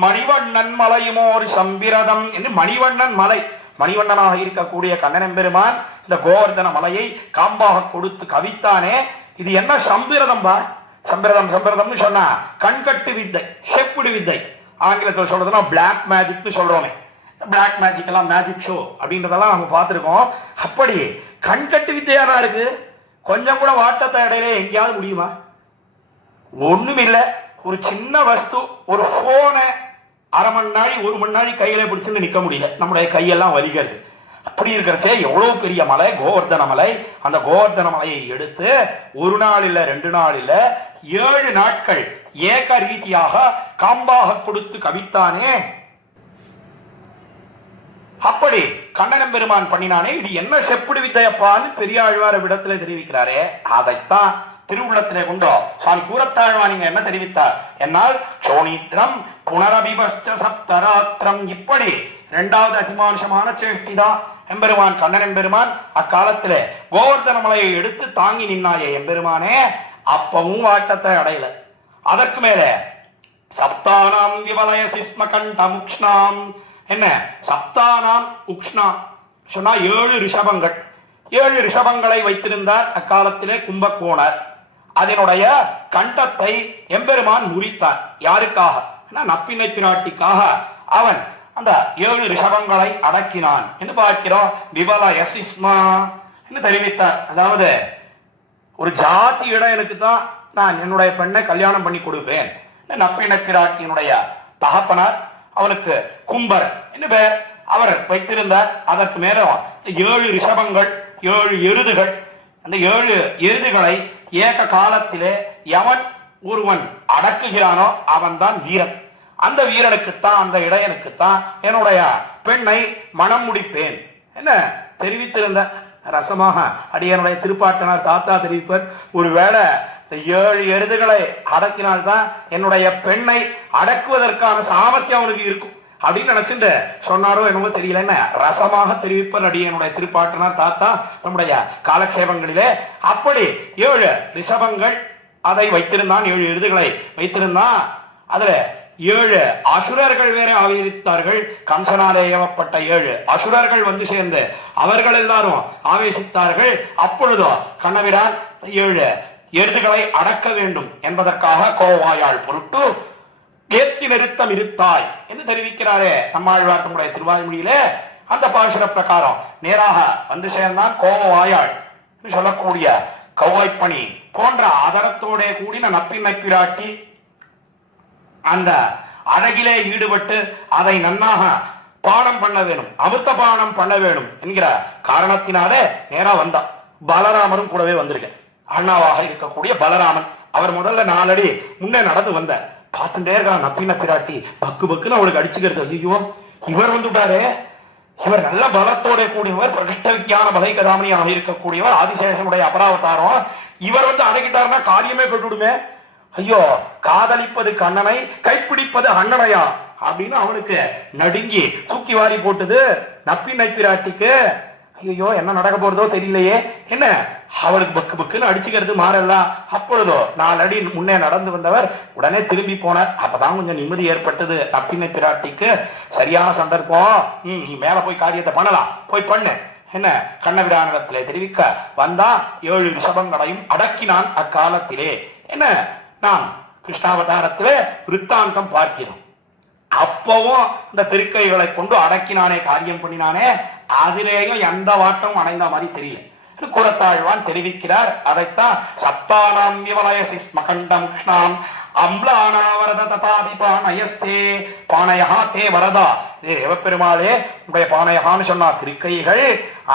மணிவண்ணன் மலையுமோ ஒரு சம்பிரதம் என்று மணிவண்ணன் மலை, மணிவண்ணனாக இருக்கக்கூடிய கண்ணன் பெருமான் இந்த கோவர்தன மலையை காம்பாக கொடுத்து கவித்தானே, இது என்ன சம்பிரதம்பா? சம்பிரதம்னு சொன்னா கண்கட்டு வித்தை, செப்புடு வித்தை. ஆங்கிலத்தில் சொல்றதுன்னா பிளாக் மேஜிக்னு சொல்றோமே. பிளாக் மேஜிக் எல்லாம் மேஜிக் ஷோ அப்படின்றதெல்லாம் நம்ம பார்த்துருக்கோம். அப்படி கண்கட்டு வித்தையா தான் இருக்கு. கொஞ்சம் கூட வாட்டத்தை இடையில எங்கேயாவது முடியுமா? ஒண்ணும் இல்லை. ஒரு சின்ன வஸ்து, ஒரு போனை அரை மணி நாளி 1 மணி நாளி கையில பிடிச்சுன்னு நிக்க முடியல, நம்முடைய கையெல்லாம் வலிக்கிறது. அப்படி இருக்கிறச்சே எவ்வளவு பெரிய மலை கோவர்தன மலை. அந்த கோவர்தன மலையை எடுத்து 1 நாள் இல்ல 2 நாள் இல்ல 7 நாட்கள் ஏக ரீதியாக காம்பாக கொடுத்து கவித்தானே. அப்படி கண்ணன் பெருமான் பண்ணினானே, இது என்ன செப்புடு வித்தையப்பான்னு பெரியாழ்வார் விடத்துல தெரிவிக்கிறாரே, அதைத்தான் திருவுள்ளத்திலே கொண்டோ சுவாமி கூறத்தாழ்வான் இங்க என்ன தெரிவித்தார் என்னால் சோனித்ரம் புனரபிபஷ்ச சப்தராத்திரம். இப்படி 2வது அதிமானுஷமான சேஷ்டிதான் எம்பெருமான் கண்ணன் எம்பெருமான் அக்காலத்திலே கோவர்தன மலையை எடுத்து தாங்கி நின்னாயே எம்பெருமானே. அப்பவும் வாட்டத்தை அடையல. அதற்கு மேல சப்தானாம் விவலய சிஸ்ம கண்டமுக்ஷ்ணாம். என்ன சப்தானாம் உக்ஷ்ணா சொன்னா 7 ரிஷபங்கள். 7 ரிஷபங்களை வைத்திருந்தார் அக்காலத்திலே கும்பகோணர். அதனுடைய கண்டத்தை எம்பெருமான் முறித்தார். யாருக்காக? நப்பினை பிராட்டிக்காக அவன் அந்த 7 ரிஷபங்களை அடக்கினான் என்று பார்க்கிறோம். விபல யசிஸ்மா என்று தெரிவித்தார். அதாவது ஒரு ஜாதி இடையனுக்கு தான் நான் என்னுடைய பெண்ணை கல்யாணம் பண்ணி கொடுப்பேன். நப்பினை பிராட்டியினுடைய தகப்பனார் அவனுக்கு கும்பர் என்று பெயர் அவர் வைத்திருந்தார். அதற்கு மேல 7 ரிஷபங்கள், 7 எருதுகள். அந்த 7 எருதுகளை ஏக காலத்திலே எவன் ஒருவன் அடக்குகிறானோ அவன் தான் வீரன். அந்த வீரனுக்குத்தான், அந்த இடையனுக்குத்தான் என்னுடைய பெண்ணை மனம் முடிப்பேன் என்ன தெரிவித்திருந்த ரசமாக அடியனுடைய திருப்பாட்டனார் தாத்தா தெரிவிப்பர். ஒருவேளை இந்த 7 எருதுகளை அடக்கினால்தான் என்னுடைய பெண்ணை அடக்குவதற்கான சாமர்த்தியம் அவனுக்கு இருக்கும் அப்படின்னு நினைச்சுட்டு சொன்னாரோ என்னவோ தெரியல. என்ன ரசமாக தெரிவிப்பர் அடியனுடைய திருப்பாட்டனார் தாத்தா நம்முடைய காலக்ஷேபங்களிலே. அப்படி 7 ரிஷபங்கள் அதை வைத்திருந்தான், 7 எருதுகளை வைத்திருந்தான். அதுல 7 அசுரர்கள் வேற ஆவேசித்தார்கள். கம்சனாலே ஏவப்பட்ட 7 அசுரர்கள் வந்து சேர்ந்து அவர்கள் எல்லாரும் ஆவேசித்தார்கள். அப்பொழுதோ கண்ணபிரான் 7 எருதுகளை அடக்க வேண்டும் என்பதற்காக கோவாயாள் பொருட்டு ஏத்தி நிறுத்தம் இருத்தாய் என்று தெரிவிக்கிறாரே நம்மாழ்வார் தம்முடைய திருவாய்மொழியிலே. அந்த பாசுர பிரகாரம் நேராக வந்து சேர்ந்தான் கோவாயாள் சொல்லக்கூடிய கௌவாய்ப்பணி போன்ற ஆதரத்தோட கூடின நப்பினை பிராட்டி அந்த அழகிலே ஈடுபட்டு அதை நன்னாக பானம் பண்ண வேணும், அமிர்த பானம் பண்ண வேணும் என்கிற காரணத்தினாலே நேரா வந்தான். பலராமரும் கூடவே வந்திருக்க. அண்ணாவாக இருக்கக்கூடிய பலராமன் அவர் முதல்ல 4 அடி முன்னே நடந்து வந்தார். பார்த்துட்டே இருக்கான் நப்பின பிராட்டி. பக்கு பக்குன்னு அவளுக்கு அடிச்சுக்கிறது. ஐயோ இவர் வந்துட்டாரே, இவர் நல்ல பலத்தோட கூடியவர், பிரகிஷ்ட விஞ்ஞான பலை கதாமணியாக இருக்கக்கூடியவர், ஆதிசேஷனுடைய அபராவதாரம். இவர் வந்து அடக்கிட்டாருன்னா காரியமே கட்டுடுமே. ஐயோ காதலிப்பது கண்ணனை, கைப்பிடிப்பது அண்ணனையா அப்படின்னு அவனுக்கு நடுங்கி தூக்கி வாரி போட்டது நப்பினை பிராட்டிக்கு. ஐயோ என்ன நடக்க போறதோ தெரியலையே, என்ன அவளுக்கு பக்கு பக்குன்னு அடிச்சுக்கிறது மாறலாம். அப்பொழுதோ 4 அடி முன்னே நடந்து வந்தவர் உடனே திரும்பி போனார். அப்பதான் கொஞ்சம் நிம்மதி ஏற்பட்டது நப்பினை பிராட்டிக்கு. சரியான சந்தர்ப்பம், நீ மேல போய் காரியத்தை பண்ணலாம், போய் பண்ணு என்ன கண்ணபிரானிடத்திலே தெரிவிக்க வந்தா 7 ரிஷபங்களையும் அடக்கினான் அக்காலத்திலே. என்ன நாம் கிருஷ்ணாவதாரத்திலே விருத்தாந்தம் பார்க்கிறோம். அப்பவும் இந்த திருக்கைகளை கொண்டு அடக்கினானே, காரியம் பண்ணினானே, அதிலேயும் எந்த வாட்டம் அடைந்த மாதிரி தெரியல. கூறத்தாழ்வான் தெரிவிக்கிறார். அதைத்தான் சப்தானாம் விவலய சிஸ்மகண்டம் கிருஷ்ணாம் அம்லானாவரத ததாபி பானயஸ்தே பானயஹா தே வரதா. தேவப்பெருமாளே உடைய பானயஹான்னு சொன்னா திருக்கைகள்,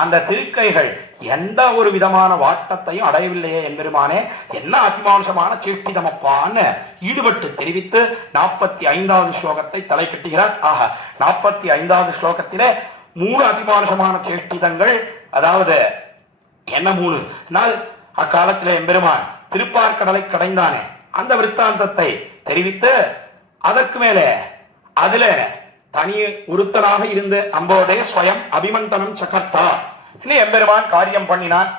அந்த திருக்கைகள் எந்த ஒரு விதமான வாட்டத்தையும் அடையவில்லையே எம்பெருமானே, என்ன அதிமானுஷமான சேஷ்டிதமப்பான்னு ஈடுபட்டு தெரிவித்து 45வது ஸ்லோகத்தை தலை கட்டுகிறார். ஆக 45வது ஸ்லோகத்திலே 3 அதிமானுஷமான சேஷ்டிதங்கள். அதாவது என்ன 3 நாள் அக்காலத்திலே எம்பெருமான் திருப்பார்கடலை கடைந்தானே அந்த விருத்தாந்தத்தை தெரிவித்து, அதற்கு மேலே அதுல தனி ஒருத்தனாக இருந்து அம்போதே ஸ்வயம் அபிமந்தனம் சகர்த்தா எம்பெருமான் காரியம் பண்ணினான்.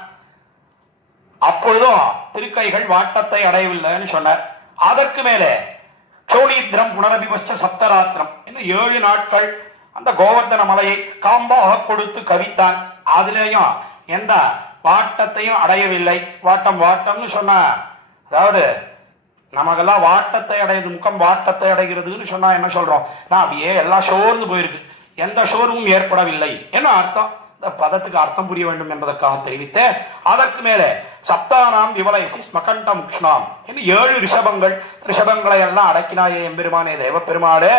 அப்பொழுதும் திருக்கைகள் வாட்டத்தை அடையவில்லைன்னு சொன்னார். அதற்கு மேலே சோழீத்ரம் புனரபிபஷ்ச சப்தராத்திரம் இன்னும் 7 நாட்கள் அந்த கோவர்தன மலையை காம்பாக கொடுத்து கவித்தான். அதுலேயும் எந்த வாட்டத்தையும் அடையவில்லை. வாட்டம் வாட்டம்னு சொன்னா, அதாவது நமக்கெல்லாம் வாட்டத்தை அடையுது, முகம் வாட்டத்தை அடைகிறதுன்னு சொன்னா என்ன சொல்றோம்? நான் அப்படியே எல்லாம் சோர்ந்து போயிருக்கு, எந்த சோர்வும் ஏற்படவில்லை என்ன அர்த்தம்? இந்த பதத்துக்கு அர்த்தம் புரிய வேண்டும் என்பதற்காக தெரிவித்து, அதற்கு மேலே சப்தானாம் விவலைசி ஸ்மகண்ட முக்ஷ்ணாம் என்று 7 ரிஷபங்களை எல்லாம் அடக்கினாயே எம்பெருமானே தேவ பெருமாளே,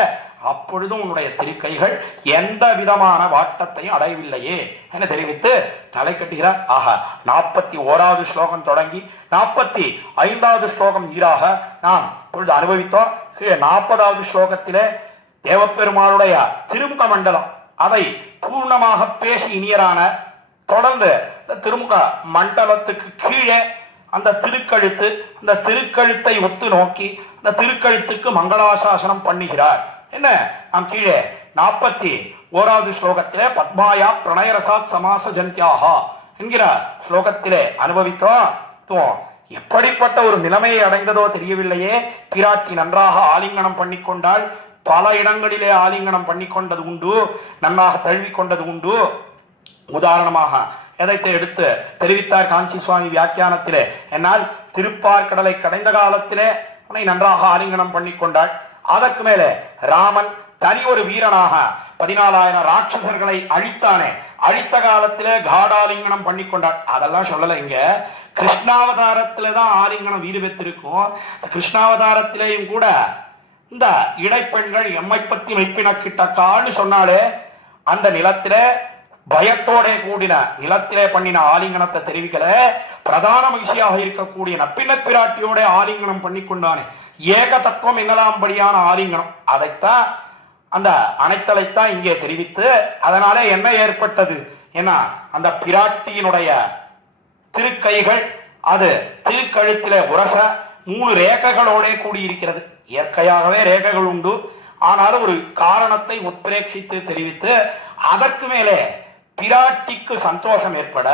அப்பொழுதும் உன்னுடைய திருக்கைகள் எந்த விதமான வாட்டத்தையும் அடையவில்லையே என தெரிவித்து தலை கட்டுகிறார். ஆக 41வது ஸ்லோகம் தொடங்கி 45வது ஸ்லோகம் ஈராக நாம் இப்பொழுது அனுபவித்தோம். 40வது ஸ்லோகத்திலே தேவப்பெருமானுடைய திருமுக மண்டலம் அதை பூர்ணமாக பேசி இனியரான, தொடர்ந்து திருமுக மண்டலத்துக்கு கீழே அந்த திருக்கழுத்து, அந்த திருக்கழுத்தை ஒத்து நோக்கி அந்த திருக்கழுத்துக்கு மங்களாசாசனம் பண்ணுகிறார். என்ன நாம் கீழே 41வது ஸ்லோகத்திலே பத்மாயா பிரணயரசாத் சமாச ஜந்தியாகா என்கிற ஸ்லோகத்திலே அனுபவித்தோம். எப்படிப்பட்ட ஒரு நிலைமையை அடைந்ததோ தெரியவில்லையே. பிராட்டி நன்றாக ஆலிங்கனம் பண்ணிக்கொண்டாள், பல இடங்களிலே ஆலிங்கனம் பண்ணிக்கொண்டது உண்டு, நன்றாக தழுவி கொண்டது உண்டு. உதாரணமாக எதைத்தை எடுத்து தெரிவித்தார் காஞ்சி சுவாமி வியாக்கியானத்திலே, என்னால் திருப்பார்கடலை கடைந்த காலத்திலே அவனை நன்றாக ஆலிங்கனம் பண்ணிக்கொண்டாள். அதற்கு மேலே ராமன் தனி ஒரு வீரனாக 14,000 ராட்சசர்களை அழித்தானே, அழித்த காலத்திலே காடாலிங்கனம் பண்ணிக்கொண்டாள். அதெல்லாம் சொல்லல. இங்க கிருஷ்ணாவதாரத்திலே தான் ஆலிங்கனம் வீடு பெற்றிருக்கும். கிருஷ்ணாவதாரத்திலேயும் கூட இந்த இடைப்பெண்கள் எம்மை பத்தி மெய்ப்பினக்கிட்டக்கான்னு சொன்னாலே, அந்த நிலத்திலே பயத்தோட கூடின நிலத்திலே பண்ணின ஆலிங்கனத்தை தெரிவிக்கல. பிரதான மகிழ்ச்சியாக இருக்கக்கூடிய நப்பின பிராட்டியோட ஆலிங்கனம் பண்ணி கொண்டானே, ஏக தத்துவம் என்னலாம்படியான ஆலிங்கனம், அதைத்தான் அந்த அனைத்தலைத்தான் இங்கே தெரிவித்து, அதனாலே என்ன ஏற்பட்டது? ஏன்னா அந்த பிராட்டியினுடைய திருக்கைகள் அது திருக்கழுத்திலே உரச 3 ரேகைகளோட கூடியிருக்கிறது. இயற்கையாகவே ரேகைகள் உண்டு, ஆனாலும் ஒரு காரணத்தை உட்பிரேட்சித்து தெரிவித்து, அதற்கு மேலே பிராட்டிக்கு சந்தோஷம் ஏற்பட,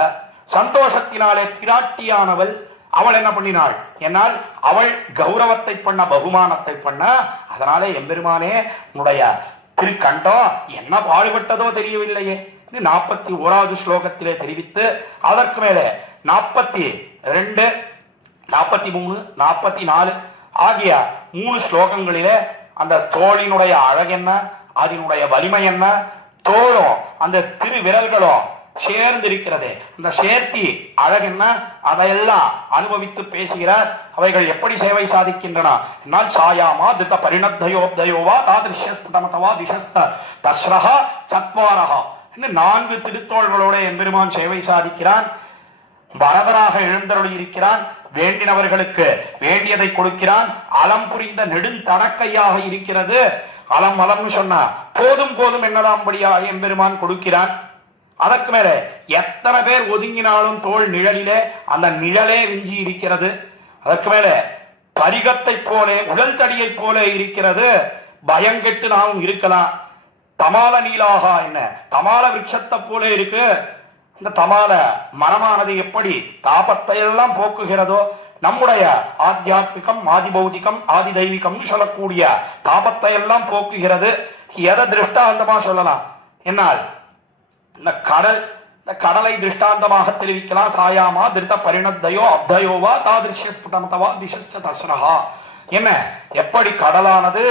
சந்தோஷத்தினாலே பிராட்டியானவள் அவள் என்ன பண்ணினாள்? என்னால் அவள் கௌரவத்தை பண்ண, பகுமானத்தை பண்ண, அதனாலே எம்பெருமானே உன்னுடைய திருக்கண்டம் என்ன பாடுபட்டதோ தெரியவில்லையே 41வது ஸ்லோகத்திலே தெரிவித்து, அதற்கு மேலே 42, 43, 44 ஆகிய 3 ஸ்லோகங்களிலே அந்த தோளினுடைய அழகென்ன, அதனுடைய வலிமை என்ன, தோளும் அந்த திருவிரல்களும் சேர்ந்து இருக்கிறதே அந்த சேர்த்தி அழகென்ன, அதையெல்லாம் அனுபவித்து பேசுகிறார். அவைகள் எப்படி சேவை சாதிக்கின்றன என்னால் சாயாமா தித்த பரிணத்தயோப்தயோவா தாதிருஷ்யஸ்புடமதவா திசஸ்த தஸ்ரஹா சத்வாரஹா என்று 4 திருத்தோள்களோட எம்பெருமான் சேவை சாதிக்கிறான். பரபராக எழுந்தருளி இருக்கிறான். வேண்டினவர்களுக்கு வேண்டியதை கொடுக்கிறான். அலம் புரிந்த நெடுந்தடக்கையாக இருக்கிறது. அலம் அலம்னு சொன்னா போதும் போதும் என்னலாம்படியாக எம்பெருமான் கொடுக்கிறான். அதற்கு மேல எத்தனை பேர் ஒதுங்கினாலும் தோல் நிழலிலே அந்த நிழலே விஞ்சி இருக்கிறது. அதற்கு மேல பரிகத்தை போல உடல் தடியை போல இருக்கிறது. பயங்கெட்டு நாமும் இருக்கலாம். தமால நீலாக என்ன தமால விருட்சத்தை போல இருக்கு. இந்த தமால மரமானது எப்படி தாபத்தை எல்லாம் போக்குகிறதோ, நம்முடைய ஆத்தியாத்மிகம், ஆதி பௌதிகம், ஆதி தெய்வீகம் சொல்லக்கூடிய தாபத்தை எல்லாம் போக்குகிறது. எதை திருஷ்டாந்தமா சொல்லலாம் என்னால் இந்த கடலை திருஷ்டாந்தமாக தெரிவிக்கலாம். சாயாமா திருத்த பரிணத்தயோ அப்தயோவா தாதிருஷ்ய ஸ்புடமதவா திசச்ச தஸ்ரஹா என்ன எப்படி கடலானது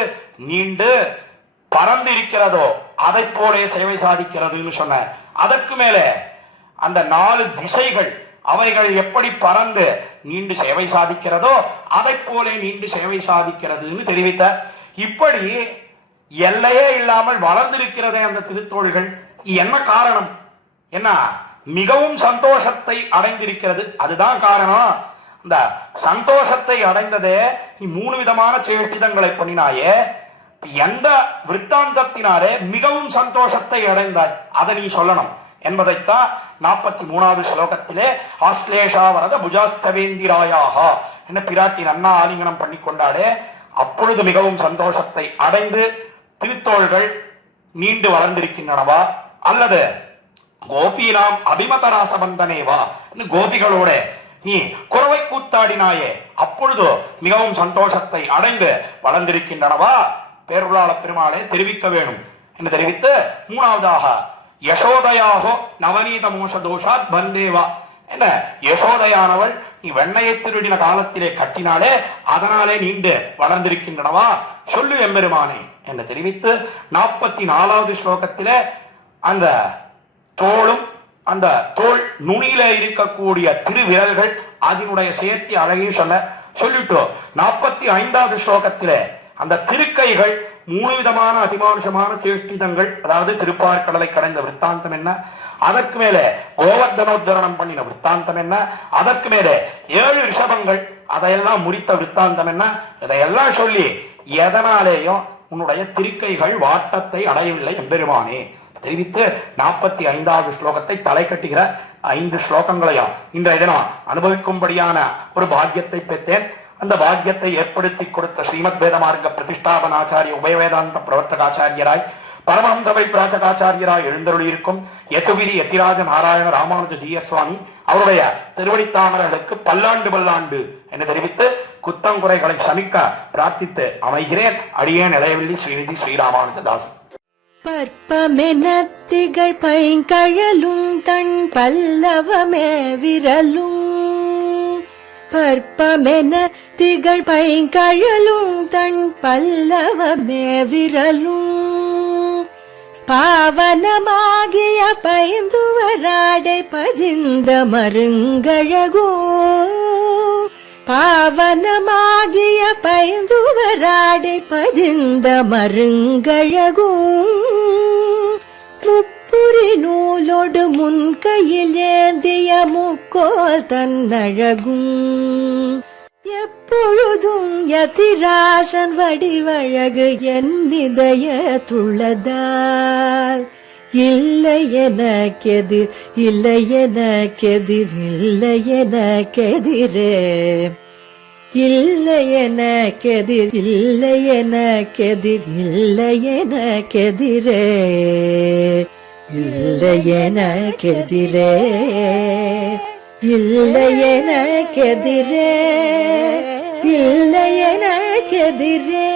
நீண்டு பறந்து இருக்கிறதோ அதை போலே சேவை சாதிக்கிறதுன்னு சொன்ன. அதற்கு மேலே அந்த 4 திசைகள் அவைகள் எப்படி பறந்து நீண்டு சேவை சாதிக்கிறதோ அதை போலே நீண்டு சேவை சாதிக்கிறதுன்னு தெரிவித்த. இப்படி எல்லையே இல்லாமல் வளர்ந்திருக்கிறதே அந்த திருத்தோள்கள். என்ன காரணம்? என்ன மிகவும் சந்தோஷத்தை அடைந்திருக்கிறது. அதுதான் காரணம். இந்த சந்தோஷத்தை அடைந்ததே நீ 3 விதமான சேட்டிதங்களை பண்ணினாயே, எந்த விற்த்தாந்தத்தினாலே மிகவும் சந்தோஷத்தை அடைந்தாய் அதை நீ சொல்லணும் என்பதைத்தான் 43வது ஸ்லோகத்திலே ஆஸ்லேஷா வரத புஜாஸ்தவேந்திராயாக என்ன பிராட்டி நன்னா ஆலிங்கனம் பண்ணி கொண்டாடே, அப்பொழுது மிகவும் சந்தோஷத்தை அடைந்து திருத்தோள்கள் நீண்டு வளர்ந்திருக்கின்றனவா, அல்லது கோபினாம் அபிமதராசபந்தனேவா கோபிகளோட நீ குறவை கூத்தாடினாயே அப்பொழுது மிகவும் சந்தோஷத்தை அடைந்து வளர்ந்திருக்கின்றனவா? பேருளாள பெருமாளே தெரிவிக்க வேணும். என்று தெரிவித்து மூணாவதாக யசோதயாகோ நவநீத மோச தோஷாத் பந்தேவா, என்ன யசோதையானவள் நீ வெண்ணையை திருடின காலத்திலே கட்டினாலே அதனாலே நீண்டு வளர்ந்திருக்கின்றனவா சொல்லு எம்பெருமானே என்று தெரிவித்து 44வது ஸ்லோகத்திலே அந்த தோளும் அந்த தோல் நுனியில இருக்கக்கூடிய திருவிரல்கள் அதனுடைய சேர்த்தி அழகையும் சொல்லிட்டு 45வது ஸ்லோகத்திலே அந்த திருக்கைகள் 3 விதமான அதிமானுஷமான சேஷ்டிதங்கள், அதாவது திருப்பார்கடலை கடைந்த விற்த்தாந்தம் என்ன, அதற்கு மேலே கோவர்தனோத்தரணம் பண்ணின விற்த்தாந்தம் என்ன, அதற்கு மேலே 7 ரிஷபங்கள் அதையெல்லாம் முறித்த விற்த்தாந்தம் என்ன, இதையெல்லாம் சொல்லி எதனாலேயும் உன்னுடைய திருக்கைகள் வாட்டத்தை அடையவில்லை எம்பெருமானே தெரிவித்து 45வது ஸ்லோகத்தை தலை கட்டுகிற 5 ஸ்லோகங்களையும் இன்றைய தினம் அனுபவிக்கும்படியான ஒரு பாக்கியத்தை பெற்றேன். அந்த பாக்கியத்தை ஏற்படுத்தி கொடுத்த ஸ்ரீமத் வேத மார்க்க பிரதிஷ்டாபனாச்சாரிய உபயவேதாந்த பிரவர்த்தகாச்சாரியராய் பரமஹம்சபை பிராச்சகாச்சாரியராய் எழுந்தருளி இருக்கும் யதுகிரி யதிராஜ நாராயண ராமானுஜ ஜீயர் சுவாமி அவருடைய திருவடித்தாமர்களுக்கு பல்லாண்டு என்று தெரிவித்து குத்தங்குறைகளை சமிக்க பிரார்த்தித்து அமைகிறேன். அடியேன் இளையவல்லி ஸ்ரீநிதி ஸ்ரீராமானுஜதாசன். பற்பமென திகழ் பைங்கழலும் தன் பல்லவமே விரலும், பற்பமென திகழ் பைங்கழலும் தன் பல்லவமே விரலும், பாவனமாகிய பைந்துவராடை பதிந்த மருங்கழகோ, பாவனமாகிய பைந்துவராடை பதிந்த மருங்கழகும், முப்புரி நூலோடு முன்கையில் ஏந்திய முக்கோல் தன்னழகும், எப்பொழுதும் யதிராசன் வடிவழகு என் இதயத்துள்ளதால், இல்லை எனக்கெதிர் இல்லை எனக்கெதிர் இல்லை எனக்கெதிரே, இல்லை எனக்கெதிர் இல்லை எனக்கெதிர் இல்லை எனக்கெதிரே, இல்லை எனக்கெதிரே இல்லை எனக்கெதிரே இல்லை எனக்கெதிரே.